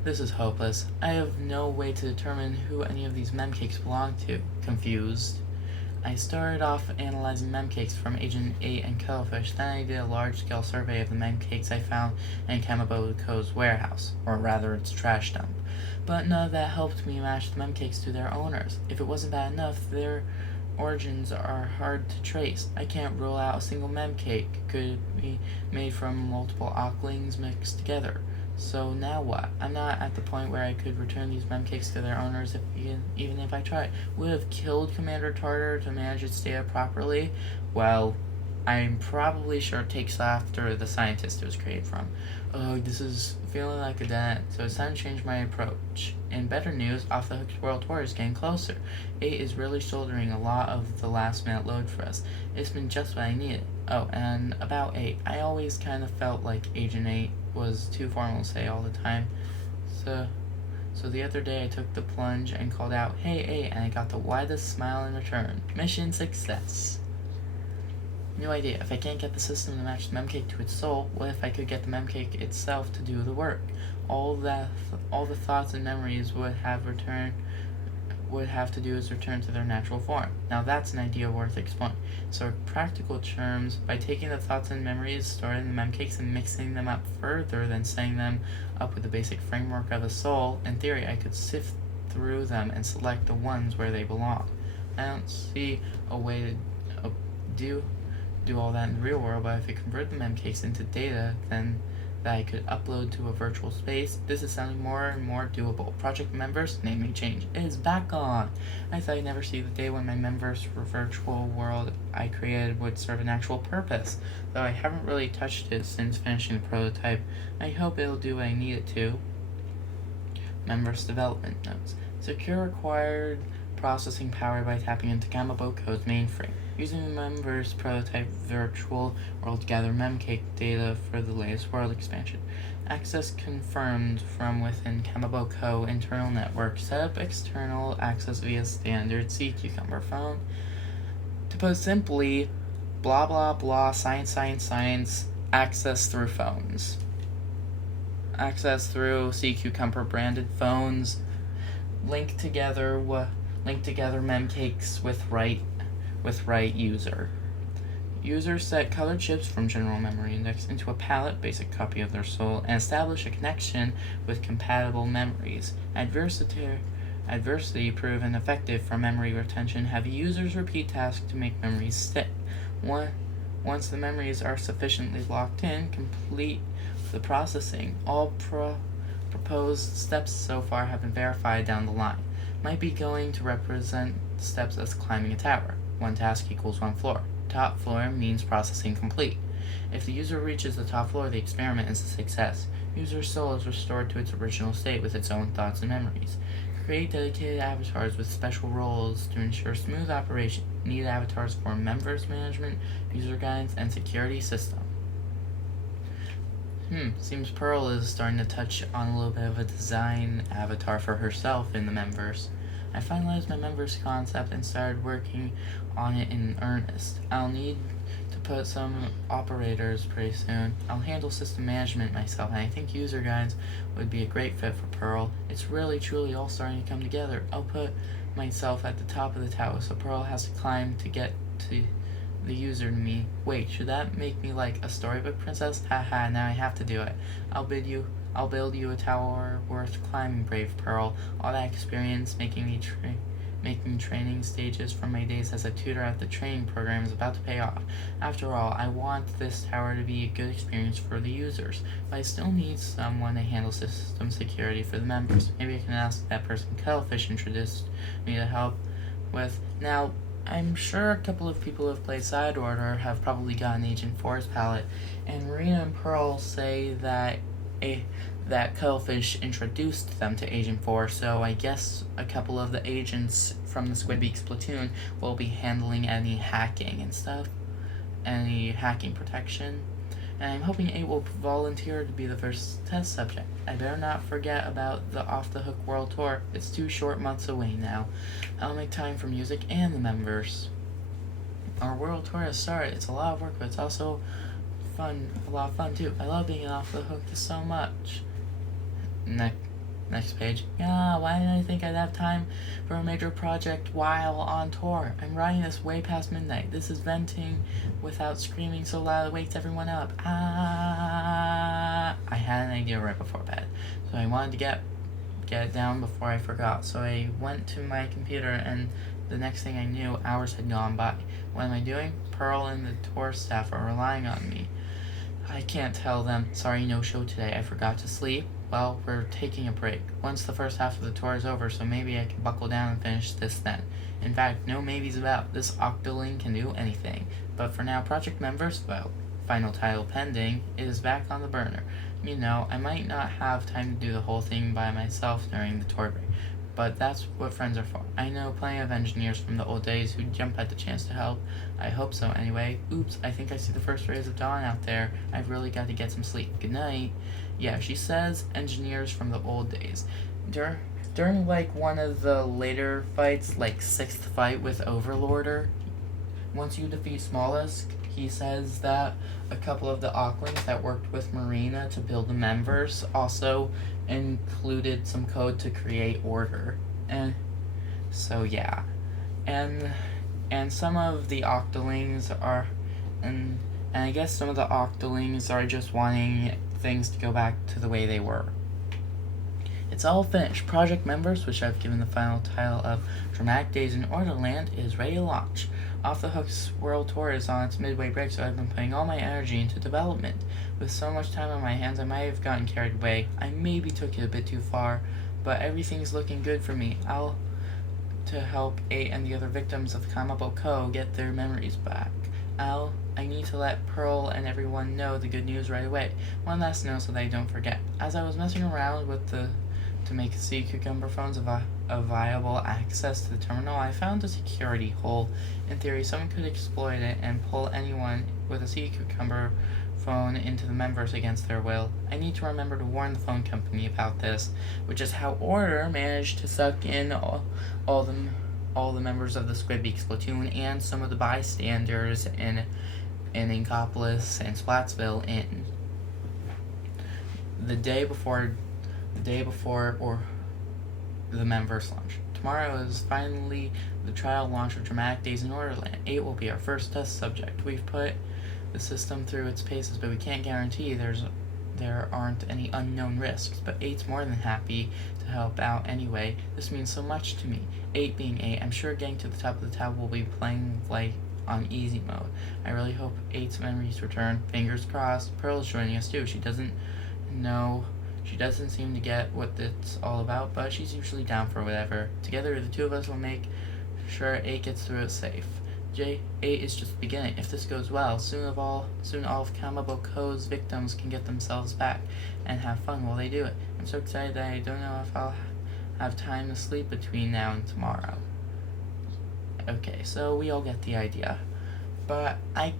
This is hopeless. I have no way to determine who any of these memcakes belong to. Confused. I started off analyzing memcakes from Agent 8 and Cuttlefish, then I did a large-scale survey of the memcakes I found in Kamaboko's warehouse, or rather its trash dump. But none of that helped me match the memcakes to their owners. If it wasn't bad enough, their origins are hard to trace. I can't rule out a single memcake could be made from multiple Ocklings mixed together. So now what? I'm not at the point where I could return these memcakes to their owners even if I tried. Would have killed Commander Tartar to manage its data properly? Well, I'm probably sure it takes after the scientist it was created from. Oh, this is feeling like a dead end, so it's time to change my approach. In better news, Off the Hook's World Tour is getting closer. 8 is really shouldering a lot of the last minute load for us. It's been just what I needed. Oh, and about 8, I always kind of felt like Agent 8 was too formal to say all the time. So the other day I took the plunge and called out, "Hey, 8," and I got the widest smile in return. Mission success. New idea. If I can't get the system to match the memcake to its soul, what if I could get the memcake itself to do the work? All the thoughts and memories would have to do is return to their natural form. Now that's an idea worth exploring. So in practical terms, by taking the thoughts and memories stored in the memcakes and mixing them up further than setting them up with the basic framework of a soul, in theory I could sift through them and select the ones where they belong. I don't see a way to do all that in the real world, but if I convert the memcakes into data, then that I could upload to a virtual space, this is sounding more and more doable. Project Memverse, naming change, is back on. I thought I'd never see the day when my Memverse virtual world I created would serve an actual purpose, though I haven't really touched it since finishing the prototype. I hope it'll do what I need it to. Memverse development notes. Secure required processing power by tapping into Kamaboko's mainframe. Using the Memverse prototype virtual world to gather memcake data for the latest world expansion. Access confirmed from within Kamaboko internal network. Set up external access via standard C Cucumber phone. To put simply, blah blah blah, science, access through phones. Access through C Cucumber branded phones. Link together memcakes with right user. User set colored chips from general memory index into a palette, basic copy of their soul, and establish a connection with compatible memories. Adversity proven effective for memory retention. Have users repeat tasks to make memories stick. Once the memories are sufficiently locked in, complete the processing. All proposed steps so far have been verified down the line. Might be going to represent steps as climbing a tower. 1 task equals 1 floor. Top floor means processing complete. If the user reaches the top floor, the experiment is a success. User's soul is restored to its original state with its own thoughts and memories. Create dedicated avatars with special roles to ensure smooth operation. Need avatars for Memverse management, user guidance, and security system. Seems Pearl is starting to touch on a little bit of a design avatar for herself in the Memverse. I finalized my Memverse concept and started working on it in earnest. I'll need to put some operators pretty soon. I'll handle system management myself, and I think user guides would be a great fit for Pearl. It's really truly all starting to come together. I'll put myself at the top of the tower, so Pearl has to climb to get to the user to me. Wait, should that make me like a storybook princess? Haha, now I have to do it. I'll build you a tower worth climbing, brave Pearl. All that experience making training stages from my days as a tutor at the training program is about to pay off. After all, I want this tower to be a good experience for the users, but I still need someone to handle system security for the members. Maybe I can ask that person Cuttlefish introduced me to help with. Now, I'm sure a couple of people who have played Side Order have probably gotten Agent 4's palette, and Marina and Pearl say that Cuttlefish introduced them to Agent 4, so I guess a couple of the agents from the Squidbeak Splatoon will be handling any hacking and stuff. any hacking protection. And I'm hoping 8 will volunteer to be the first test subject. I better not forget about the Off the Hook World Tour. It's 2 short months away now. I'll make time for music and the members. Our world tour has started. It's a lot of work, but it's also fun. A lot of fun too. I love being Off the Hook so much. Next page. Yeah, why didn't I think I'd have time for a major project while on tour? I'm writing this way past midnight. This is venting without screaming so loud it wakes everyone up. Ah! I had an idea right before bed, so I wanted to get it down before I forgot. So I went to my computer, and the next thing I knew, hours had gone by. What am I doing? Pearl and the tour staff are relying on me. I can't tell them, sorry, no show today. I forgot to sleep. Well, we're taking a break. Once the first half of the tour is over, so maybe I can buckle down and finish this then. In fact, no maybes about. This octoling can do anything. But for now, project members, well, final title pending, is back on the burner. You know, I might not have time to do the whole thing by myself during the tour break, but that's what friends are for. I know plenty of engineers from the old days who'd jump at the chance to help. I hope so anyway. Oops, I think I see the first rays of dawn out there. I've really got to get some sleep. Good night. Yeah, she says engineers from the old days. During like one of the later fights, like 6th fight with Overlorder, once you defeat Smallest, he says that a couple of the Ocklings that worked with Marina to build the members also included some code to create order. And so yeah. And some of the Octolings are and I guess some of the Octolings are just wanting things to go back to the way they were. It's all finished. Project Members, which I've given the final title of Dramatic Days in Orderland, is ready to launch. Off the Hook's World Tour is on its midway break, so I've been putting all my energy into development. With so much time on my hands, I might have gotten carried away. I maybe took it a bit too far, but everything's looking good for me. I'll to help 8 and the other victims of Kamabo Co. get their memories back. I need to let Pearl and everyone know the good news right away. One last note so they don't forget. As I was messing around with to make sea cucumber phones a viable access to the terminal, I found a security hole. In theory, someone could exploit it and pull anyone with a sea cucumber phone into the members against their will. I need to remember to warn the phone company about this, which is how Order managed to suck in all the members of the Squidbeak Splatoon and some of the bystanders in Inkopolis and Splatsville in the day before or the members launch. Tomorrow is finally the trial launch of Dramatic Days in Orderland. 8 will be our first test subject. We've put the system through its paces, but we can't guarantee there aren't any unknown risks. But 8's more than happy to help out anyway. This means so much to me. 8 being 8, I'm sure getting to the top of the tower will be playing like on easy mode. I really hope 8's memories return. Fingers crossed. Pearl's joining us too. She doesn't seem to get what it's all about, but she's usually down for whatever. Together, the two of us will make sure 8 gets through it safe. 8 is just the beginning. If this goes well, soon all of Kamabo Co.'s victims can get themselves back and have fun while they do it. I'm so excited that I don't know if I'll have time to sleep between now and tomorrow. Okay, so we all get the idea. But I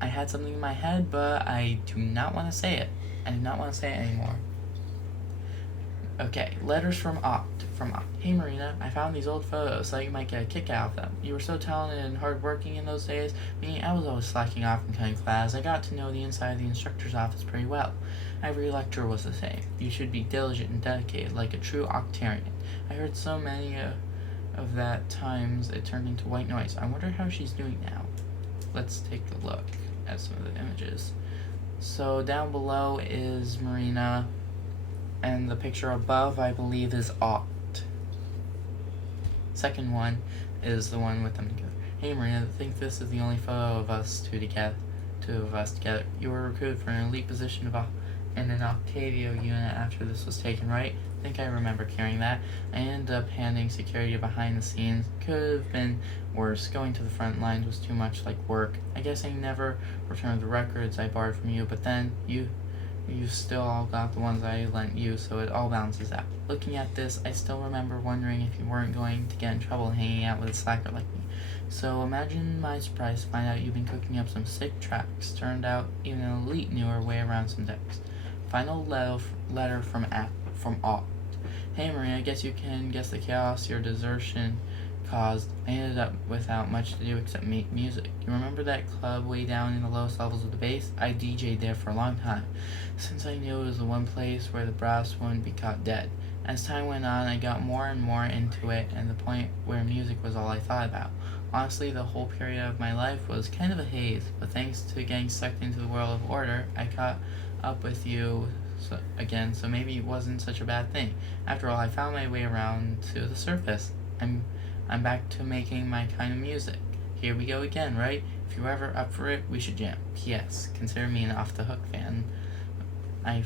had something in my head, but I do not want to say it. I do not want to say it anymore. Okay, letters from Oct. Hey Marina, I found these old photos. Thought you might get a kick out of them. You were so talented and hardworking in those days. Me, I was always slacking off in cutting class. I got to know the inside of the instructor's office pretty well. Every lecturer was the same. You should be diligent and dedicated, like a true Octarian. I heard so many of that times it turned into white noise. I wonder how she's doing now. Let's take a look at some of the images. So down below is Marina, and the picture above, I believe, is Oct. Second one is the one with them together. Hey Marina, I think this is the only photo of us two of us together. You were recruited for an elite position in an Octavio unit after this was taken, right? I think I remember carrying that. I ended up handing security behind the scenes. Could have been worse. Going to the front lines was too much like work. I guess I never returned the records I borrowed from you, but then you you still all got the ones I lent you, so it all balances out. Looking at this, I still remember wondering if you weren't going to get in trouble hanging out with a slacker like me. So imagine my surprise to find out you've been cooking up some sick tracks. Turned out even an elite knew her way around some decks. Final letter from Alt. Hey Maria, I guess you can guess the chaos your desertion caused. I ended up without much to do except make music. You remember that club way down in the lowest levels of the base? I DJ'd there for a long time, since I knew it was the one place where the brass wouldn't be caught dead. As time went on, I got more and more into it, and the point where music was all I thought about. Honestly, the whole period of my life was kind of a haze, but thanks to getting sucked into the world of order, I caught up with you again, so maybe it wasn't such a bad thing. After all, I found my way around to the surface. I'm back to making my kind of music. Here we go again, right? If you're ever up for it, we should jam. P.S. Consider me an Off the Hook fan. I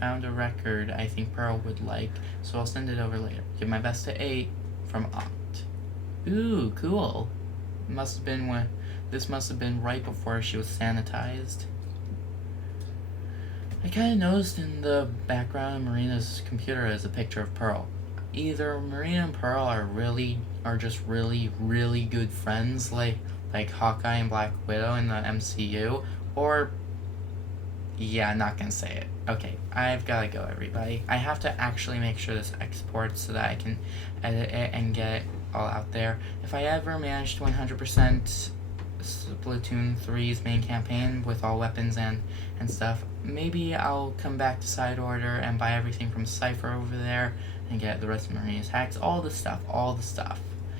found a record I think Pearl would like, so I'll send it over later. Give my best to 8 from Opt. Ooh, cool. This must have been right before she was sanitized. I kinda noticed in the background of Marina's computer is a picture of Pearl. Either Marina and Pearl are just really good friends, like Hawkeye and Black Widow in the MCU, or yeah, I'm not gonna say it. Okay, I've gotta go, everybody. I have to actually make sure this exports so that I can edit it and get it all out there. If I ever manage to 100% Splatoon 3's main campaign with all weapons and stuff, maybe I'll come back to Side Order and buy everything from Cypher over there and get the rest of Marina's hacks, all the stuff.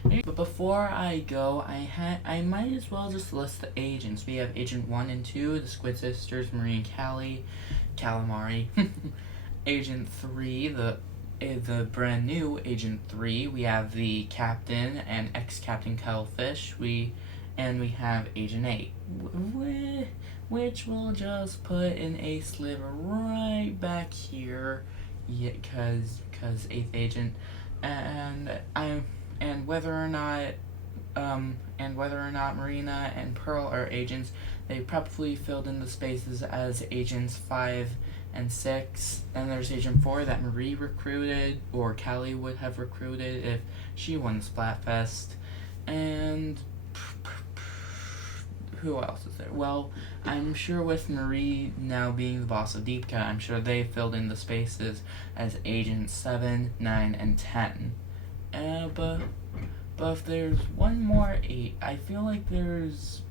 But before I go, I might as well just list the agents. We have Agent 1 and 2, the Squid Sisters, Marie and Callie, Calamari. Agent 3, the brand new Agent 3, we have the Captain and ex-Captain Cuttlefish. We have Agent 8, which we'll just put in a sliver right back here, yeah, cause 8th Agent, and whether or not Marina and Pearl are agents, they probably filled in the spaces as Agents 5 and 6. Then there's Agent 4 that Marie recruited, or Callie would have recruited if she won the Splatfest. And who else is there? Well, I'm sure with Marie now being the boss of Deepka, I'm sure they filled in the spaces as Agents 7, 9, and 10. But if there's one more 8, I feel like there's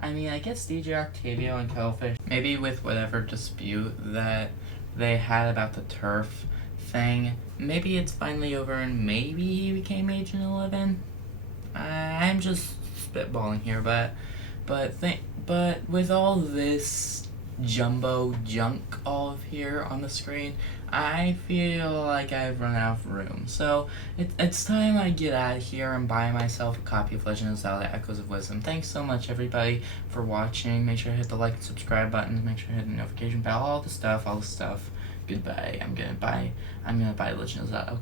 I mean, I guess DJ Octavio and Cuttlefish, maybe with whatever dispute that they had about the turf thing, maybe it's finally over and maybe he became Agent 11. I'm just spitballing here, but with all this jumbo junk all of here on the screen, I feel like I've run out of room. So it's time I get out of here and buy myself a copy of Legend of Zelda Echoes of Wisdom. Thanks so much, everybody, for watching. Make sure to hit the like and subscribe buttons. Make sure to hit the notification bell. All the stuff. Goodbye. I'm gonna buy Legend of Zelda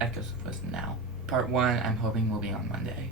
Echoes of Wisdom now. Part 1, I'm hoping, will be on Monday.